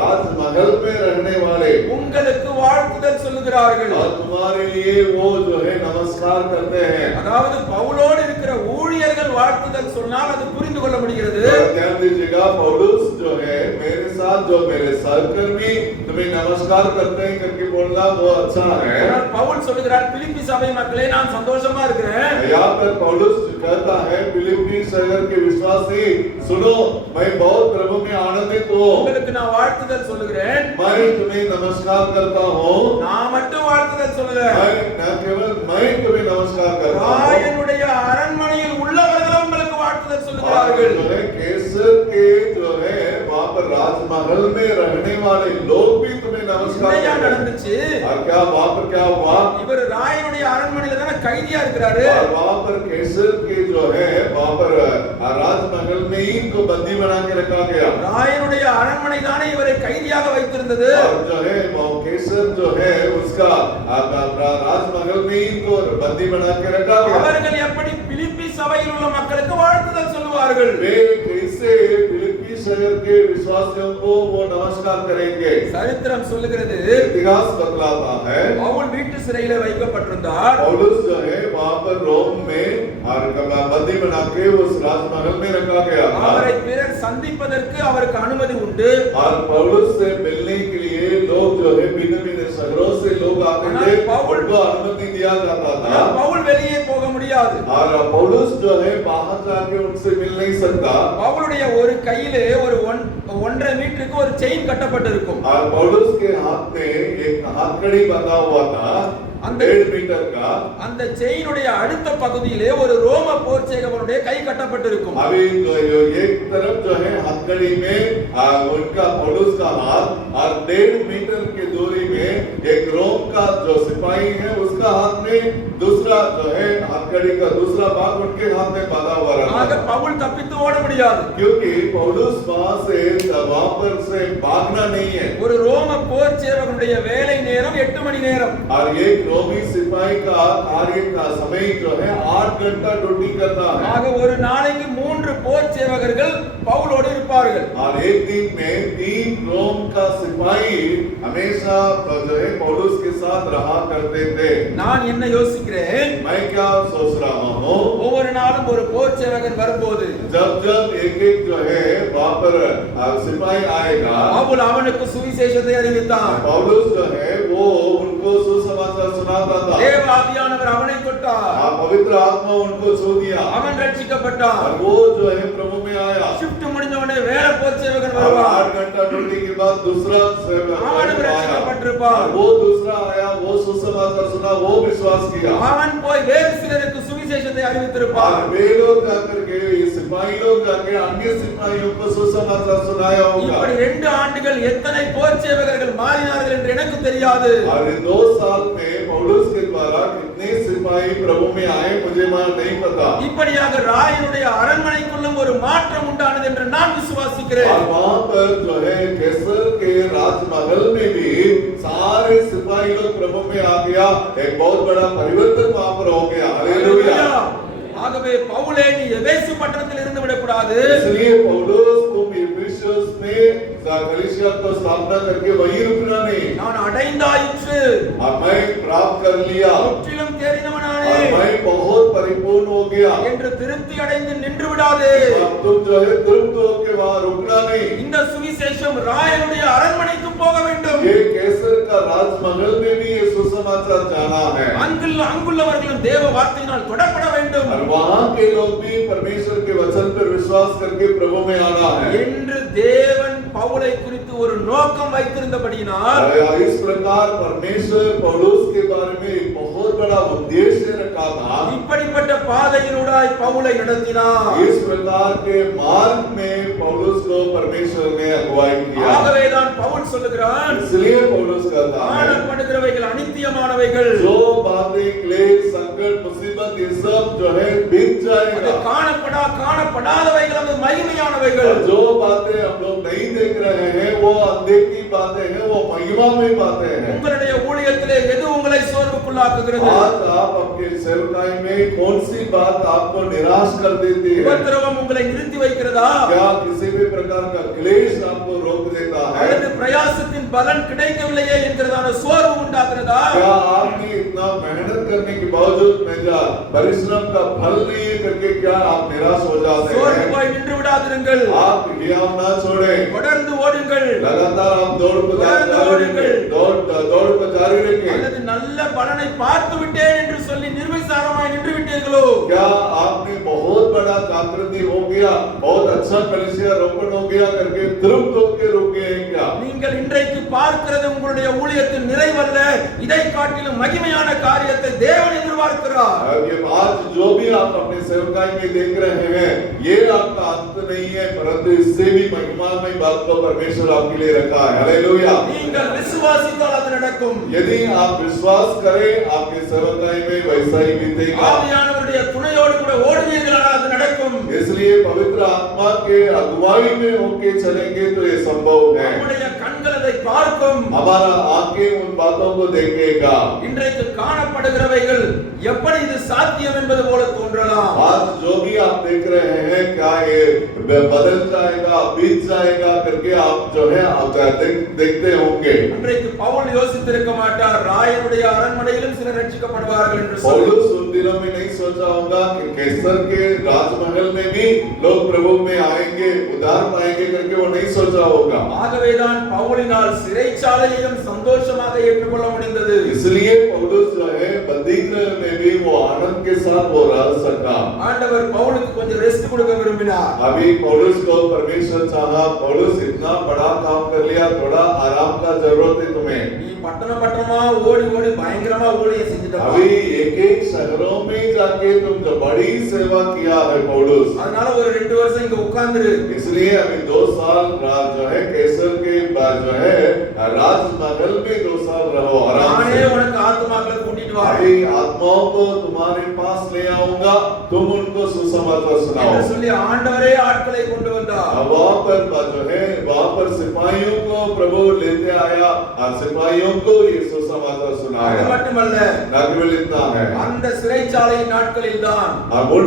राजमहल में रहने वाले உங்களுக்கு வாழ்த்துதல் சொல்லுகிறார்கள். और तुम्हारे लिए वो जो है नमस्कार करते हैं। அதாவது பவுலோடு இருக்கிற ஊழியர்கள் வாழ்த்துதல் சொன்னால் அது புரிந்து கொள்ள முடிகிறது. ध्यान दीजिएगा, पौलुस जो है मेरे साथ जो मेरे सहकर्मी तुम्हें नमस्कार करते हैं करके बोलना वो अच्छा है। ஆனால் பவுல் சொல்லுகிறார், பிலிப்பி சபை மக்களே நான் சந்தோஷமா இருக்கிறேன். यहाँ पर पौलुस कहता है फिलिप्पी शहर के विश्वासी सुनो, मैं बहुत प्रभु में आनंदित हूँ, உங்களுக்கு நான் வாழ்த்துதல் சொல்லுகிறேன். मैं तुम्हें नमस्कार करता हूँ, நான் மட்டும் வாழ்த்துதல் சொல்லல, न केवल मैं तुम्हें नमस्कार करता हूँ, ராயனுடைய அரண்மனையில் உள்ளவர்களும் உங்களுக்கு வாழ்த்துதல் சொல்லுகிறார்கள். जो है केसर के जो है वहाँ पर राजमहल में रहने वाले लोग भी तुम्हें नमस्कार என்னையா करते हैं। நடந்துச்சு? और क्या वहाँ पर क्या हुआ? இவர் ராயனுடைய அரண்மனையில தான கைதியா இருக்கிறாரு. और वहाँ पर केसर के जो है वहाँ पर राजमहल में ही इनको बंदी बना के रखा गया। ராயனுடைய அரண்மனை தானே இவரை கைதியாக வைத்திருந்தது. और जो है वो केसर जो है उसका राजमहल में ही इनको बंदी बना के रखा गया। அவர்கள் எப்படி பிலிப்பி சபையில் உள்ள மக்களுக்கு வாழ்த்து இருப்பார்கள். वे कैसे फिलिप्पी शहर के विश्वासियों को वो नमस्कार करेंगे? சரித்திரம் சொல்லுகிறது, इतिहास बतलाता है பவுல் வீட்டு சிறையிலே வைக்கப்பட்டிருந்தார். पौलुस जो है वहां पर रोम में बंदी बना के उस राजमहल में रखा गया था அவரை பிறர் சந்திப்பதற்கு அவருக்கு அனுமதி உண்டு. और पौलुस से मिलने के लिए लोग जो है भिन्न भिन्न शहरों से लोग आते थे, उनको अनुमति दिया जाता था பவுல் வெளியே போக முடியாது. और पौलुस जो है बाहर जाके उनसे मिल नहीं सकता பவுலுடைய ஒரு கையிலே ஒரு 1.5 மீட்டருக்கு ஒரு செயின் கட்டப்பட்டிருக்கும். और पौलुस के हाथ में एक हाथकड़ी बंधा हुआ था அந்த 1.5 मीटर का அந்த செயினுடைய அடுத்த பகுதியிலே ஒரு ரோம போர்ச்சேவகனுடைய கை கட்டப்பட்டிருக்கும். अभी जो एक तरफ जो है हथकड़ी में उनका पौलुस का हाथ और 1.5 मीटर की दूरी में एक रोम का जो सिपाही है उसका हाथ में दूसरा जो है हथकड़ी का दूसरा भाग उनके हाथ में बांधा हुआ ஆக रहता है பவுல் தப்பித்து ஓட முடியாது. क्योंकि पौलुस वहां से भागना नहीं है ஒரு ரோம போர்ச்சேவகனுடைய வேலை நேரம் 8 மணி நேரம். और एक रोमी सिपाही का कार्य का समय जो है 8 घंटा ड्यूटी करना है ஆக ஒரு நாளைக்கு 3 போர்ச்சேவகர்கள் பவுலோடு இருப்பார்கள். और एक दिन में 3 रोम का सिपाही हमेशा जो है पौलुस के साथ रहा करते थे நான் என்ன யோசிக்கிறேன், मैं क्या सोच रहा हूँ ஒவ்வொரு நாளும் ஒரு போர்ச்சேவகன் வரும்போது जब जब एक जो है वहां पर सिपाही आएगा பவுல் அவனுக்கு சுவிசேஷத்தை அறிவித்தான். पौलुस जो है वो उनको सुसमाचार सुनाता था தேவ ஆவியானவர் அவனை தொட்டார். पवित्र आत्मा उनको छू दिया அவன் ரட்சிக்கப்பட்டான். और वो जो है प्रभु में आया ஷிஃப்ட் முடிஞ்ச உடனே வேற போர்ச்சேவகன் और வருவான். 8 घंटा ड्यूटी के बाद दूसरा அவனும் ரட்சிக்கப்பட்டிருப்பான். और वो दूसरा आया वो सुसमाचार सुना वो विश्वास किया அவன் போய் வேறு சிலருக்கு சுவிசேஷத்தை அறிவித்திருப்பான். और वे लोग जाकर के सिपाही लोग जाके अन्य सिपाहियों को सुसमाचार सुनाया होगा இப்படி 2 ஆண்டுகள் எத்தனை போர்ச்சேவகர்கள் மாறினார்கள் என்று எனக்கு தெரியாது. और 2 साल में पौलुस के द्वारा कितने सिपाही प्रभु में आए मुझे नहीं पता இப்படியாக ராயனுடைய அரண்மனைக்குள்ளும் ஒரு மாற்றம் உண்டானது என்று நான் விசுவாசிக்கிறேன். और वहां पर जो है कैसर के राजमहल में भी सारे सिपाही लोग प्रभु में आ गया एक बहुत बड़ा परिवर्तन वहां पर हो गया हालेलुया ஆகவே பவுலே நீ எபேசு பட்டணத்தில் இருந்து விடக்கூடாது. इसलिए पौलुस तुम इफिसुस में कलीसिया को स्थापना करके वहीं रुकना नहीं நான் அடைந்தாயிற்று, अब मैं प्राप्त कर लिया முற்றிலும் தேறினவனானே और मैं बहुत परिपूर्ण हो गया என்று திருப்தி அடைந்து நின்று விடாதே. अब तुम जो है तृप्त होके वहां रुकना नहीं இந்த சுவிசேஷம் ராயனுடைய அரண்மனைக்கு போக வேண்டும். ये कैसर का राजमहल में भी ये सुसमाचार जाना है அங்குள்ளவர்களும் தேவ வார்த்தையினால் தொடப்பட வேண்டும் और वहां के लोग भी परमेश्वर के वचन पर विश्वास करके प्रभु में आना है என்று தேவன் பவுலை குறித்து ஒரு நோக்கம் வைத்திருந்தபடியினால் और इस प्रकार परमेश्वर पौलुस के बारे में एक बहुत बड़ा उद्देश्य रखा था இப்படிப்பட்ட பாதையினூடாய் பவுலை நடத்தினார். इस प्रकार के मार्ग में पौलुस को परमेश्वर ने अगुवाई किया ஆகவேதான் பவுல் சொல்லுகிறான், इसलिए पौलुस कहता है காணப்படுகிறவைகள் அநித்தியமானவைகள், जो बातें क्लेश संकट मुसीबत ये सब जो है बीत அது जाएगा காணப்படாதவைகள் அது மகிமையானவைகள். और जो बातें हम लोग नहीं देख रहे हैं वो अनदेखी बातें हैं वो महिमा में बातें हैं உங்களுடைய ஊழியத்திலே எது உங்களை சோர்வுக்குள்ளாக்குகிறது? आज आप आपके सेवकाई में कौन सी बात आपको निराश कर देती है உபத்திரவம் உங்களை நிறுத்தி வைக்கிறதா? क्या किसी भी प्रकार का क्लेश आपको रोक देता है அல்லது பிரயாசத்தின் பலன் கிடைக்கவில்லையே என்கிறதான சோர்வு உண்டாக்குறதா? क्या आपने इतना मेहनत करने के बावजूद मेरा परिश्रम का फल नहीं है करके क्या आप निराश हो जाते சோர்ந்து हैं போய் நின்று விடாதிருங்கள். आप हियाव ना छोड़ें தொடர்ந்து ஓடுங்கள். लगातार आप दौड़ को जारी रखें அல்லது நல்ல பலனை பார்த்து விட்டேன் என்று சொல்லி நிர்விசாரமாய் நின்று விட்டீர்களோ? क्या आपने बहुत बड़ा जागृति हो गया बहुत अच्छा कलीसिया रोपण हो गया करके तृप्त होकर रुक गए हैं क्या நீங்கள் இன்றைக்கு பார்க்கிறது உங்களுடைய ஊழியத்தின் நிறைவல்ல, இதை காட்டிலும் மகிமையான காரியத்தை தேவன் எதிர்பார்க்கிறார். ये आज जो भी आप अपने सेवकाई में देख रहे हैं ये आपका अंत नहीं है परंतु इससे भी महिमामय बात को परमेश्वर आपके लिए रखा है हालेलुया நீங்கள் விசுவாசித்தால் அது நடக்கும். यदि आप विश्वास करें आपके सेवकाई में वैसा ही बीतेगा ஆவியானவருடைய துணையோடு கூட ஓடுவீர்களானால் அது நடக்கும். इसलिए पवित्र आत्मा के अगुवाई में होके चलेंगे तो ये संभव है நம்முடைய கண்கள் அதை பார்க்கும். हमारा आंखें उन बातों को देखेगा இன்றைக்கு காணப்படுகிறவைகள் எப்படி இது சாத்தியம் என்பது போல தோன்றலாம். आज जो भी आप देख रहे हैं क्या ये बदल जाएगा, बीत जाएगा करके आप जो है आप देखते होंगे। அன்றைக்கு பவுல் யோசித்திருக்க மாட்டார், ராயனுடைய அரண்மனையிலும் சிலர் ரட்சிக்கப்படுவார்கள் என்று சொல்லி। पौलुस उन दिनों में नहीं सोचा होगा कि कैसर के राजमहल में भी लोग प्रभु में आएंगे, उद्धार पाएंगे करके वो नहीं सोचा होगा। ஆகவேதான் பவுலினால் சிறைச்சாலையையும் சந்தோஷமாக ஏற்றுக்கொள்ள முடிந்தது। इसलिए पौलुस जो है बंदीगृह में भी वो आनंद के साथ वो रह सका। ஆண்டவர் பவுலுக்கு கொஞ்சம் ரெஸ்ட் கொடுக்க விரும்பினார்। अभी पौलुस को परमेश्वर चाहा, पौलुस इतना बड़ा काम कर लिया, थोड़ा आराम का जरूरत है तुम्हें। நீ பட்டணமா ஓடி ஓடி பயங்கரமா ஊழியம் செஞ்சிட்ட। अभी एक शहरों में जाके तुम जो बड़ी सेवा किया है पौलुस, அதனால ஒரு 2 வருஷம் இங்க உட்கார்ந்துரு। इसलिए अभी 2 साल जो है कैसर के जो है राजमहल में 2 साल रहो आराम நானே से। உனக்கு ஆத்துமாக்களை கூட்டிட்டு வரேன் अभी आत्माओं को तुम्हारे पास ले आऊंगा, तुम उनको सुसमाचार सुनाओ। என்று சொல்லி ஆண்டவரே ஆட்களை கொண்டு வந்தார்। वहाँ पर जो है वहाँ पर सिपाहियों को प्रभु लेते आया और सिपाहियों को ये सुसमाचार அது सुनाया। மட்டுமல்ல, न केवल इतना है, அந்த சிறைச்சாலையின் நாட்களில் தான் अब उन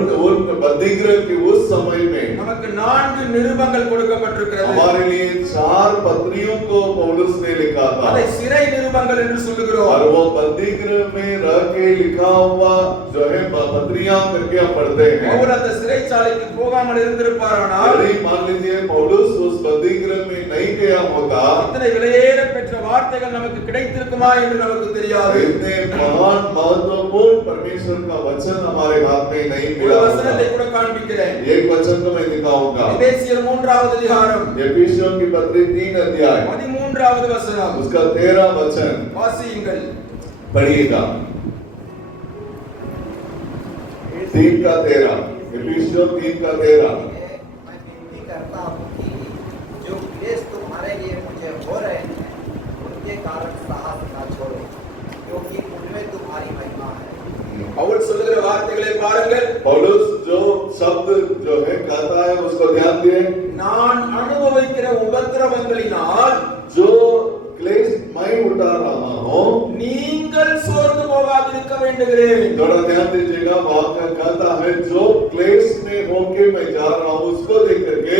बंदीगृह के उस समय में நமக்கு 4 நிருபங்கள் கொடுக்கப்பட்டிருக்கிறது। हमारे लिए 4 पत्रियों को पौलुस ने लिखा था அதை சிறை நிருபங்கள் என்று சொல்லுகிறோம்। और वो बंदीगृह में रह के लिखा हुआ जो है पत्रियां करके हम पढ़ते हैं। பவுல் அந்த சிறைச்சாலைக்கு போகாமல் இருந்திருப்பாரானால் यदि मान लीजिए पौलुस उस बंदीगृह में नहीं गया होता, இத்தனை விலையேற பெற்ற வார்த்தைகள் நமக்கு கிடைத்திருக்குமா என்று நமக்கு தெரியாது। इतने महान महत्वपूर्ण परमेश्वर का वचन हमारे हाथ में नहीं ஒரு मिला வசனத்தை होता। கூட காண்பிக்கிறேன்। एक वचन को मैं दिखाऊंगा, எபேசியர் 3வது அதிகாரம் एफिसियों की पत्री 3 अध्याय 13வது वசனம் उसका 13 वचन வாசியுங்கள்। पढ़िएगा। 3 का 13, एफिसियों 3 का 13। मैं विनती करता हूँ कि जो क्लेश तुम्हारे लिए मुझे हो रहे हैं उनके कारण साहस न छोड़ो, क्योंकि उनमें तुम्हारी महिमा है। பவுல் சொல்லுகிற வார்த்தைகளை பாருங்கள்। पौलुस जो शब्द जो है कहता है उसको ध्यान दिए। நான் அனுபவிக்கிற உபத்திரவங்களினால் जो क्लेश मैं उठा रहा हूँ, நீங்கள் சோர்ந்து போகாதிருக்க வேண்டுகிறேன்। थोड़ा ध्यान दीजिएगा। वहाँ का कहता है जो क्लेश में होके मैं जा रहा हूँ उसको देख करके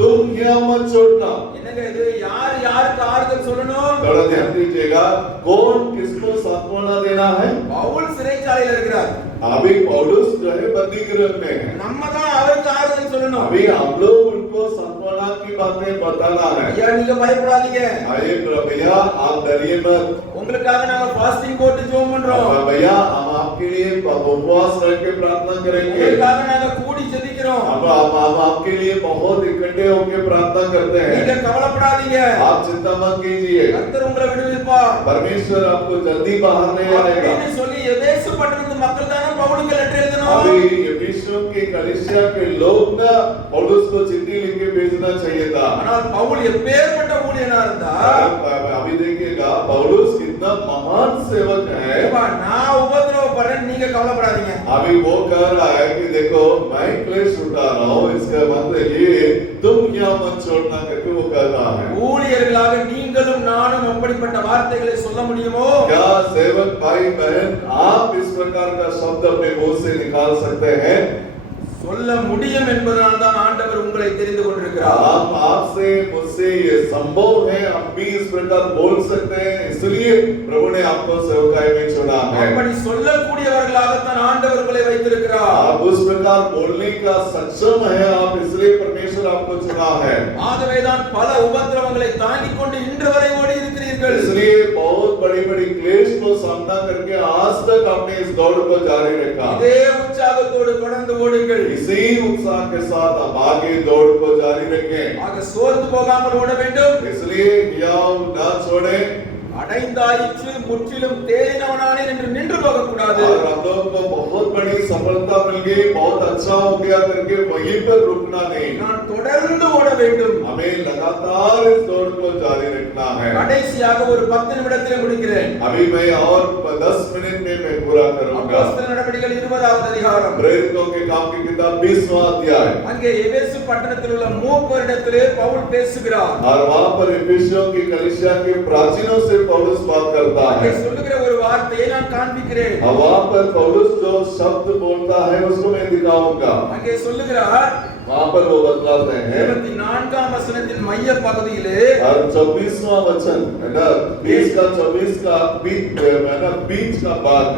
तुम यहाँ मत छोड़ना। என்னங்க இது, யார் யாருக்கு ஆறுதல் சொல்லணும்? थोड़ा ध्यान दीजिएगा, कौन किसको सांत्वना देना है? பவுல் சிறைச்சாலையில் இருக்கிறார்। अभी पौलुस जो है बंदीगृह में है, நம்ம தான் அவருக்கு ஆறுதல் சொல்லணும்। अभी हम लोग उनको सांत्वना की बातें बताना है। ஐயா, நீங்க பயப்படாதீங்க, आइए भैया आप डरिए मत, உங்களுக்காக நாங்க ஃபாஸ்டிங் போட்டு ஜெபம் பண்றோம், भैया हम आपके लिए उपवास रह के प्रार्थना करेंगे, உங்களுக்காக நாங்க கூடி ஜெபிக்கிறோம், अब हम आपके लिए बहुत इकट्ठे होकर प्रार्थना करते நீங்க हैं। கவலைப்படாதீங்க, आप चिंता मत कीजिए, கர்த்தர் உங்களை விடுவிப்பார் परमेश्वर आपको जल्दी बाहर ले आएगा। அப்படின்னு சொல்லி எபேசு பட்டணத்து மக்கள் தானே பவுலுக்கு லெட்டர் எழுதணும்। अभी एफिसियों के कलीसिया के लोग ना पौलुस को चिट्ठी लिख के भेजना चाहिए था। ஆனால் பவுல் எப்பேற்பட்ட ஊழியனா இருந்தா, अभी देखिएगा पौलुस कितना महान सेवक है। ஏப்பா, நான் உபத்திரவப்படுறேன், நீங்க கவலைப்படாதீங்க। अभी वो कह रहा है कि देखो मैं क्लेश उठा रहा हूँ, इसका मतलब ये तुम यहाँ मत छोड़ना करके वो कह रहा है। ஊழியர்களாக நீங்களும் நானும் அப்படிப்பட்ட வார்த்தைகளை சொல்ல முடியுமோ? क्या सेवक भाई बहन आप इस प्रकार का शब्द अपने मुंह से निकाल सकते हैं? சொல்ல முடியும் என்பதனால் தான் ஆண்டவர் உங்களை தெரிந்து கொண்டிருக்கிறார்। हम आपसे मुझसे ये संभव है, हम भी इस प्रकार बोल सकते हैं, इसलिए प्रभु ने आपको सेवकाई में चुना है। அப்படி சொல்லக்கூடியவர்களாகத்தான் ஆண்டவர் உங்களை வைத்திருக்கிறார்। आप उस प्रकार बोलने का सक्षम है, आप इसलिए परमेश्वर आपको चुना है। ஆகவேதான் பல உபத்திரவங்களை தாங்கிக் கொண்டு இன்று வரை ஓடி இருக்கிறீர்கள்। इसलिए बहुत बड़ी बड़ी क्लेश को सामना करके आज तक आपने इस दौड़ को जारी रखा। இதே உற்சாகத்தோடு தொடர்ந்து ஓடுங்கள்। इसी उत्साह के साथ हम आगे दौड़ को जारी रखें। ஆக சோர்ந்து போகாமல் ஓட வேண்டும்। इसलिए हियाव न छोड़े அடைந்தாயிற்று முற்றிலும் தேறினவனானேன் என்று நின்று போக கூடாது। और हम लोग को बहुत बड़ी सफलता मिल गई, बहुत अच्छा हो गया करके वहीं पर रुकना नहीं, நான் தொடர்ந்து ஓட வேண்டும்। हमें लगातार इस दौड़ को जारी रखना है। கடைசியாக ஒரு 10 நிமிடத்தில் முடிக்கிறேன்। अभी मैं और 10 मिनट में मैं पूरा करूंगा। அப்போஸ்தலர் நடபடிகள் 20வது அதிகாரம்। प्रेरितों के काम की किताब 20वां अध्याय। அங்கே எபேசு பட்டணத்தில் உள்ள மூப்பரிடத்திலே பவுல் பேசுகிறார்। और वहां पर एफिसियों की कलीसिया के प्राचीनों से पौलुस बात करता அங்கே है। சொல்லுகிற ஒரு வார்த்தையை நான் காண்பிக்கிறேன்। और वहां पर पौलुस जो शब्द बोलता है उसको मैं दिखाऊंगा। அங்கே சொல்லுகிறார், वहां पर वो बतलाते हैं 24ஆம் வசனத்தின் மைய பகுதியிலே और 24वां वचन है ना 20 का 24 का बीच का भाग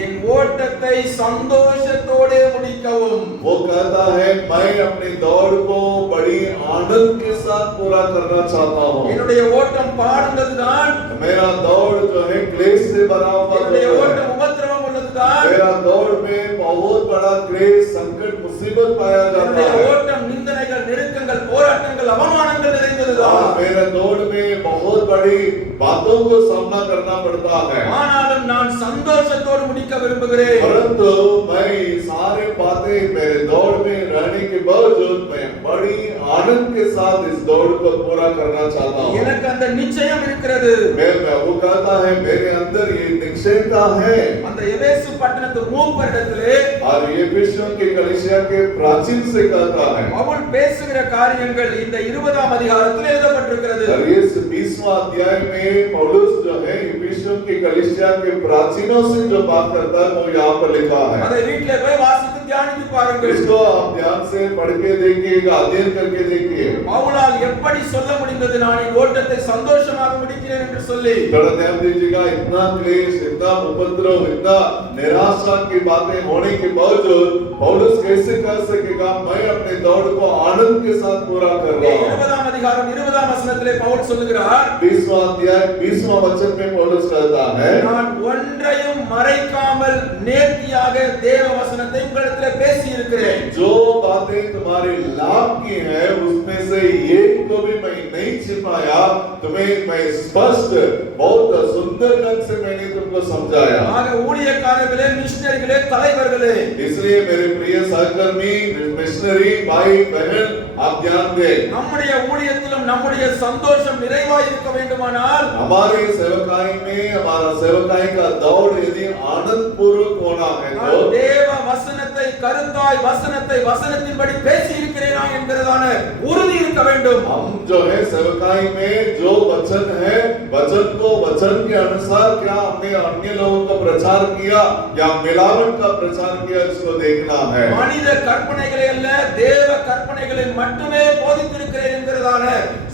என் ஓட்டத்தை சந்தோஷத்தோடே முடிக்கவும் वो कहता है मैं अपनी दौड़ को बड़ी आनंद के साथ पूरा करना चाहता हूँ என்னுடைய ஓட்டம் பாடுவதுதான் मेरा दौड़ जो है क्लेश से भरा हुआ என்னுடைய दौड़ है। ஓட்டம் உபத்திரவம் உள்ளதுதான் मेरा दौड़ में बहुत बड़ा क्लेश संकट मुसीबत पाया जाता என்னுடைய है ஓட்டம் நிந்தனைகள் நெருக்கங்கள் போராட்டங்கள் அவமானங்கள் நிறைந்ததுதான் और मेरे दौड़ में बहुत बड़ी बातों को सामना करना पड़ता है ஆனாலும் நான் சந்தோஷத்தோடு முடிக்க விரும்புகிறேன் परंतु मैं सारे बातें मेरे दौड़ में रहने के बावजूद मैं बड़ी आनंद के साथ इस दौड़ को पूरा करना चाहता हूँ எனக்கு அந்த நிச்சயம் இருக்கிறது वो कहता है मेरे अंदर ये निश्चयता है அந்த எபேசு பட்டணத்து மூப்பரிடத்திலே और ये विश्व के कलीसिया के प्राचीन से कहता है பவுல் பேசுகிற காரியங்கள் இந்த 20ஆம் அதிகாரத்தில் எழுதப்பட்டிருக்கிறது और इस 20वां अध्याय में पौलुस जो है विश्व के कलीसिया के प्राचीनों से जो बात करता है वो यहाँ पर लिखा है அதை வீட்டிலே போய் வாசித்து தியானித்து பாருங்கள் इसको आप ध्यान से पढ़ के देखिएगा अध्ययन करके देखिए பவுலால் எப்படி சொல்ல முடிந்தது நான் இந்த ஓட்டத்தை சந்தோஷமாக முடிக்கிறேன் என்று சொல்லி थोड़ा ध्यान दीजिएगा इतना क्लेश इतना उपद्रव इतना निराशा की बातें होने के बावजूद पौलुस कैसे कर सकेगा मैं अपने दौड़ को आनंद के साथ पूरा कर रहा हूँ 20ஆம் அதிகாரம் 20ஆம் வசனத்திலே பவுல் சொல்லுகிறார் 20वां अध्याय 20वां वचन में पौलुस कहता है நான் ஒன்றையும் மறைக்காமல் நேர்த்தியாக தேவ வசனத்தை உங்களிடத்திலே பேசி இருக்கிறேன் जो बातें तुम्हारे लाभ की है उसमें से एक को भी मैं नहीं छिपाया तुम्हें मैं स्पष्ट बहुत सुंदर ढंग से मैंने तुमको समझाया ஆக ஊழியக்காரர்களே மிஷனரிகளே தலைவர்களே इसलिए मेरे प्रिय सहकर्मी मिशनरी भाई बहन आप ध्यान दें நம்முடைய ஊழியத்திலும் நம்முடைய சந்தோஷம் நிறைவாய் இருக்க வேண்டுமானால் हमारे सेवकाई में हमारा सेवकाई का दौड़ यदि आनंद पूर्वक होना है நான் तो தேவ வசனத்தை கருத்தாய் வசனத்தை வசனத்தின்படி பேசி இருக்கிறேனா என்கிறதான உறுதி இருக்க வேண்டும் हम जो है सेवकाई में जो वचन है वचन को वचन के अनुसार क्या हमने अन्य लोगों का प्रचार किया या मिलावट का प्रचार किया इसको देखना है மனித கற்பனைகளை அல்ல தேவ கற்பனைகளை மட்டுமே போதித்திருக்கிறேன் என்கிறதான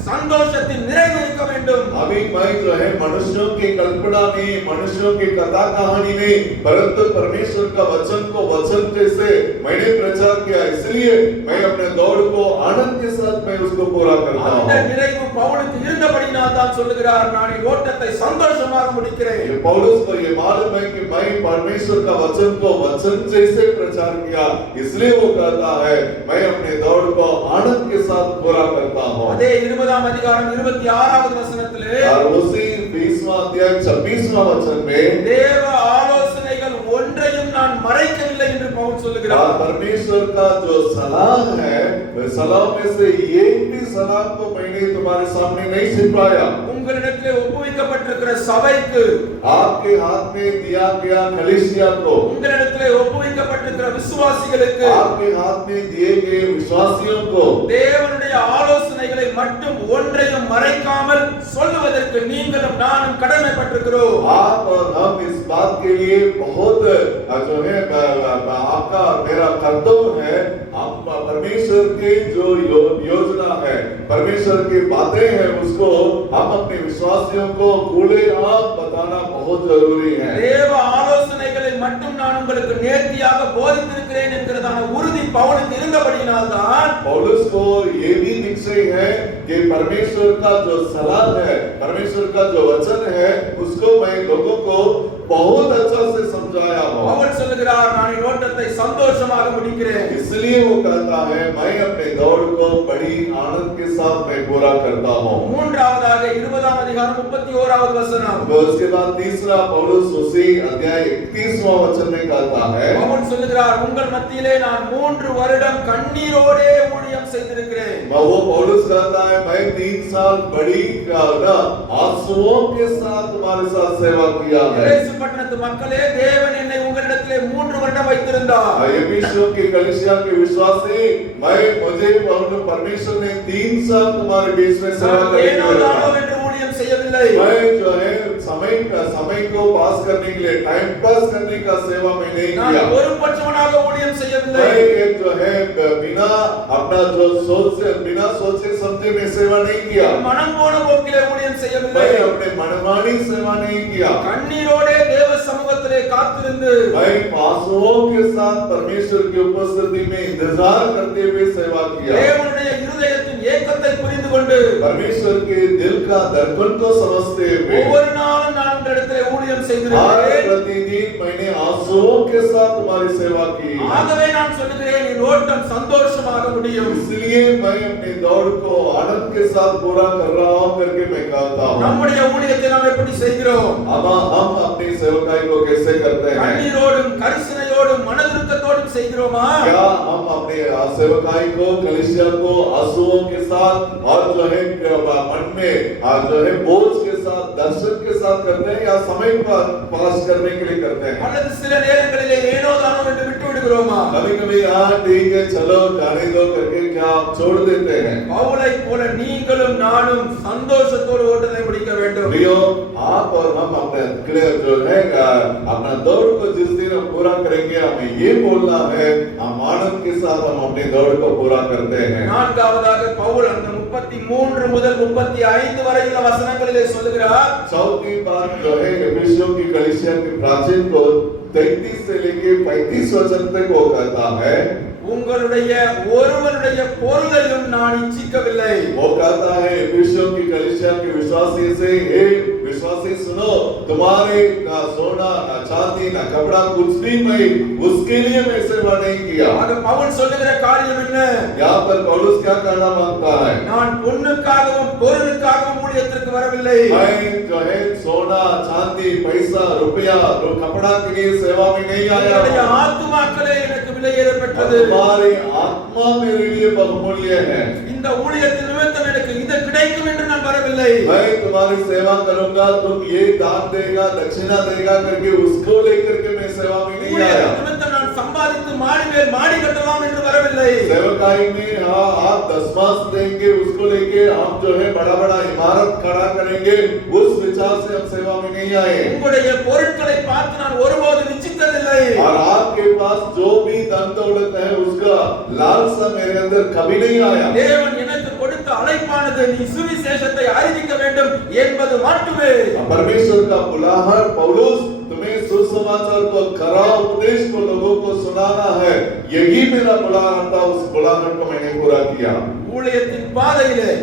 சந்தோஷத்தின் நிறைவு இருக்க வேண்டும் अभी मैं जो है मनुष्यों की कल्पना नहीं मनुष्यों की कथा कहानी नहीं परंतु परमेश्वर का वचन को वचन जैसे मैंने प्रचार किया इसलिए मैं अपने दौड़ को आनंद के साथ मैं उसको पूरा करता அந்த हूँ நிறைவு பவுலுக்கு இருந்தபடியால் தான் சொல்லுகிறார் நான் இந்த ஓட்டத்தை சந்தோஷமாக முடிக்கிறேன் ये पौलुस को ये मालूम है कि मैं परमेश्वर का वचन को वचन जैसे प्रचार किया इसलिए वो कहता है मैं अपने दौड़ को आनंद के साथ पूरा करता हूँ அதே 20ஆம் அதிகாரம் 26வது வசனத்திலே और उसी 20वां अध्याय 26वां वचन में தேவ ஆலோசனைகள் ஒன்றையும் நான் மறைக்கவில்லை என்று பவுல் சொல்லுகிறார் और परमेश्वर का जो सलाह है वह सलाह में से एक भी सलाह को मैंने तुम्हारे सामने नहीं छिपाया உங்களிடத்திலே ஒப்புவிக்கப்பட்டிருக்கிற சபைக்கு आपके हाथ में दिया गया कलीसिया को உங்களிடத்திலே ஒப்புவிக்கப்பட்டிருக்கிற விசுவாசிகளுக்கு आपके हाथ में दिए गए विश्वासियों को தேவனுடைய ஆலோசனைகளை மட்டும் ஒன்றையும் மறைக்காமல் சொல்லுவதற்கு நீங்களும் நானும் கடமைப்பட்டிருக்கிறோம் आप और हम इस बात के लिए बहुत जो है आपका मेरा कर्तव्य है आप परमेश्वर के जो योजना है परमेश्वर की बातें हैं उसको हम अपने विश्वासियों को खुलेआम बताना बहुत जरूरी है தேவ ஆலோசனைகளை மட்டும் நான் உங்களுக்கு நேர்த்தியாக போதித்திருக்கிறேன் என்கிறதான உறுதி பவுலுக்கு இருந்தபடியினால்தான் पौलुस को ये भी निश्चय है कि परमेश्वर का जो सलाह है परमेश्वर का जो वचन है उसको मैं लोगों को बहुत अच्छा से समझाया हूँ பவுல் சொல்லுகிறார் நான் இந்த ஓட்டத்தை சந்தோஷமாக முடிக்கிறேன் इसलिए वो कहता है मैं अपने दौड़ को बड़ी आनंद के साथ मैं पूरा करता हूँ மூன்றாவதாக 20ஆம் அதிகாரம் 31வது வசனம் तो उसके बाद तीसरा पौलुस उसी अध्याय 31वां वचन में कहता है பவுல் சொல்லுகிறார் உங்கள் மத்தியிலே நான் 3 வருடம் கண்ணீரோடே ஊழியம் செய்திருக்கிறேன் वो पौलुस कहता है मैं 3 साल बड़ी आंसुओं के साथ तुम्हारे साथ सेवा किया है எபேசு பட்டணத்து மக்களே தேவன் என்னை உங்களிடத்திலே 3 வருடம் வைத்திருந்தார் एफिसियों की कलीसिया के विश्वासी मुझे परमेश्वर ने 3 साल तुम्हारे बीच में सेवा நான் करने ஏனோ के लिए தானோ रखा। என்று ஊழியம் செய்யவில்லை मैं जो है समय को पास करने के लिए, टाइम पास करने का सेवा में नहीं நான் किया। பொறுப்பற்றவனாக ஊழியம் செய்யவில்லை. मैं एक जो है बिना अपना जो बिना सोचे समझे में सेवा नहीं किया। மனம் போன போக்கிலே ஊழியம் செய்யவில்லை. मैं अपने मनमानी सेवा नहीं किया। கண்ணீரோடே தேவ சமூகத்திலே காத்திருந்து मैं आंसुओं के साथ परमेश्वर की उपस्थिति में इंतजार करते हुए सेवा किया। தேவனுடைய இருதயத்தின் ஏக்கத்தை புரிந்து கொண்டு परमेश्वर के दिल का दर्पण को समझते हुए ஒவ்வொரு நாளும் நான் இந்த இடத்திலே ஊழியம் हर செய்திருக்கிறேன். प्रतिदिन मैंने आंसुओं के साथ तुम्हारी सेवा की। ஆகவே நான் சொல்லுகிறேன், என் ஓட்டம் சந்தோஷமாக முடியும். इसलिए मैं अपनी दौड़ को आनंद के साथ पूरा कर रहा हूं करके मैं कहता हूं। நம்முடைய ஊழியத்தை நாம் எப்படி செய்கிறோம்? अब हम अपनी सेवकाई को कैसे करते हैं? கண்ணீரோடும் கரிசனையோடும் மனதுருக்கத்தோடும் செய்கிறோமா? क्या हम अपने सेवकाई को, कलीसिया को आंसुओं के साथ और जो है मन में जो है बोझ के साथ, दर्शन के साथ करते हैं, या समय पर पास करने के लिए करते हैं? அல்லது சில நேரங்களிலே ஏனோ தானோ என்று விட்டு விடுகிறோமா? कभी-कभी ठीक है चलो जाने दो करके क्या आप छोड़ देते हैं? பவுலை போல நீங்களும் நானும் சந்தோஷத்தோடு ஓட்டத்தை முடிக்க வேண்டும். प्रियो, आप और हम अपने जो है अपना दौड़ को जिस दिन हम पूरा करेंगे, हमें ये बोलना है, हम आनंद के साथ हम अपनी दौड़ को पूरा करते हैं। நான்காவதாக பவுல் அந்த 33 முதல் 35 வரையுள்ள வசனங்களிலே சொல்லுகிறார், चौथी बात जो है एफिसियों की कलीसिया के प्राचीन को 33 से लेके 35 वचन तक वो कहता है, உங்களுடைய ஒருவனுடைய பொருளையும் நான் இச்சிக்கவில்லை. वो कहता है एफिसियों की कलीसिया के विश्वासी से, हे विश्वासी सुनो, तुम्हारे ना सोना ना चांदी ना कपड़ा कुछ भी मैं उसके लिए मैं सेवा नहीं किया। ஆக பவுல் சொல்லுகிற காரியம் என்ன? यहाँ पर पौलुस क्या करना मांगता है? நான் பொன்னுக்காகவும் பொருளுக்காகவும் ஊழியத்திற்கு வரவில்லை. मैं जो है सोना चांदी पैसा रुपया कपड़ा के लिए सेवा में नहीं आया। என்னுடைய ஆத்துமாக்களே எனக்கு விலையேறப்பட்டது. तुम्हारी आत्मा मेरे लिए बहुमूल्य है। இந்த ஊழியத்தின் நிமித்தம் எனக்கு இது கிடைக்கும் என்று நான் வரவில்லை. मैं तुम्हारी सेवा करूंगा, तुम ये दान देगा दक्षिणा देगा करके उसको लेकर के मैं सेवा में नहीं आया। ஊழியத்தின் நிமித்தம் நான் சம்பாதித்து மாடி மேல் மாடி கட்டலாம் என்று வரவில்லை. सेवकाई में हाँ आप दसमास देंगे उसको लेके हम जो है बड़ा बड़ा इमारत खड़ा करेंगे, उस विचार से हम सेवा में नहीं आए। உங்களுடைய பொருட்களை பார்த்து நான் ஒருபோதும் இச்சித்ததில்லை. और आपके पास जो भी धन दौलत है उसका लालसा मेरे अंदर कभी नहीं आया। தேவன் எனக்கு கொடுத்த அழைப்பானது நீ சுவிசேஷத்தை அறிவிக்க வேண்டும் என்பது மட்டுமே. परमेश्वर का बुलाहट पौलुस तुम्हें सुसमाचार को खरा उपदेश को लोगों को सुनाना है, यही मेरा बुलाहट था। उस बुलाहट को मैंने पूरा किया। ஊழியத்தின் பாதையிலே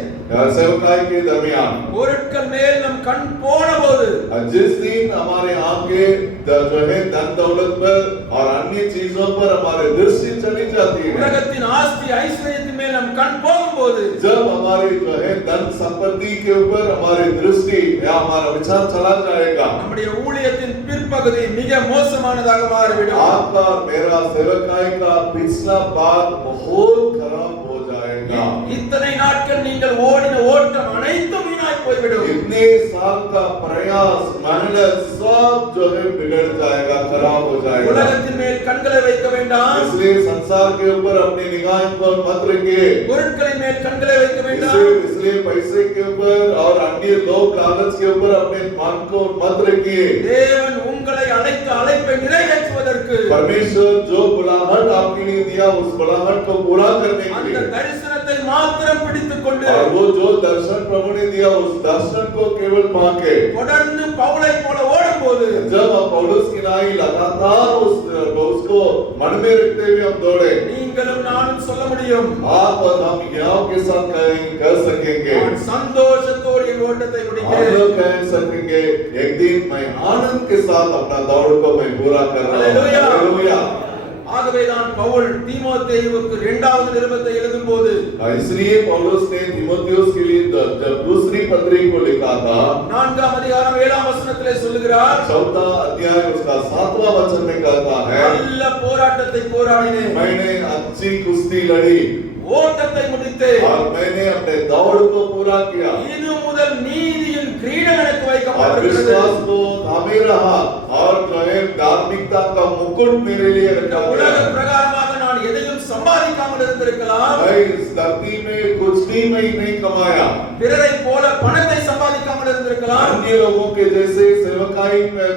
सेवकाई के दरमियान பொருட்கள் மேல் நம் கண் போனபோது जिस दिन हमारे आंखें जो है धन दौलत पर और अन्य चीजों पर हमारे दृष्टि चली जाती है, உலகத்தின் ஆஸ்தி ஐஸ்வர்யத்தின் மேல் நம் கண் போகும்போது जब हमारे जो है धन संपत्ति के ऊपर हमारी दृष्टि या हमारा विचार चला जाएगा, நம்முடைய ஊழியத்தின் பிற்பகுதி மிக மோசமானதாக மாறிவிடும். आपका और मेरा सेवकाई का पिछला भाग बहुत खराब हो जाएगा। இத்தனை நாட்கள் நீங்கள் ஓடின ஓட்டம் அனைத்தும் வீணாய் போய்விடும். इतने साल का प्रयास मेहनत सब जो है बिगड़ जाएगा, खराब हो जाएगा। உலகத்தின் மேல் கண்களை வைக்க வேண்டாம். इसलिए संसार के ऊपर अपनी निगाहें पर मत रखिए। பொருட்களின் மேல் கண்களை வைக்க வேண்டாம். इसलिए पैसे के ऊपर और अन्य लोग लालच के ऊपर अपने मन को मत रखिए। தேவன் உங்களை அழைத்த அழைப்பை நிறைவேற்றுவதற்கு परमेश्वर जो बुलाहट आपके लिए दिया उस बुलाहट को पूरा करने के அந்த लिए, தரிசனத்தை மாத்திரம் பிடித்துக் கொண்டு और वो जो दर्शन प्रभु ने दिया उस दर्शन को केवल पाके தொடர்ந்து பவுலை போல ஓடும்போது जब हम पौलुस की नाई लगातार उसको मन में रखते हुए हम दौड़े, நீங்களும் நானும் சொல்ல முடியும், आप और हम यहाँ के साथ कह सकेंगे, நான் சந்தோஷத்தோடு என் ஓட்டத்தை हम முடிக்கிறேன். लोग कह सकेंगे एक दिन मैं आनंद के साथ अपना दौड़ को मैं पूरा कर रहा हूँ। हालेलुया। हालेलुया। ஆகவேதான் பவுல் தீமோத்தேயுவுக்கு இரண்டாவது நிருபத்தை எழுதும்போது इसलिए पौलुस ने तीमुथियुस के लिए जब दूसरी पत्री को लिखा था, 4ஆம் அதிகாரம் 7ஆம் வசனத்திலே சொல்லுகிறார், चौथा अध्याय उसका 7वां वचन में कहता है, நல்ல போராட்டத்தை போராடினேன், मैंने अच्छी कुश्ती लड़ी ஓட்டத்தை முடித்தேன், और मैंने अपने दौड़ को पूरा किया, இது முதல் நீதியின் கிரீடம் எனக்கு और வைக்கப்பட்டிருக்கிறது. विश्वास को थामे रहा, और जो है धार्मिकता का मुकुट मेरे लिए இந்த रखा உலக गया। பிரகாரமாக நான் எதையும் சம்பாதிக்காமல் இருந்திருக்கலாம், मैं इस धरती में कुछ भी मैं नहीं कमाया, பிறரை போல பணத்தை சம்பாதிக்காமல் இருந்திருக்கலாம். अन्य लोगों के जैसे सेवकाई में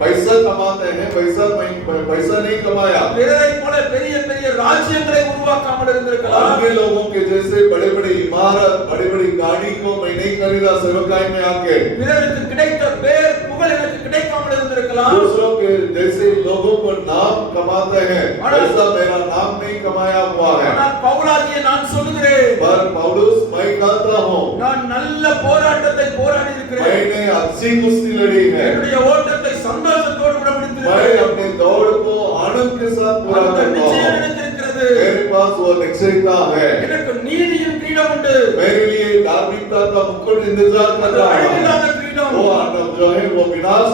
पैसा कमाते हैं, पैसा नहीं कमाया. பிறரைப் போல பெரிய பெரிய ராஜ்யங்களை உருவாக்காமல் இருந்திருக்கலாம். अन्य लोगों के जैसे बड़े बड़े इमारत, बड़ी बड़ी गाड़ी को मैं नहीं खरीदा सेवकाई में आके. பிறருக்கு கிடைத்த பேர் புகழ் எனக்கு கிடைக்காமல் இருந்திருக்கலாம். दूसरों के जैसे लोगों को नाम कमाते हैं, ऐसा मेरा नाम नहीं कमाया हुआ है. ஆனால் பவுலாகிய நான் சொல்லுகிறேன், पर पौलुस मैं कहता हूँ, நான் நல்ல போராட்டத்தை போராடி இருக்கிறேன். मैंने अच्छी कुश्ती लड़ी है. என்னுடைய ஓட்டத்தை சந்தோஷத்தோடு கூட मैं முடித்திருக்கிறேன். अपने दौड़ को आनंद के साथ पूरा அந்த करता நிச்சயம் हूँ. எனக்கு இருக்கிறது. मेरे पास वो निश्चयता है. எனக்கு நீதியின் கிரீடம் உண்டு. मेरे लिए धार्मिकता का मुकुट इंतजार कर அது रहा है. அழிவில்லாத கிரீடம். वो आनंद जो है वो विनाश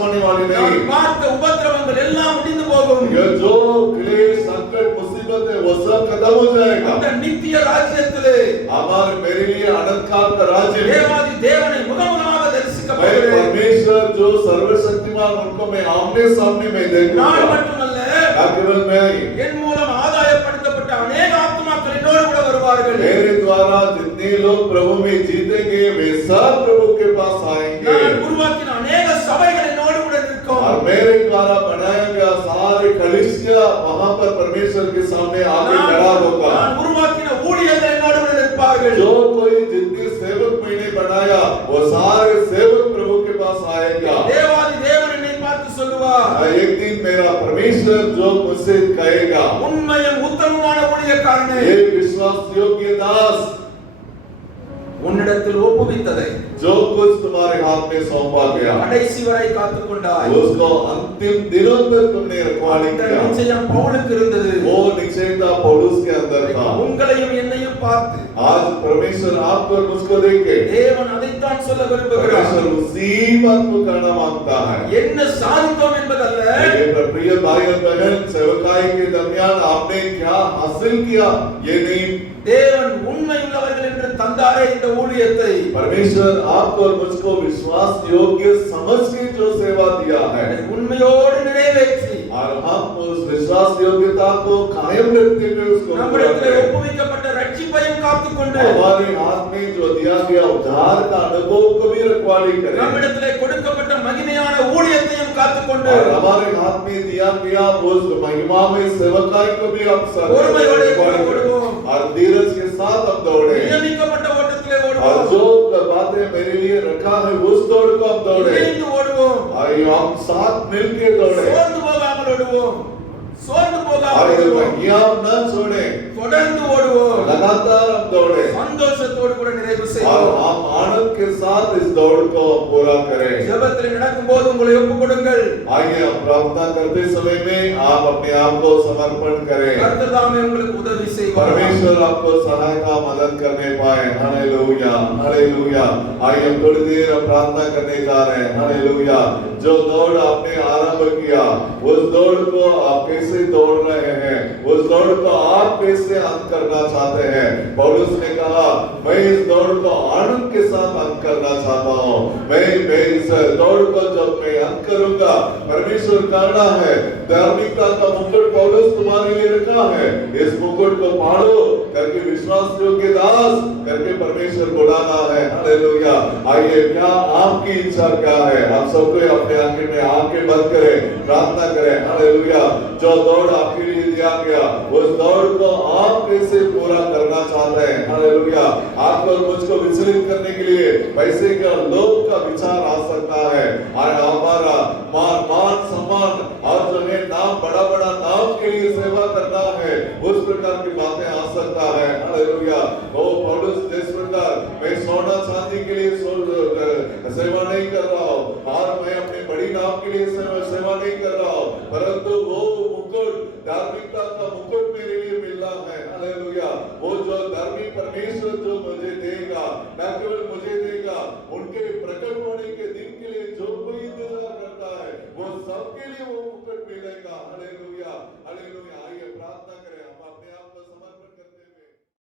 होने वाली நான் नहीं. பார்த்த உபத்திரவங்கள் எல்லாம் முடிந்து போகும். ये जो क्लेश, संकट, मुसीबत है वो सब खत्म हो जाएगा. அந்த नित्य ராஜ்யத்திலே हमारे मेरे लिए अनंत काल का राज्य है. தேவாதி தேவனை முகமுகமாக தரிசிக்க मैं போகிறேன். परमेश्वर जो सर्वशक्तिमान उनको मैं आमने सामने में देखूंगा. நான் மட்டுமல்ல, ना केवल मैं, என் மூலம் ஆதாயப்படுத்தப்பட்ட अनेक ஆத்துமாக்கள் என்னோடு கூட வருவார்கள். मेरे द्वारा जितने लोग प्रभु में जीतेंगे वे सब प्रभु के पास आएंगे. நான் உருவாக்கின अनेक சபைகள் என்னோடு கூட நிற்கும். और मेरे द्वारा बनाया गया सारे कलीसिया वहां पर परमेश्वर के सामने आके खड़ा होगा. நான் உருவாக்கின ஊழியர்கள் என்னோடு கூட நிற்பார்கள். जो कोई जितने सेवक मैंने बनाया वो सारे सेवक प्रभु के पास आएगा. தேவாதி தேவன் என்னை பார்த்து சொல்லுவார், एक दिन मेरा परमेश्वर जो मुझसे कहेगा, உண்மையும் உத்தமமான ஊழியக்காரனே, ये विश्वास योग्य दास, உன்னிடத்தில் ஒப்புவித்ததை जो कुछ तुम्हारे हाथ में सौंपा गया கடைசி வரை காத்துக்கொண்டாய். उसको अंतिम दिनों तक तुमने रखवाली அந்த किया. நிச்சயம் பவுலுக்கு இருந்தது. वो निश्चयता पौलुस के अंदर था. உங்களையும் என்னையும் பார்த்து आज परमेश्वर आपको और मुझको देखे, தேவன் அதைத்தான் சொல்ல விரும்புகிறார். परमेश्वर उसी बात को करना मांगता है. என்ன சாதித்தோம் என்பதல்ல, मेरे प्रिय भाई और बहन, सेवकाई के दरमियान आपने क्या हासिल किया ये नहीं, தேவன் உண்மையுள்ளவர்கள் என்று தந்தாரே இந்த ஊழியத்தை. परमेश्वर आपको और मुझको विश्वास योग्य समझ के जो सेवा दिया है உண்மையோடு நிறைவேற்றி और हम उस विश्वास योग्यता को कायम रखते हुए उसको पूरा நம்மிடத்தில் करें. ஒப்புவிக்கப்பட்ட ரட்சிப்பையும் காத்துக்கொண்டு हमारे हाथ में जो दिया गया उद्धार का अनुभव को भी रखवाली करें. நம்மிடத்தில் கொடுக்கப்பட்ட மகிமையான ஊழியத்தையும் காத்துக்கொண்டு और हमारे हाथ में दिया गया उस महिमा में सेवकाई को भी हम பொறுமையோடு रखवाली करें. ஓடுவோம். और धीरज के साथ हम दौड़े. நியமிக்கப்பட்ட ஓட்டத்திலே और ஓடுவோம். जो बातें मेरे लिए रखा है उस दौड़ को हम दौड़े. இணைந்து ஓடுவோம். और हम साथ मिलके दौड़े. சோர்ந்து போகாமல் ஓடுவோம். சோர்ந்து और போகாமல் ஓடுவோம். हम न छोड़े, தொடர்ந்து ஓடுவோம். लगातार हम दौड़े சந்தோஷத்தோடு கூட நிறைவு और செய்வோம். हम आनंद के साथ इस दौड़ को पूरा करें. ஜெபத்தில் நடக்கும்போது உங்களை ஒப்புக் கொடுங்கள். आइए हम प्रार्थना करते समय में आप अपने आप को समर्पण करें. கர்த்தர் தாமே உங்களுக்கு உதவி செய்வார். परमेश्वर आपको सहायता मदद करने पाए. Hallelujah, hallelujah. आइए हम थोड़ी देर हम प्रार्थना करने जा रहे हैं. हालेलुया. जो दौड़ आपने आरंभ किया उस दौड़ को आप कैसे दौड़ रहे हैं, उस दौड़ को आप कैसे अंत करना चाहते हैं. पौलुस ने कहा मैं इस दौड़ को आनंद के साथ अंत करना चाहता हूँ. मैं इस दौड़ को जब मैं अंत करूंगा, परमेश्वर करना है. धार्मिकता का मुकुट पौलुस तुम्हारे लिए रखा है. इस मुकुट को पाड़ो करके विश्वास योग्य दास करके परमेश्वर बुलाना है. हालेलुया. आइए क्या आपकी इच्छा क्या है, आप सबको अपने आंखें में आंखें बंद करें, प्रार्थना करें. हालेलुया. जो दौड़ आपके लिए दिया गया उस दौड़ को आप कैसे पूरा करना चाहते हैं. हालेलुया. आपको और मुझको विचलित करने के लिए पैसे का लोभ का विचार आ सकता है. और हमारा मान सम्मान और जो है नाम, बड़ा बड़ा नाम के लिए सेवा करना है, उस प्रकार की बातें आ सकता है. हालेलुया. ओ पौलुस देश प्रकार मैं सोना चांदी के लिए सेवा नहीं कर रहा हूँ और मैं अपने बड़ी नाम के लिए सेवा नहीं कर रहा हूँ, परंतु वो मुकुट, धार्मिकता का मुकुट मेरे लिए मिलना है. हालेलुया. वो जो धार्मिक परमेश्वर जो मुझे देगा, न केवल मुझे देगा, उनके प्रकट होने के दिन के लिए जो कोई इंतजार करता है वो सबके लिए वो मुकुट मिलेगा. हालेलुया.